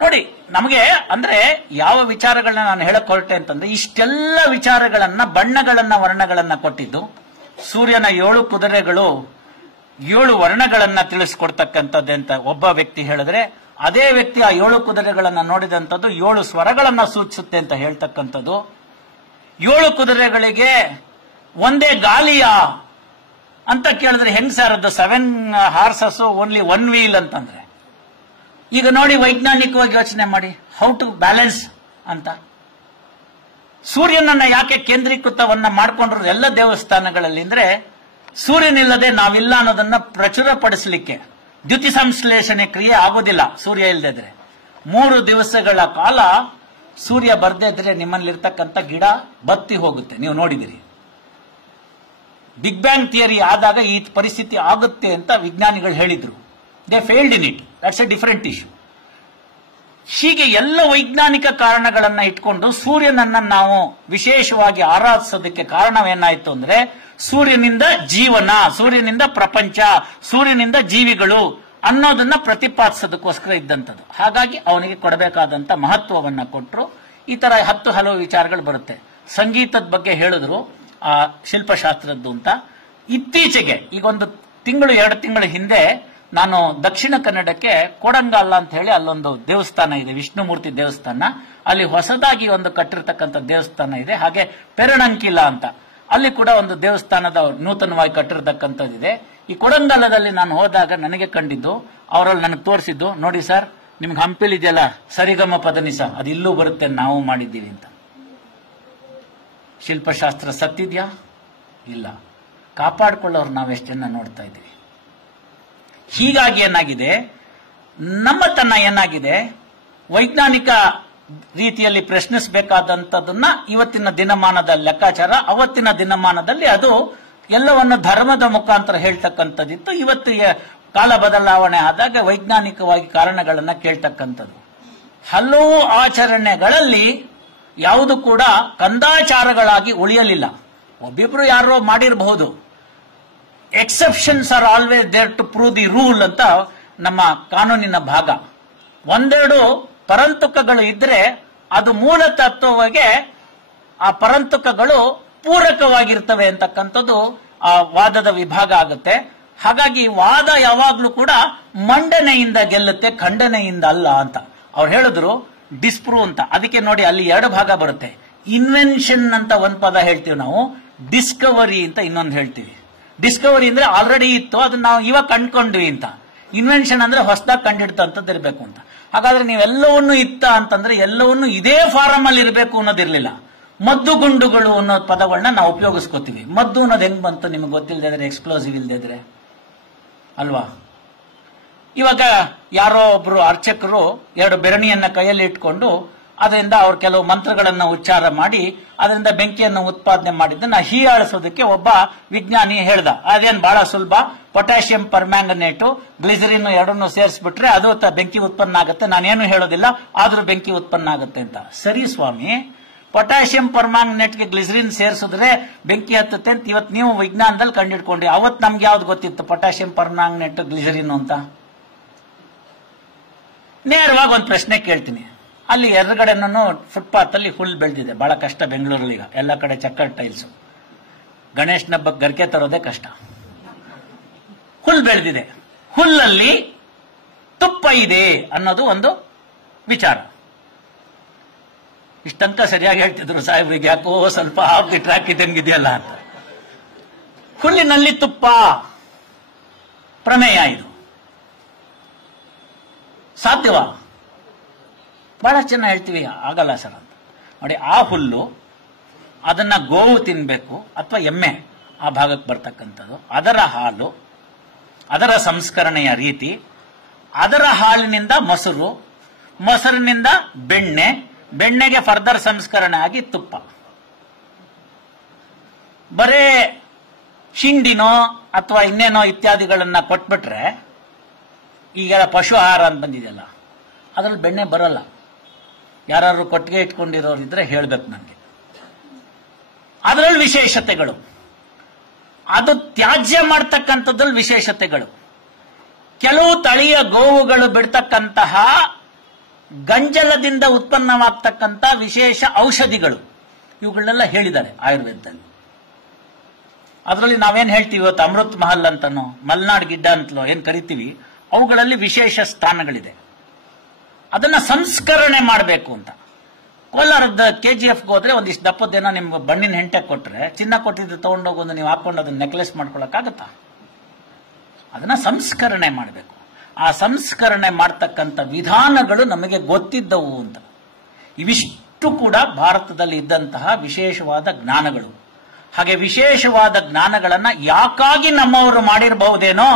ನೋಡಿ, ನಮಗೆ ಅಂದ್ರೆ ಯಾವ ವಿಚಾರಗಳನ್ನ ನಾನು ಹೇಳಕ್ ಹೊರಟೆ ಅಂತಂದ್ರೆ, ಇಷ್ಟೆಲ್ಲ ವಿಚಾರಗಳನ್ನ, ಬಣ್ಣಗಳನ್ನ, ವರ್ಣಗಳನ್ನ ಕೊಟ್ಟಿದ್ದು ಸೂರ್ಯನ 7 ಕುದುರೆಗಳು 7 ವರ್ಣಗಳನ್ನ ತಿಳಿಸ್ಕೊಡ್ತಕ್ಕಂಥದ್ದು ಅಂತ ಒಬ್ಬ ವ್ಯಕ್ತಿ ಹೇಳಿದ್ರೆ, ಅದೇ ವ್ಯಕ್ತಿ ಆ 7 ಕುದುರೆಗಳನ್ನ ನೋಡಿದಂಥದ್ದು 7 ಸ್ವರಗಳನ್ನ ಸೂಚಿಸುತ್ತೆ ಅಂತ ಹೇಳ್ತಕ್ಕಂಥದ್ದು. 7 ಕುದುರೆಗಳಿಗೆ ಒಂದೇ ಗಾಲಿಯ ಅಂತ ಕೇಳಿದ್ರೆ ಹೆಂಗ್ ಸರ್ ಅದು 7 ಹಾರ್ಸಸ್ ಓನ್ಲಿ 1 ವೀಲ್ ಅಂತಂದ್ರೆ? ಈಗ ನೋಡಿ, ವೈಜ್ಞಾನಿಕವಾಗಿ ಯೋಚನೆ ಮಾಡಿ, ಹೌ ಟು ಬ್ಯಾಲೆನ್ಸ್ ಅಂತ. ಸೂರ್ಯನನ್ನ ಯಾಕೆ ಕೇಂದ್ರೀಕೃತವನ್ನ ಮಾಡ್ಕೊಂಡ್ರು ಎಲ್ಲ ದೇವಸ್ಥಾನಗಳಲ್ಲಿ ಅಂದ್ರೆ, ಸೂರ್ಯನಿಲ್ಲದೆ ನಾವಿಲ್ಲ ಅನ್ನೋದನ್ನ ಪ್ರಚುರಪಡಿಸಲಿಕ್ಕೆ. ದ್ಯುತಿ ಸಂಶ್ಲೇಷಣೆ ಕ್ರಿಯೆ ಆಗೋದಿಲ್ಲ ಸೂರ್ಯ ಇಲ್ಲದಿದ್ರೆ. 3 ದಿವಸಗಳ ಕಾಲ ಸೂರ್ಯ ಬರ್ದೇ ಇದ್ರೆ ನಿಮ್ಮಲ್ಲಿರ್ತಕ್ಕಂಥ ಗಿಡ ಬತ್ತಿ ಹೋಗುತ್ತೆ. ನೀವು ನೋಡಿದಿರಿ, ಬಿಗ್ ಬ್ಯಾಂಗ್ ಥಿಯರಿ ಆದಾಗ ಈ ಪರಿಸ್ಥಿತಿ ಆಗುತ್ತೆ ಅಂತ ವಿಜ್ಞಾನಿಗಳು ಹೇಳಿದ್ರು. They failed in it, that's A different issue. ಹೀಗೆ ಎಲ್ಲ ವೈಜ್ಞಾನಿಕ ಕಾರಣಗಳನ್ನ ಇಟ್ಕೊಂಡು ಸೂರ್ಯನನ್ನ ನಾವು ವಿಶೇಷವಾಗಿ ಆರಾಧಿಸೋದಕ್ಕೆ ಕಾರಣವೇನಾಯ್ತು ಅಂದ್ರೆ, ಸೂರ್ಯನಿಂದ ಜೀವನ, ಸೂರ್ಯನಿಂದ ಪ್ರಪಂಚ, ಸೂರ್ಯನಿಂದ ಜೀವಿಗಳು ಅನ್ನೋದನ್ನ ಪ್ರತಿಪಾದಿಸೋದಕ್ಕೋಸ್ಕರ ಇದ್ದಂಥದ್ದು. ಹಾಗಾಗಿ ಅವನಿಗೆ ಕೊಡಬೇಕಾದಂತ ಮಹತ್ವವನ್ನ ಕೊಟ್ಟರು. ಈ ತರ 10 ಹಲವು ವಿಚಾರಗಳು ಬರುತ್ತೆ. ಸಂಗೀತದ ಬಗ್ಗೆ ಹೇಳಿದ್ರು, ಆ ಶಿಲ್ಪಶಾಸ್ತ್ರದ್ದು ಅಂತ. ಇತ್ತೀಚೆಗೆ ಈಗ ಒಂದು 2 ತಿಂಗಳ ಹಿಂದೆ ನಾನು ದಕ್ಷಿಣ ಕನ್ನಡಕ್ಕೆ ಕೊಡಂಗಾಲ ಅಂತ ಹೇಳಿ ಅಲ್ಲೊಂದು ದೇವಸ್ಥಾನ ಇದೆ, ವಿಷ್ಣುಮೂರ್ತಿ ದೇವಸ್ಥಾನ. ಅಲ್ಲಿ ಹೊಸದಾಗಿ ಒಂದು ಕಟ್ಟಿರ್ತಕ್ಕಂಥ ದೇವಸ್ಥಾನ ಇದೆ. ಹಾಗೆ ಪೆರಣಂಕಿಲ ಅಂತ ಅಲ್ಲಿ ಕೂಡ ಒಂದು ದೇವಸ್ಥಾನದ ನೂತನವಾಗಿ ಕಟ್ಟಿರ್ತಕ್ಕಂಥದ್ದಿದೆ. ಈ ಕೊಡಂಗಾಲದಲ್ಲಿ ನಾನು ಹೋದಾಗ ನನಗೆ ಕಂಡಿದ್ದು, ಅವರಲ್ಲಿ ನನಗೆ ತೋರಿಸಿದ್ದು, ನೋಡಿ ಸರ್ ನಿಮ್ಗೆ ಹಂಪಿಲಿ ಇದೆಯಲ್ಲ ಸರಿಗಮ ಪದನಿಸ, ಅದು ಇಲ್ಲೂ ಬರುತ್ತೆ, ನಾವು ಮಾಡಿದ್ದೀವಿ ಅಂತ. ಶಿಲ್ಪಶಾಸ್ತ್ರ ಸತ್ತಿದ್ಯಾ? ಇಲ್ಲ. ಕಾಪಾಡಿಕೊಳ್ಳೋರು ನಾವೆಷ್ಟು ಜನ ನೋಡ್ತಾ ಇದ್ದೀವಿ. ಹೀಗಾಗಿ ಏನಾಗಿದೆ, ನಮ್ಮತನ ಏನಾಗಿದೆ, ವೈಜ್ಞಾನಿಕ ರೀತಿಯಲ್ಲಿ ಪ್ರಶ್ನಿಸಬೇಕಾದಂಥದನ್ನ ಇವತ್ತಿನ ದಿನಮಾನದ ಲೆಕ್ಕಾಚಾರ, ಅವತ್ತಿನ ದಿನಮಾನದಲ್ಲಿ ಅದು ಎಲ್ಲವನ್ನು ಧರ್ಮದ ಮುಖಾಂತರ ಹೇಳ್ತಕ್ಕಂಥದ್ದಿತ್ತು. ಇವತ್ತು ಕಾಲ ಬದಲಾವಣೆ ಆದಾಗ ವೈಜ್ಞಾನಿಕವಾಗಿ ಕಾರಣಗಳನ್ನ ಕೇಳ್ತಕ್ಕಂಥದ್ದು. ಹಲವು ಆಚರಣೆಗಳಲ್ಲಿ ಯಾವುದು ಕೂಡ ಕಂದಾಚಾರಗಳಾಗಿ ಉಳಿಯಲಿಲ್ಲ. ಒಬ್ಬಿಬ್ರು ಯಾರೋ ಮಾಡಿರಬಹುದು. Exceptions are always there to prove the rule ಅಂತ ನಮ್ಮ ಕಾನೂನಿನ ಭಾಗ. 1-2 ಪರಂತುಕಗಳು ಇದ್ರೆ ಅದು ಮೂಲ ತತ್ವವಾಗಿ ಆ ಪರಂತುಕಗಳು ಪೂರಕವಾಗಿರ್ತವೆ ಅಂತಕ್ಕಂಥದ್ದು ಆ ವಾದದ ವಿಭಾಗ ಆಗುತ್ತೆ. ಹಾಗಾಗಿ ವಾದ ಯಾವಾಗ್ಲೂ ಕೂಡ ಮಂಡನೆಯಿಂದ ಗೆಲ್ಲುತ್ತೆ, ಖಂಡನೆಯಿಂದ ಅಲ್ಲ ಅಂತ ಅವ್ರು ಹೇಳಿದ್ರು. ಡಿಸ್ಪ್ರೂವ್ ಅಂತ, ಅದಕ್ಕೆ ನೋಡಿ ಅಲ್ಲಿ 2 ಭಾಗ ಬರುತ್ತೆ. ಇನ್ವೆನ್ಷನ್ ಅಂತ ಒಂದು ಪದ ಹೇಳ್ತೀವಿ ನಾವು, ಡಿಸ್ಕವರಿ ಅಂತ ಇನ್ನೊಂದು ಹೇಳ್ತೀವಿ. ಡಿಸ್ಕವರಿ ಅಂದ್ರೆ ಆಲ್ರೆಡಿ ಇತ್ತು, ಅದನ್ನ ನಾವು ಇವಾಗ ಕಂಡ್ಕೊಂಡ್ವಿ ಅಂತ. ಇನ್ವೆನ್ಷನ್ ಅಂದ್ರೆ ಹೊಸದಾಗಿ ಕಂಡಿಡ್ತಂತದ್ದು ಇರಬೇಕು ಅಂತ. ಹಾಗಾದ್ರೆ ನೀವೆಲ್ಲವನ್ನೂ ಇತ್ತ ಅಂತಂದ್ರೆ ಎಲ್ಲವನ್ನೂ ಇದೇ ಫಾರಂ ಅಲ್ಲಿ ಇರಬೇಕು ಅನ್ನೋದಿರ್ಲಿಲ್ಲ. ಮದ್ದು ಗುಂಡುಗಳು ಅನ್ನೋ ಪದಗಳನ್ನ ನಾವು ಉಪಯೋಗಿಸ್ಕೋತೀವಿ. ಮದ್ದು ಅನ್ನೋದು ಹೆಂಗ್ ಬಂತು ನಿಮ್ಗೆ ಗೊತ್ತಿಲ್ಲದೆ ಇದ್ರೆ, ಎಕ್ಸ್ಪ್ಲೋಸಿವ್ ಇಲ್ಲದೆ ಇದ್ರೆ ಅಲ್ವಾ? ಇವಾಗ ಯಾರೋ ಒಬ್ರು ಅರ್ಚಕರು 2 ಬೆರಣಿಯನ್ನ ಕೈಯಲ್ಲಿ ಇಟ್ಕೊಂಡು ಅದರಿಂದ ಅವ್ರು ಕೆಲವು ಮಂತ್ರಗಳನ್ನ ಉಚ್ಚಾರ ಮಾಡಿ ಅದರಿಂದ ಬೆಂಕಿಯನ್ನು ಉತ್ಪಾದನೆ ಮಾಡಿದ್ದನ್ನ ಹೀಯಾಳಿಸೋದಕ್ಕೆ ಒಬ್ಬ ವಿಜ್ಞಾನಿ ಹೇಳ್ದ. ಅದೇನ್ ಬಹಳ ಸುಲಭ, ಪೊಟ್ಯಾಷಿಯಂ ಪರ್ಮ್ಯಾಂಗನೇಟು ಗ್ಲಿಸರಿನ್ 2 ಸೇರಿಸ್ಬಿಟ್ರೆ ಅದು ಬೆಂಕಿ ಉತ್ಪನ್ನ ಆಗುತ್ತೆ, ನಾನೇನು ಹೇಳೋದಿಲ್ಲ, ಆದ್ರೂ ಬೆಂಕಿ ಉತ್ಪನ್ನ ಆಗುತ್ತೆ ಅಂತ. ಸರಿ ಸ್ವಾಮಿ, ಪೊಟ್ಯಾಷಿಯಂ ಪರ್ಮ್ಯಾಂಗನೇಟ್ಗೆ ಗ್ಲಿಸರಿನ್ ಸೇರಿಸಿದ್ರೆ ಬೆಂಕಿ ಹತ್ತುತ್ತೆ ಅಂತ ಇವತ್ತು ನೀವು ವಿಜ್ಞಾನದಲ್ಲಿ ಕಂಡಿಡ್ಕೊಂಡ್ರಿ. ಅವತ್ತು ನಮ್ಗೆ ಯಾವ್ದು ಗೊತ್ತಿತ್ತು ಪೊಟ್ಯಾಷಿಯಂ ಪರ್ಮ್ಯಾಂಗನೇಟ್ ಗ್ಲಿಸರಿನ್ ಅಂತ? ನೇರವಾಗಿ ಒಂದು ಪ್ರಶ್ನೆ ಕೇಳ್ತೀನಿ. ಅಲ್ಲಿ ಎದುರುಗಡೆನೂ ಫುಟ್ಪಾತ್ ಅಲ್ಲಿ ಹುಲ್ ಬೆಳೆದಿದೆ, ಬಹಳ ಕಷ್ಟ ಬೆಂಗಳೂರಲ್ಲಿ, ಈಗ ಎಲ್ಲ ಕಡೆ ಚಕ್ಕರ್ ಟೈಲ್ಸ್. ಗಣೇಶನ ಹಬ್ಬಕ್ಕೆ ಗರಿಕೆ ತರೋದೇ ಕಷ್ಟ. ಹುಲ್ಲು ಬೆಳೆದಿದೆ, ಹುಲ್ಲಲ್ಲಿ ತುಪ್ಪ ಇದೆ ಅನ್ನೋದು ಒಂದು ವಿಚಾರ. ಇಷ್ಟಂತ ಸರಿಯಾಗಿ ಹೇಳ್ತಿದ್ರು ಸಾಹೇಬ್ರಿಗೆ, ಯಾಕೋ ಸ್ವಲ್ಪ ಆಫ್ ದಿ ಟ್ರ್ಯಾಕ್ ಇದ್ದಂಗಿದೆಯಲ್ಲ ಅಂತ. ಹುಲ್ಲಿನಲ್ಲಿ ತುಪ್ಪ ಪ್ರಮೇಯ ಇದು ಸಾಧ್ಯವಾ? ಬಹಳ ಚೆನ್ನಾಗಿ ಹೇಳ್ತೀವಿ, ಆಗಲ್ಲ ಸರ್ ಅಂತ. ನೋಡಿ, ಆ ಹುಲ್ಲು ಅದನ್ನ ಗೋವು ತಿನ್ಬೇಕು ಅಥವಾ ಎಮ್ಮೆ ಆ ಭಾಗಕ್ಕೆ ಬರ್ತಕ್ಕಂಥದ್ದು, ಅದರ ಹಾಲು, ಅದರ ಸಂಸ್ಕರಣೆಯ ರೀತಿ, ಅದರ ಹಾಲಿನಿಂದ ಮೊಸರು, ಮೊಸರಿನಿಂದ ಬೆಣ್ಣೆ, ಬೆಣ್ಣೆಗೆ ಫರ್ದರ್ ಸಂಸ್ಕರಣೆ ಆಗಿ ತುಪ್ಪ. ಬರೇ ಶಿಂಡಿನೋ ಅಥವಾ ಇನ್ನೇನೋ ಇತ್ಯಾದಿಗಳನ್ನ ಕೊಟ್ಬಿಟ್ರೆ, ಈಗ ಪಶು ಆಹಾರ ಅಂತ ಬಂದಿದೆಯಲ್ಲ, ಅದ್ರಲ್ಲಿ ಬೆಣ್ಣೆ ಬರಲ್ಲ. ಯಾರು ಕೊಟ್ಟಿಗೆ ಇಟ್ಕೊಂಡಿರೋರಿದ್ರೆ ಹೇಳ್ಬೇಕು ನನಗೆ. ಅದರಲ್ಲಿ ವಿಶೇಷತೆಗಳು, ಅದು ತ್ಯಾಜ್ಯ ಮಾಡ್ತಕ್ಕಂಥದ್ರಲ್ಲಿ ವಿಶೇಷತೆಗಳು. ಕೆಲವು ತಳಿಯ ಗೋವುಗಳು ಬಿಡ್ತಕ್ಕಂತಹ ಗಂಜಲದಿಂದ ಉತ್ಪನ್ನವಾಗ್ತಕ್ಕಂಥ ವಿಶೇಷ ಔಷಧಿಗಳು, ಇವುಗಳನ್ನೆಲ್ಲ ಹೇಳಿದ್ದಾರೆ ಆಯುರ್ವೇದದಲ್ಲಿ. ಅದರಲ್ಲಿ ನಾವೇನ್ ಹೇಳ್ತೀವಿ ಇವತ್ತು, ಅಮೃತ್ ಮಹಲ್ ಅಂತನೋ ಮಲ್ನಾಡ್ ಗಿಡ್ಡ ಅಂತಲೋ ಏನ್ ಕರಿತೀವಿ, ಅವುಗಳಲ್ಲಿ ವಿಶೇಷ ಸ್ಥಾನಗಳಿದೆ. ಅದನ್ನ ಸಂಸ್ಕರಣೆ ಮಾಡಬೇಕು ಅಂತ. ಕೋಲಾರದ KGFಗೆ ಹೋದ್ರೆ ಒಂದಿಷ್ಟು ದಪ್ಪದೇನೋ ನಿಮ್ಗೆ ಬಣ್ಣಿನ ಹೆಂಟೆ ಕೊಟ್ರೆ, ಚಿನ್ನ ಕೊಟ್ಟಿದ್ದು ತಗೊಂಡೋಗೊಂದು ನೀವು ಹಾಕೊಂಡು ಅದನ್ನ ನೆಕ್ಲೆಸ್ ಮಾಡ್ಕೊಳಕ್ಕಾಗತ್ತಾ? ಅದನ್ನ ಸಂಸ್ಕರಣೆ ಮಾಡಬೇಕು. ಆ ಸಂಸ್ಕರಣೆ ಮಾಡ್ತಕ್ಕಂಥ ವಿಧಾನಗಳು ನಮಗೆ ಗೊತ್ತಿದ್ದವು ಅಂತ. ಇವಿಷ್ಟು ಕೂಡ ಭಾರತದಲ್ಲಿ ಇದ್ದಂತಹ ವಿಶೇಷವಾದ ಜ್ಞಾನಗಳು. ಹಾಗೆ ವಿಶೇಷವಾದ ಜ್ಞಾನಗಳನ್ನ ಯಾಕಾಗಿ ನಮ್ಮವರು ಮಾಡಿರಬಹುದೇನೋ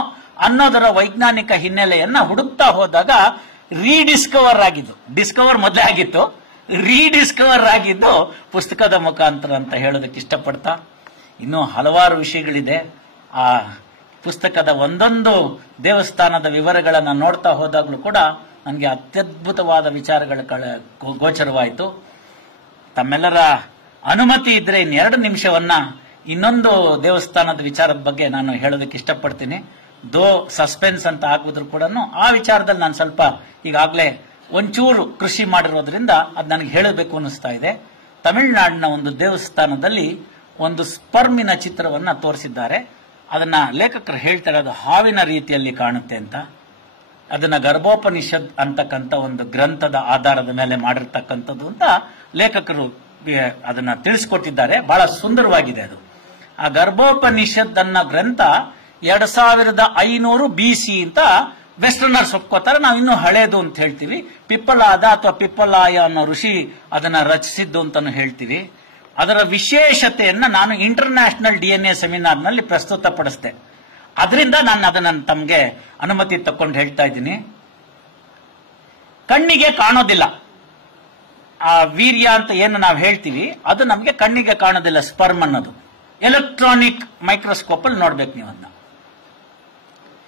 ಅನ್ನೋದರ ವೈಜ್ಞಾನಿಕ ಹಿನ್ನೆಲೆಯನ್ನ ಹುಡುಕ್ತಾ ಹೋದಾಗ ರೀಡಿಸ್ಕವರ್ ಆಗಿದ್ದು, ಡಿಸ್ಕವರ್ ಮೊದಲೇ ಆಗಿತ್ತು, ರೀಡಿಸ್ಕವರ್ ಆಗಿದ್ದು ಪುಸ್ತಕದ ಮುಖಾಂತರ ಅಂತ ಹೇಳೋದಕ್ಕೆ ಇಷ್ಟಪಡ್ತಾ, ಇನ್ನೂ ಹಲವಾರು ವಿಷಯಗಳಿದೆ. ಆ ಪುಸ್ತಕದ ಒಂದೊಂದು ದೇವಸ್ಥಾನದ ವಿವರಗಳನ್ನು ನೋಡ್ತಾ ಹೋದಾಗಲೂ ಕೂಡ ನನಗೆ ಅತ್ಯದ್ಭುತವಾದ ವಿಚಾರಗಳ ಗೋಚರವಾಯಿತು. ತಮ್ಮೆಲ್ಲರ ಅನುಮತಿ ಇದ್ರೆ ಇನ್ನೆರಡು ನಿಮಿಷವನ್ನ ಇನ್ನೊಂದು ದೇವಸ್ಥಾನದ ವಿಚಾರದ ಬಗ್ಗೆ ನಾನು ಹೇಳೋದಕ್ಕೆ ಇಷ್ಟಪಡ್ತೀನಿ. ಸಸ್ಪೆನ್ಸ್ ಅಂತ ಹಾಕಿದ್ರು ಕೂಡ ಆ ವಿಚಾರದಲ್ಲಿ ನಾನು ಸ್ವಲ್ಪ ಈಗಾಗಲೇ ಒಂಚೂರು ಕೃಷಿ ಮಾಡಿರೋದ್ರಿಂದ ಅದು ನನಗೆ ಹೇಳಬೇಕು ಅನ್ನಿಸ್ತಾ ಇದೆ. ತಮಿಳುನಾಡಿನ ಒಂದು ದೇವಸ್ಥಾನದಲ್ಲಿ ಒಂದು ಸ್ಪರ್ಮಿನ ಚಿತ್ರವನ್ನ ತೋರಿಸಿದ್ದಾರೆ. ಅದನ್ನ ಲೇಖಕರು ಹೇಳ್ತಾರೆ, ಅದು ಹಾವಿನ ರೀತಿಯಲ್ಲಿ ಕಾಣುತ್ತೆ ಅಂತ. ಅದನ್ನ ಗರ್ಭೋಪನಿಷದ್ ಅಂತಕ್ಕಂಥ ಒಂದು ಗ್ರಂಥದ ಆಧಾರದ ಮೇಲೆ ಮಾಡಿರ್ತಕ್ಕಂಥದ್ದು ಅಂತ ಲೇಖಕರು ಅದನ್ನ ತಿಳಿಸ್ಕೊಟ್ಟಿದ್ದಾರೆ. ಬಹಳ ಸುಂದರವಾಗಿದೆ ಅದು. ಆ ಗರ್ಭೋಪನಿಷದ್ ಅನ್ನೋ ಗ್ರಂಥ 2500 BC ಅಂತ ವೆಸ್ಟರ್ನರ್ಸ್ ಒಪ್ಕೋತಾರೆ. ನಾವು ಇನ್ನೂ ಹಳೇದು ಅಂತ ಹೇಳ್ತೀವಿ. ಪಿಪ್ಪಲಾದ ಅಥವಾ ಪಿಪ್ಪಲಾಯ ಅನ್ನೋ ಋಷಿ ಅದನ್ನ ರಚಿಸಿದ್ದು ಅಂತಾನು ಹೇಳ್ತೀವಿ. ಅದರ ವಿಶೇಷತೆಯನ್ನ ನಾನು ಇಂಟರ್ನ್ಯಾಷನಲ್ DNA ಸೆಮಿನಾರ್ನಲ್ಲಿ ಪ್ರಸ್ತುತಪಡಿಸಿದೆ. ಅದರಿಂದ ನಾನು ಅದನ್ನ ತಮಗೆ ಅನುಮತಿ ತಕೊಂಡು ಹೇಳ್ತಾ ಇದ್ದೀನಿ. ಕಣ್ಣಿಗೆ ಕಾಣೋದಿಲ್ಲ ಆ ವೀರ್ಯ ಅಂತ ಏನು ನಾವು ಹೇಳ್ತೀವಿ, ಅದು ನಮಗೆ ಕಣ್ಣಿಗೆ ಕಾಣೋದಿಲ್ಲ. ಸ್ಪರ್ಮ್ ಅನ್ನೋದು ಎಲೆಕ್ಟ್ರಾನಿಕ್ ಮೈಕ್ರೋಸ್ಕೋಪ್ ಅಲ್ಲಿ ನೋಡ್ಬೇಕು ನೀವು ಅದನ್ನ.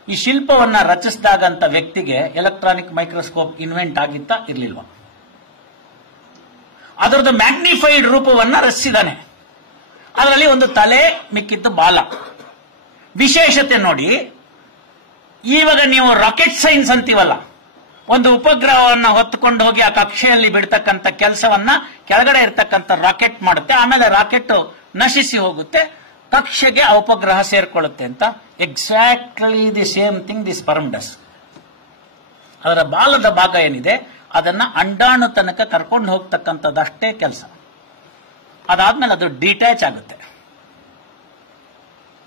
ಈ ಶಿಲ್ಪವನ್ನ ರಚಿಸಿದಾಗಂತ ವ್ಯಕ್ತಿಗೆ ಎಲೆಕ್ಟ್ರಾನಿಕ್ ಮೈಕ್ರೋಸ್ಕೋಪ್ ಇನ್ವೆಂಟ್ ಆಗಿತ್ತಾ ಇರ್ಲಿಲ್ವಾ? ಅದರದ್ದು ಮ್ಯಾಗ್ನಿಫೈಡ್ ರೂಪವನ್ನ ರಚಿಸಿದಾನೆ. ಅದರಲ್ಲಿ ಒಂದು ತಲೆ, ಮಿಕ್ಕಿದ್ದು ಬಾಲ. ವಿಶೇಷತೆ ನೋಡಿ, ಇವಾಗ ನೀವು ರಾಕೆಟ್ ಸೈನ್ಸ್ ಅಂತೀವಲ್ಲ, ಒಂದು ಉಪಗ್ರಹವನ್ನು ಹೊತ್ತುಕೊಂಡು ಹೋಗಿ ಆ ಕಕ್ಷೆಯಲ್ಲಿ ಬಿಡ್ತಕ್ಕಂಥ ಕೆಲಸವನ್ನ ಕೆಳಗಡೆ ಇರ್ತಕ್ಕಂಥ ರಾಕೆಟ್ ಮಾಡುತ್ತೆ. ಆಮೇಲೆ ರಾಕೆಟ್ ನಶಿಸಿ ಹೋಗುತ್ತೆ, ಕಕ್ಷೆಗೆ ಆ ಉಪಗ್ರಹ ಸೇರ್ಕೊಳ್ಳುತ್ತೆ ಅಂತ. Exactly the same thing the sperm does. ಅದರ ಬಾಲದ ಭಾಗ ಏನಿದೆ ಅದನ್ನ ಅಂಡಾಣು ತನಕ ಕರ್ಕೊಂಡು ಹೋಗ್ತಕ್ಕಂಥದ್ದಷ್ಟೇ ಕೆಲಸ. ಅದಾದ್ಮೇಲೆ ಅದು ಡಿಟ್ಯಾಚ್ ಆಗುತ್ತೆ.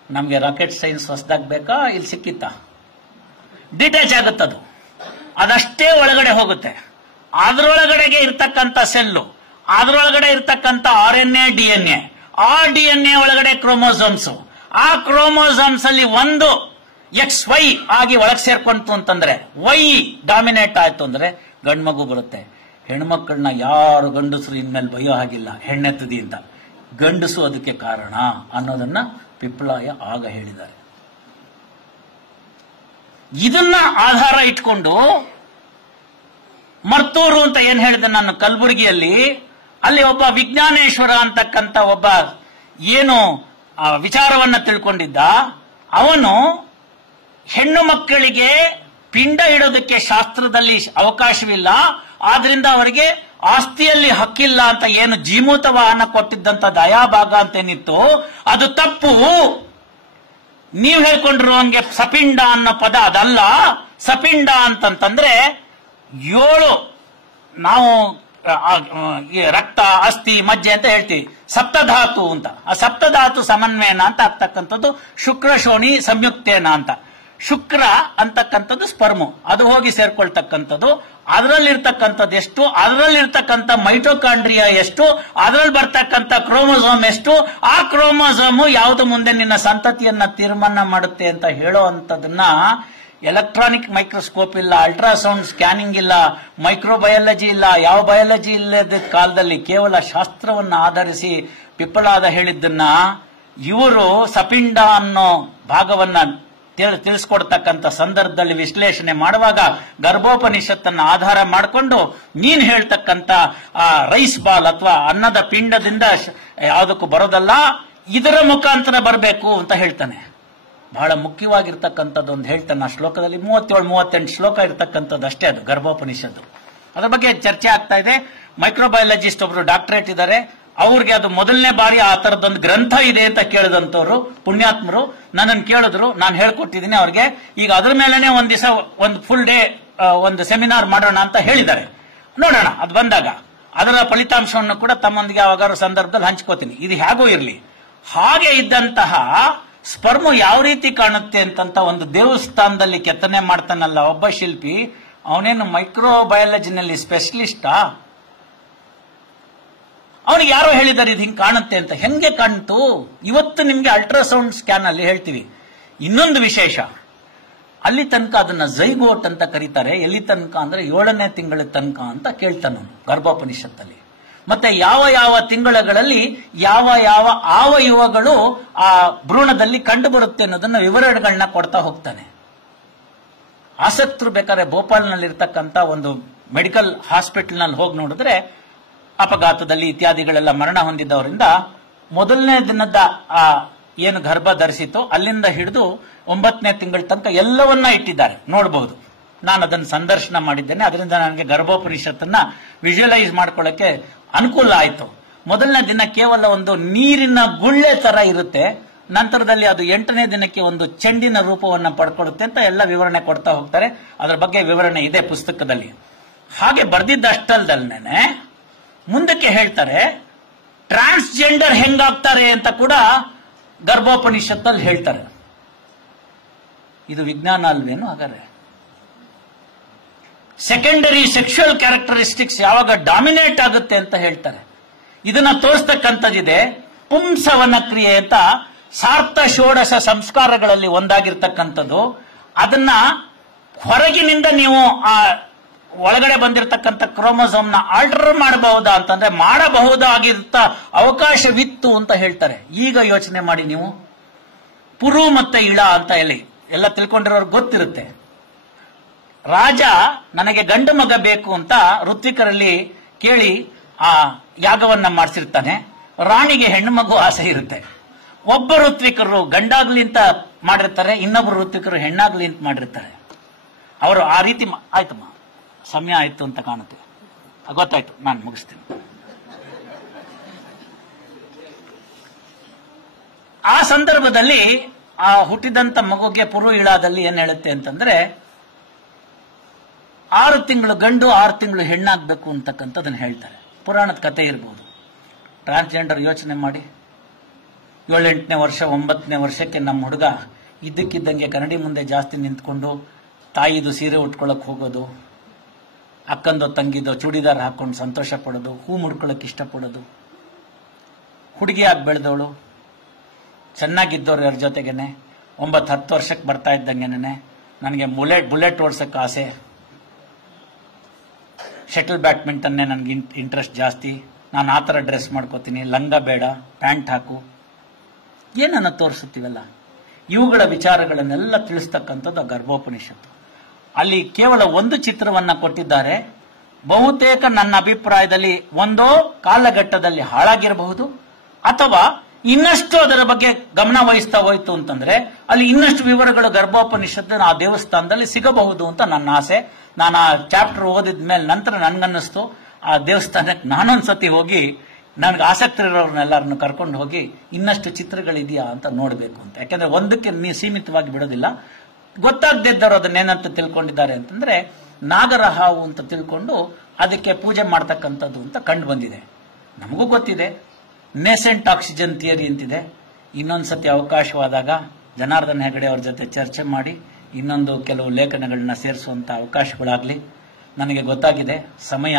ನಮ್ಗೆ ರಾಕೆಟ್ ಸೈನ್ಸ್ ಹೊಸದಾಗಿ ಬೇಕಾ? ಇಲ್ಲಿ ಸಿಕ್ಕಿತ್ತಾ? ಡಿಟ್ಯಾಚ್ ಆಗುತ್ತದು, ಅದಷ್ಟೇ ಒಳಗಡೆ ಹೋಗುತ್ತೆ. ಅದರೊಳಗಡೆಗೆ ಇರ್ತಕ್ಕಂಥ ಸೆಲ್ಲು, ಅದರೊಳಗಡೆ ಇರ್ತಕ್ಕಂಥ RNA DNA, ಆ DNA ಒಳಗಡೆ ಕ್ರೋಮೋಸೋಮ್ಸ್, ಆ ಕ್ರೋಮೋಸೋಮ್ಸ್ ಅಲ್ಲಿ ಒಂದು XY ಆಗಿ ಒಳಗೆ ಸೇರ್ಕೊಂತು ಅಂತಂದ್ರೆ, Y ಡಾಮಿನೇಟ್ ಆಯ್ತು ಅಂದ್ರೆ ಗಂಡು ಮಗು ಬರುತ್ತೆ. ಹೆಣ್ಮಕ್ಳನ್ನ ಯಾರು ಗಂಡಸರು ಇನ್ಮೇಲೆ ಬಯ್ಯೋ ಹಾಗಿಲ್ಲ, ಹೆಣ್ಣೆತ್ತದಿ ಅಂತ. ಗಂಡಸು ಅದಕ್ಕೆ ಕಾರಣ ಅನ್ನೋದನ್ನ ಪಿಪ್ಪಲಾಯ ಆಗ ಹೇಳಿದ್ದಾರೆ. ಇದನ್ನ ಆಧಾರ ಇಟ್ಕೊಂಡು ಮರ್ತೂರು ಅಂತ ಏನ್ ಹೇಳಿದೆ ನಾನು ಕಲಬುರಗಿಯಲ್ಲಿ, ಅಲ್ಲಿ ಒಬ್ಬ ವಿಜ್ಞಾನೇಶ್ವರ ಅಂತಕ್ಕಂಥ ಒಬ್ಬ ಏನು ವಿಚಾರವನ್ನ ತಿಳ್ಕೊಂಡಿದ್ದ, ಅವನು ಹೆಣ್ಣು ಮಕ್ಕಳಿಗೆ ಪಿಂಡ ಇಡೋದಕ್ಕೆ ಶಾಸ್ತ್ರದಲ್ಲಿ ಅವಕಾಶವಿಲ್ಲ, ಆದ್ರಿಂದ ಅವರಿಗೆ ಆಸ್ತಿಯಲ್ಲಿ ಹಕ್ಕಿಲ್ಲ ಅಂತ ಏನು ಜೀಮೂತ ವಾಹನ ಕೊಟ್ಟಿದ್ದಂತ ದಯಾಭಾಗ ಅಂತೇನಿತ್ತು ಅದು ತಪ್ಪು. ನೀವು ಹೇಳ್ಕೊಂಡಿರುವಂಗೆ ಸಪಿಂಡ ಅನ್ನೋ ಪದ ಅದಲ್ಲ. ಸಪಿಂಡ ಅಂತಂತಂದ್ರೆ 7 ನಾವು ರಕ್ತ, ಅಸ್ಥಿ, ಮಜ್ಜೆ ಅಂತ ಹೇಳ್ತೀವಿ. ಸಪ್ತಧಾತು ಅಂತ, ಆ ಸಪ್ತಧಾತು ಸಮನ್ವಯನ ಅಂತ ಆಗ್ತಕ್ಕಂಥದ್ದು ಶುಕ್ರ ಶೋಣಿ ಸಂಯುಕ್ತೇನ ಅಂತ. ಶುಕ್ರ ಅಂತಕ್ಕಂಥದ್ದು ಸ್ಪರ್ಮು, ಅದು ಹೋಗಿ ಸೇರ್ಕೊಳ್ತಕ್ಕಂಥದ್ದು. ಅದರಲ್ಲಿರ್ತಕ್ಕಂಥದ್ದು ಎಷ್ಟು, ಅದರಲ್ಲಿರ್ತಕ್ಕಂಥ ಮೈಟೋಕಾಂಡ್ರಿಯಾ ಎಷ್ಟು, ಅದರಲ್ಲಿ ಬರ್ತಕ್ಕಂಥ ಕ್ರೋಮೋಸೋಮ್ ಎಷ್ಟು, ಆ ಕ್ರೋಮೋಸೋಮು ಯಾವುದು ಮುಂದೆ ನಿನ್ನ ಸಂತತಿಯನ್ನ ತೀರ್ಮಾನ ಮಾಡುತ್ತೆ ಅಂತ ಹೇಳೋ ಅಂತದನ್ನ ಎಲೆಕ್ಟ್ರಾನಿಕ್ ಮೈಕ್ರೋಸ್ಕೋಪ್ ಇಲ್ಲ, ಅಲ್ಟ್ರಾಸೌಂಡ್ ಸ್ಕ್ಯಾನಿಂಗ್ ಇಲ್ಲ, ಮೈಕ್ರೋಬಯಾಲಜಿ ಇಲ್ಲ, ಯಾವ ಬಯಾಲಜಿ ಇಲ್ಲದ ಕಾಲದಲ್ಲಿ ಕೇವಲ ಶಾಸ್ತ್ರವನ್ನ ಆಧರಿಸಿ ಪಿಪ್ಪಲಾದ ಹೇಳಿದ್ದನ್ನ ಇವರು ಸಪಿಂಡ ಅನ್ನೋ ಭಾಗವನ್ನ ತಿಳಿಸ್ಕೊಡ್ತಕ್ಕಂಥ ಸಂದರ್ಭದಲ್ಲಿ ವಿಶ್ಲೇಷಣೆ ಮಾಡುವಾಗ ಗರ್ಭೋಪನಿಷತ್ತನ್ನ ಆಧಾರ ಮಾಡಿಕೊಂಡು ನೀನ್ ಹೇಳ್ತಕ್ಕಂಥ ರೈಸ್ ಬಾಲ್ ಅಥವಾ ಅನ್ನದ ಪಿಂಡದಿಂದ ಯಾವುದಕ್ಕೂ ಬರೋದಲ್ಲ, ಇದರ ಮುಖಾಂತರ ಬರಬೇಕು ಅಂತ ಹೇಳ್ತಾನೆ. ಬಹಳ ಮುಖ್ಯವಾಗಿರ್ತಕ್ಕಂಥದ್ದು ಒಂದು ಹೇಳ್ತಾನೆ ಆ ಶ್ಲೋಕದಲ್ಲಿ. 37-38 ಶ್ಲೋಕ ಇರ್ತಕ್ಕಂಥದ್ದು ಅಷ್ಟೇ ಅದು ಗರ್ಭೋಪನಿಷತ್ತು. ಅದ್ರ ಬಗ್ಗೆ ಚರ್ಚೆ ಆಗ್ತಾ ಇದೆ. ಮೈಕ್ರೋಬಯಾಲಜಿಸ್ಟ್ ಒಬ್ರು ಡಾಕ್ಟರೇಟ್ ಇದ್ದಾರೆ, ಅವ್ರಿಗೆ ಅದು ಮೊದಲನೇ ಬಾರಿ ಆ ತರದೊಂದು ಗ್ರಂಥ ಇದೆ ಅಂತ ಕೇಳಿದಂತವ್ರು ಪುಣ್ಯಾತ್ಮರು ನನ್ನನ್ನು ಕೇಳಿದ್ರು. ನಾನು ಹೇಳ್ಕೊಟ್ಟಿದ್ದೀನಿ ಅವ್ರಿಗೆ. ಈಗ ಅದ್ರ ಮೇಲೆನೆ ಒಂದ್ ದಿವಸ ಒಂದು ಫುಲ್ ಡೇ ಒಂದು ಸೆಮಿನಾರ್ ಮಾಡೋಣ ಅಂತ ಹೇಳಿದ್ದಾರೆ. ನೋಡೋಣ ಅದು ಬಂದಾಗ ಅದರ ಫಲಿತಾಂಶವನ್ನು ಕೂಡ ತಮ್ಮೊಂದಿಗೆ ಯಾವಾಗಾದ್ರೂ ಸಂದರ್ಭದಲ್ಲಿ ಹಂಚ್ಕೋತೀನಿ. ಇದು ಹೇಗೋ ಇರಲಿ. ಹಾಗೆ ಇದ್ದಂತಹ ಸ್ಪರ್ಮು ಯಾವ ರೀತಿ ಕಾಣುತ್ತೆ ಅಂತಂತ ಒಂದು ದೇವಸ್ಥಾನದಲ್ಲಿ ಕೆತ್ತನೆ ಮಾಡ್ತಾನಲ್ಲ ಒಬ್ಬ ಶಿಲ್ಪಿ, ಅವನೇನು ಮೈಕ್ರೋಬಯಾಲಜಿನಲ್ಲಿ ಸ್ಪೆಷಲಿಸ್ಟಾ? ಅವನಿಗೆ ಯಾರೋ ಹೇಳಿದ್ದಾರೆ ಇದು ಹಿಂಗೆ ಕಾಣುತ್ತೆ ಅಂತ. ಹೆಂಗೆ ಕಾಣ್ತು? ಇವತ್ತು ನಿಮ್ಗೆ ಅಲ್ಟ್ರಾಸೌಂಡ್ ಸ್ಕ್ಯಾನ್ ಅಲ್ಲಿ ಹೇಳ್ತೀವಿ. ಇನ್ನೊಂದು ವಿಶೇಷ, ಅಲ್ಲಿ ತನಕ ಅದನ್ನ ಝೈಗೋಟ್ ಅಂತ ಕರೀತಾರೆ. ಎಲ್ಲಿ ತನಕ ಅಂದ್ರೆ 7ನೇ ತಿಂಗಳ ತನಕ ಅಂತ ಕೇಳ್ತಾನ ಗರ್ಭೋಪನಿಷತ್ತಲ್ಲಿ. ಮತ್ತೆ ಯಾವ ಯಾವ ತಿಂಗಳಲ್ಲಿ ಯಾವ ಯಾವ ಅವಯವಗಳು ಆ ಭ್ರೂಣದಲ್ಲಿ ಕಂಡು ಬರುತ್ತೆ ಅನ್ನೋದನ್ನ ವಿವರಣೆಗಳನ್ನ ಕೊಡ್ತಾ ಹೋಗ್ತಾನೆ. ಆಸಕ್ತರು ಬೇಕಾದ್ರೆ ಭೋಪಾಲ್ನಲ್ಲಿ ಇರ್ತಕ್ಕಂಥ ಒಂದು ಮೆಡಿಕಲ್ ಹಾಸ್ಪಿಟಲ್ ನಲ್ಲಿ ಹೋಗಿ ನೋಡಿದ್ರೆ ಅಪಘಾತದಲ್ಲಿ ಇತ್ಯಾದಿಗಳೆಲ್ಲ ಮರಣ ಹೊಂದಿದ್ದವರಿಂದ ಮೊದಲನೇ ದಿನದ ಆ ಏನು ಗರ್ಭ ಧರಿಸಿತು ಅಲ್ಲಿಂದ ಹಿಡಿದು 9ನೇ ತಿಂಗಳ ತನಕ ಎಲ್ಲವನ್ನ ಇಟ್ಟಿದ್ದಾರೆ, ನೋಡಬಹುದು. ನಾನು ಅದನ್ನು ಸಂದರ್ಶನ ಮಾಡಿದ್ದೇನೆ. ಅದರಿಂದ ನನಗೆ ಗರ್ಭೋಪನಿಷತ್ತನ್ನ ವಿಜುವಲೈಸ್ ಮಾಡ್ಕೊಳ್ಳಕ್ಕೆ ಅನುಕೂಲ ಆಯಿತು. ಮೊದಲನೇ ದಿನ ಕೇವಲ ಒಂದು ನೀರಿನ ಗುಳ್ಳೆ ತರ ಇರುತ್ತೆ, ನಂತರದಲ್ಲಿ ಅದು 8ನೇ ದಿನಕ್ಕೆ ಒಂದು ಚೆಂಡಿನ ರೂಪವನ್ನು ಪಡ್ಕೊಳ್ಳುತ್ತೆ ಅಂತ ಎಲ್ಲ ವಿವರಣೆ ಕೊಡ್ತಾ ಹೋಗ್ತಾರೆ. ಅದರ ಬಗ್ಗೆ ವಿವರಣೆ ಇದೆ ಪುಸ್ತಕದಲ್ಲಿ. ಹಾಗೆ ಬರ್ದಿದ್ದಷ್ಟಲ್ದಲ್ಲೇನೆ ಮುಂದಕ್ಕೆ ಹೇಳ್ತಾರೆ ಟ್ರಾನ್ಸ್ಜೆಂಡರ್ ಹೆಂಗಾಗ್ತಾರೆ ಅಂತ ಕೂಡ ಗರ್ಭೋಪನಿಷತ್ತಲ್ಲಿ ಹೇಳ್ತಾರೆ. ಇದು ವಿಜ್ಞಾನ ಅಲ್ವೇನು? ಹಾಗಾದ್ರೆ ಸೆಕೆಂಡರಿ ಸೆಕ್ಷುವಲ್ ಕ್ಯಾರೆಕ್ಟರಿಸ್ಟಿಕ್ಸ್ ಯಾವಾಗ ಡಾಮಿನೇಟ್ ಆಗುತ್ತೆ ಅಂತ ಹೇಳ್ತಾರೆ. ಇದನ್ನ ತೋರಿಸ್ತಕ್ಕಂಥದ್ದಿದೆ ಪುಂಸವನ ಕ್ರಿಯೆ ಅಂತ ಸಾರ್ಥ ಷೋಡಶ ಸಂಸ್ಕಾರಗಳಲ್ಲಿ ಒಂದಾಗಿರ್ತಕ್ಕಂಥದ್ದು. ಅದನ್ನ ಹೊರಗಿನಿಂದ ನೀವು ಆ ಒಳಗಡೆ ಬಂದಿರತಕ್ಕಂಥ ಕ್ರೋಮೋಸೋಮ್ನ ಆಲ್ಟರ್ ಮಾಡಬಹುದಾ ಅಂತಂದ್ರೆ ಮಾಡಬಹುದಾಗಿರ್ತ ಅವಕಾಶವಿತ್ತು ಅಂತ ಹೇಳ್ತಾರೆ. ಈಗ ಯೋಚನೆ ಮಾಡಿ ನೀವು, ಪುರು ಮತ್ತೆ ಇಳ ಅಂತ ಎಲ್ಲ ತಿಳ್ಕೊಂಡಿರೋರು ಗೊತ್ತಿರುತ್ತೆ. ರಾಜ ನನಗೆ ಗಂಡು ಮಗ ಬೇಕು ಅಂತ ಋತ್ವಿಕರಲ್ಲಿ ಕೇಳಿ ಆ ಯಾಗವನ್ನ ಮಾಡಿಸಿರ್ತಾನೆ. ರಾಣಿಗೆ ಹೆಣ್ಣು ಮಗು ಆಸೆ ಇರುತ್ತೆ. ಒಬ್ಬ ಋತ್ವಿಕರು ಗಂಡಾಗ್ಲಿ ಅಂತ ಮಾಡಿರ್ತಾರೆ, ಇನ್ನೊಬ್ಬರು ಋತ್ವಿಕರು ಹೆಣ್ಣಾಗ್ಲಿ ಅಂತ ಮಾಡಿರ್ತಾರೆ. ಅವರು ಆ ರೀತಿ ಆಯ್ತಮ್ಮ, ಸಮಯ ಆಯ್ತು ಅಂತ ಕಾಣುತ್ತೆ, ಗೊತ್ತಾಯ್ತು, ನಾನು ಮುಗಿಸ್ತೀನಿ. ಆ ಸಂದರ್ಭದಲ್ಲಿ ಆ ಹುಟ್ಟಿದಂತ ಮಗುಗೆ ಪುರು ಇಳಾದಲ್ಲಿ ಏನ್ ಹೇಳುತ್ತೆ ಅಂತಂದ್ರೆ 6 ತಿಂಗಳು ಗಂಡು 6 ತಿಂಗಳು ಹೆಣ್ಣಾಗ್ಬೇಕು ಅಂತಕ್ಕಂಥದ್ದನ್ನ ಹೇಳ್ತಾರೆ. ಪುರಾಣದ ಕಥೆ ಇರಬಹುದು. ಟ್ರಾನ್ಸ್ಜೆಂಡರ್ ಯೋಚನೆ ಮಾಡಿ, 7-8ನೇ ವರ್ಷ 9ನೇ ವರ್ಷಕ್ಕೆ ನಮ್ಮ ಹುಡುಗ ಇದ್ದಕ್ಕಿದ್ದಂಗೆ ಕನ್ನಡಿ ಮುಂದೆ ಜಾಸ್ತಿ ನಿಂತ್ಕೊಂಡು ತಾಯಿದು ಸೀರೆ ಉಟ್ಕೊಳಕ್ ಹೋಗೋದು, ಅಕ್ಕಂದೋ ತಂಗಿದೋ ಚೂಡಿದಾರ್ ಹಾಕೊಂಡು ಸಂತೋಷ ಪಡೋದು, ಹೂ ಮುಡ್ಕೊಳಕ್ ಇಷ್ಟಪಡೋದು, ಹುಡುಗಿಯಾಗಿ ಬೆಳೆದವಳು ಚೆನ್ನಾಗಿದ್ದವ್ರ ಜೊತೆಗೇನೆ 9-10 ವರ್ಷಕ್ಕೆ ಬರ್ತಾ ಇದ್ದಂಗೆನೆ ನನಗೆ ಬುಲೆಟ್ ಓಡ್ಸಕ್ಕೆ ಆಸೆ, ಶಟಲ್ ಬ್ಯಾಡ್ಮಿಂಟನ್ನೇ ನನಗೆ ಇಂಟ್ರೆಸ್ಟ್ ಜಾಸ್ತಿ, ನಾನು ಆ ಥರ ಡ್ರೆಸ್ ಮಾಡ್ಕೋತೀನಿ, ಲಂಗ ಬೇಡ ಪ್ಯಾಂಟ್ ಹಾಕು, ಏನನ್ನ ತೋರಿಸುತ್ತೀವಲ್ಲ. ಇವುಗಳ ವಿಚಾರಗಳನ್ನೆಲ್ಲ ತಿಳಿಸ್ತಕ್ಕಂಥದ್ದು ಗರ್ಭೋಪನಿಷತ್ತು. ಅಲ್ಲಿ ಕೇವಲ ಒಂದು ಚಿತ್ರವನ್ನ ಕೊಟ್ಟಿದ್ದಾರೆ. ಬಹುತೇಕ ನನ್ನ ಅಭಿಪ್ರಾಯದಲ್ಲಿ ಒಂದೋ ಕಾಲಘಟ್ಟದಲ್ಲಿ ಹಾಳಾಗಿರಬಹುದು ಅಥವಾ ಇನ್ನಷ್ಟು ಅದರ ಬಗ್ಗೆ ಗಮನ ವಹಿಸ್ತಾ ಹೋಯ್ತು ಅಂತಂದ್ರೆ ಅಲ್ಲಿ ಇನ್ನಷ್ಟು ವಿವರಗಳು ಗರ್ಭೋಪನಿಷತ್ತು ಆ ದೇವಸ್ಥಾನದಲ್ಲಿ ಸಿಗಬಹುದು ಅಂತ ನನ್ನ ಆಸೆ. ನಾನು ಆ ಚಾಪ್ಟರ್ ಓದಿದ್ಮೇಲೆ ನಂತರ ನನ್ಗನ್ನಿಸ್ತು ಆ ದೇವಸ್ಥಾನಕ್ಕೆ ನಾನೊಂದ್ಸತಿ ಹೋಗಿ ನನಗೆ ಆಸಕ್ತಿ ಇರೋರ್ನೆಲ್ಲರನ್ನು ಕರ್ಕೊಂಡು ಹೋಗಿ ಇನ್ನಷ್ಟು ಚಿತ್ರಗಳಿದೆಯಾ ಅಂತ ನೋಡಬೇಕು ಅಂತ. ಯಾಕಂದ್ರೆ ಒಂದಕ್ಕೆ ಸೀಮಿತವಾಗಿ ಬಿಡೋದಿಲ್ಲ. ಗೊತ್ತಾಗದಿದ್ದವರು ಅದನ್ನೇನಂತ ತಿಳ್ಕೊಂಡಿದ್ದಾರೆ ಅಂತಂದ್ರೆ ನಾಗರಹಾವು ಅಂತ ತಿಳ್ಕೊಂಡು ಅದಕ್ಕೆ ಪೂಜೆ ಮಾಡ್ತಕ್ಕಂಥದ್ದು ಅಂತ ಕಂಡು ಬಂದಿದೆ. ನಮಗೂ ಗೊತ್ತಿದೆ ನೇಸೆಂಟ್ ಆಕ್ಸಿಜನ್ ಥಿಯರಿ ಅಂತಿದೆ. ಇನ್ನೊಂದ್ಸತಿ ಅವಕಾಶವಾದಾಗ ಜನಾರ್ದನ್ ಹೆಗಡೆ ಅವ್ರ ಜೊತೆ ಚರ್ಚೆ ಮಾಡಿ ಇನ್ನೊಂದು ಕೆಲವು ಲೇಖನಗಳನ್ನ ಸೇರಿಸುವಂತ ಅವಕಾಶಗಳಾಗ್ಲಿ. ನನಗೆ ಗೊತ್ತಾಗಿದೆ ಸಮಯ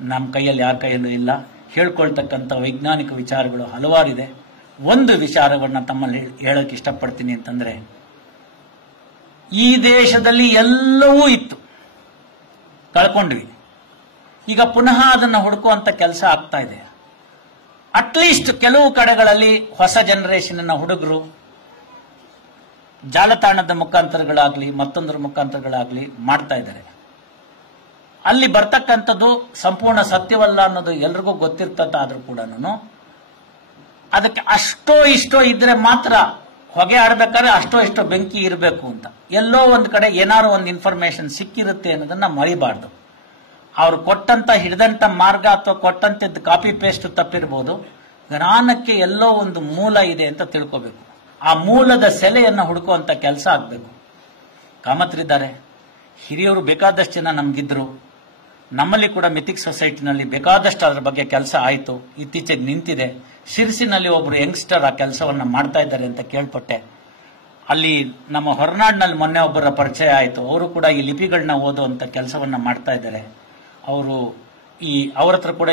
ನಮ್ಮ ಕೈಯಲ್ಲಿ ಯಾರ ಕೈಯಲ್ಲೂ ಇಲ್ಲ. ಹೇಳ್ಕೊಳ್ತಕ್ಕಂಥ ವೈಜ್ಞಾನಿಕ ವಿಚಾರಗಳು ಹಲವಾರಿದೆ. ಒಂದು ವಿಚಾರವನ್ನ ತಮ್ಮಲ್ಲಿ ಹೇಳಕ್ ಇಷ್ಟಪಡ್ತೀನಿ ಅಂತಂದ್ರೆ, ಈ ದೇಶದಲ್ಲಿ ಎಲ್ಲವೂ ಇತ್ತು, ಕಳ್ಕೊಂಡ್ವಿ. ಈಗ ಪುನಃ ಅದನ್ನು ಹುಡುಕುವಂತ ಕೆಲಸ ಆಗ್ತಾ ಇದೆ. ಅಟ್ಲೀಸ್ಟ್ ಕೆಲವು ಕಡೆಗಳಲ್ಲಿ ಹೊಸ ಜನರೇಷನ್ ಹುಡುಗರು ಜಾಲತಾಣದ ಮುಖಾಂತರಗಳಾಗ್ಲಿ ಮತ್ತೊಂದರ ಮುಖಾಂತರಗಳಾಗ್ಲಿ ಮಾಡ್ತಾ ಇದ್ದಾರೆ. ಅಲ್ಲಿ ಬರ್ತಕ್ಕಂಥದ್ದು ಸಂಪೂರ್ಣ ಸತ್ಯವಲ್ಲ ಅನ್ನೋದು ಎಲ್ರಿಗೂ ಗೊತ್ತಿರ್ತದಾದ್ರೂ ಕೂಡ ಅದಕ್ಕೆ ಅಷ್ಟೋ ಇಷ್ಟೋ ಇದ್ರೆ ಮಾತ್ರ ಹೊಗೆ ಆಡ್ಬೇಕಾದ್ರೆ ಅಷ್ಟೋ ಇಷ್ಟೋ ಬೆಂಕಿ ಇರಬೇಕು ಅಂತ. ಎಲ್ಲೋ ಒಂದ್ ಕಡೆ ಏನಾದ್ರು ಒಂದು ಇನ್ಫಾರ್ಮೇಶನ್ ಸಿಕ್ಕಿರುತ್ತೆ ಅನ್ನೋದನ್ನ ಮರಿಬಾರ್ದು. ಅವ್ರು ಕೊಟ್ಟಂತ ಹಿಡಿದಂತ ಮಾರ್ಗ ಅಥವಾ ಕೊಟ್ಟಂತದ್ದು ಕಾಪಿ ಪೇಸ್ಟ್ ತಪ್ಪಿರ್ಬೋದು. ಜ್ಞಾನಕ್ಕೆ ಎಲ್ಲೋ ಒಂದು ಮೂಲ ಇದೆ ಅಂತ ತಿಳ್ಕೋಬೇಕು. ಆ ಮೂಲದ ಸೆಲೆಯನ್ನ ಹುಡುಕುವಂತ ಕೆಲಸ ಆಗ್ಬೇಕು. ಕಾಮತ್ರಿದ್ದಾರೆ, ಹಿರಿಯವರು ಬೇಕಾದಷ್ಟು ಜನ ನಮ್ಗಿದ್ರು. ನಮ್ಮಲ್ಲಿ ಕೂಡ ಮಿಥಿಕ್ ಸೊಸೈಟಿನಲ್ಲಿ ಬೇಕಾದಷ್ಟು ಅದರ ಬಗ್ಗೆ ಕೆಲಸ ಆಯಿತು. ಇತ್ತೀಚೆಗೆ ನಿಂತಿದೆ. ಶಿರಸಿನಲ್ಲಿ ಒಬ್ರು ಯಂಗ್ಸ್ಟರ್ ಆ ಕೆಲಸವನ್ನ ಮಾಡ್ತಾ ಇದ್ದಾರೆ ಅಂತ ಕೇಳ್ಪಟ್ಟೆ. ಅಲ್ಲಿ ನಮ್ಮ ಹೊರನಾಡಿನಲ್ಲಿ ಮೊನ್ನೆ ಒಬ್ಬರ ಪರಿಚಯ ಆಯಿತು. ಅವರು ಕೂಡ ಈ ಲಿಪಿಗಳನ್ನ ಓದುವಂತ ಕೆಲಸವನ್ನ ಮಾಡ್ತಾ ಇದ್ದಾರೆ. ಅವರು ಅವ್ರ ಹತ್ರ ಕೂಡ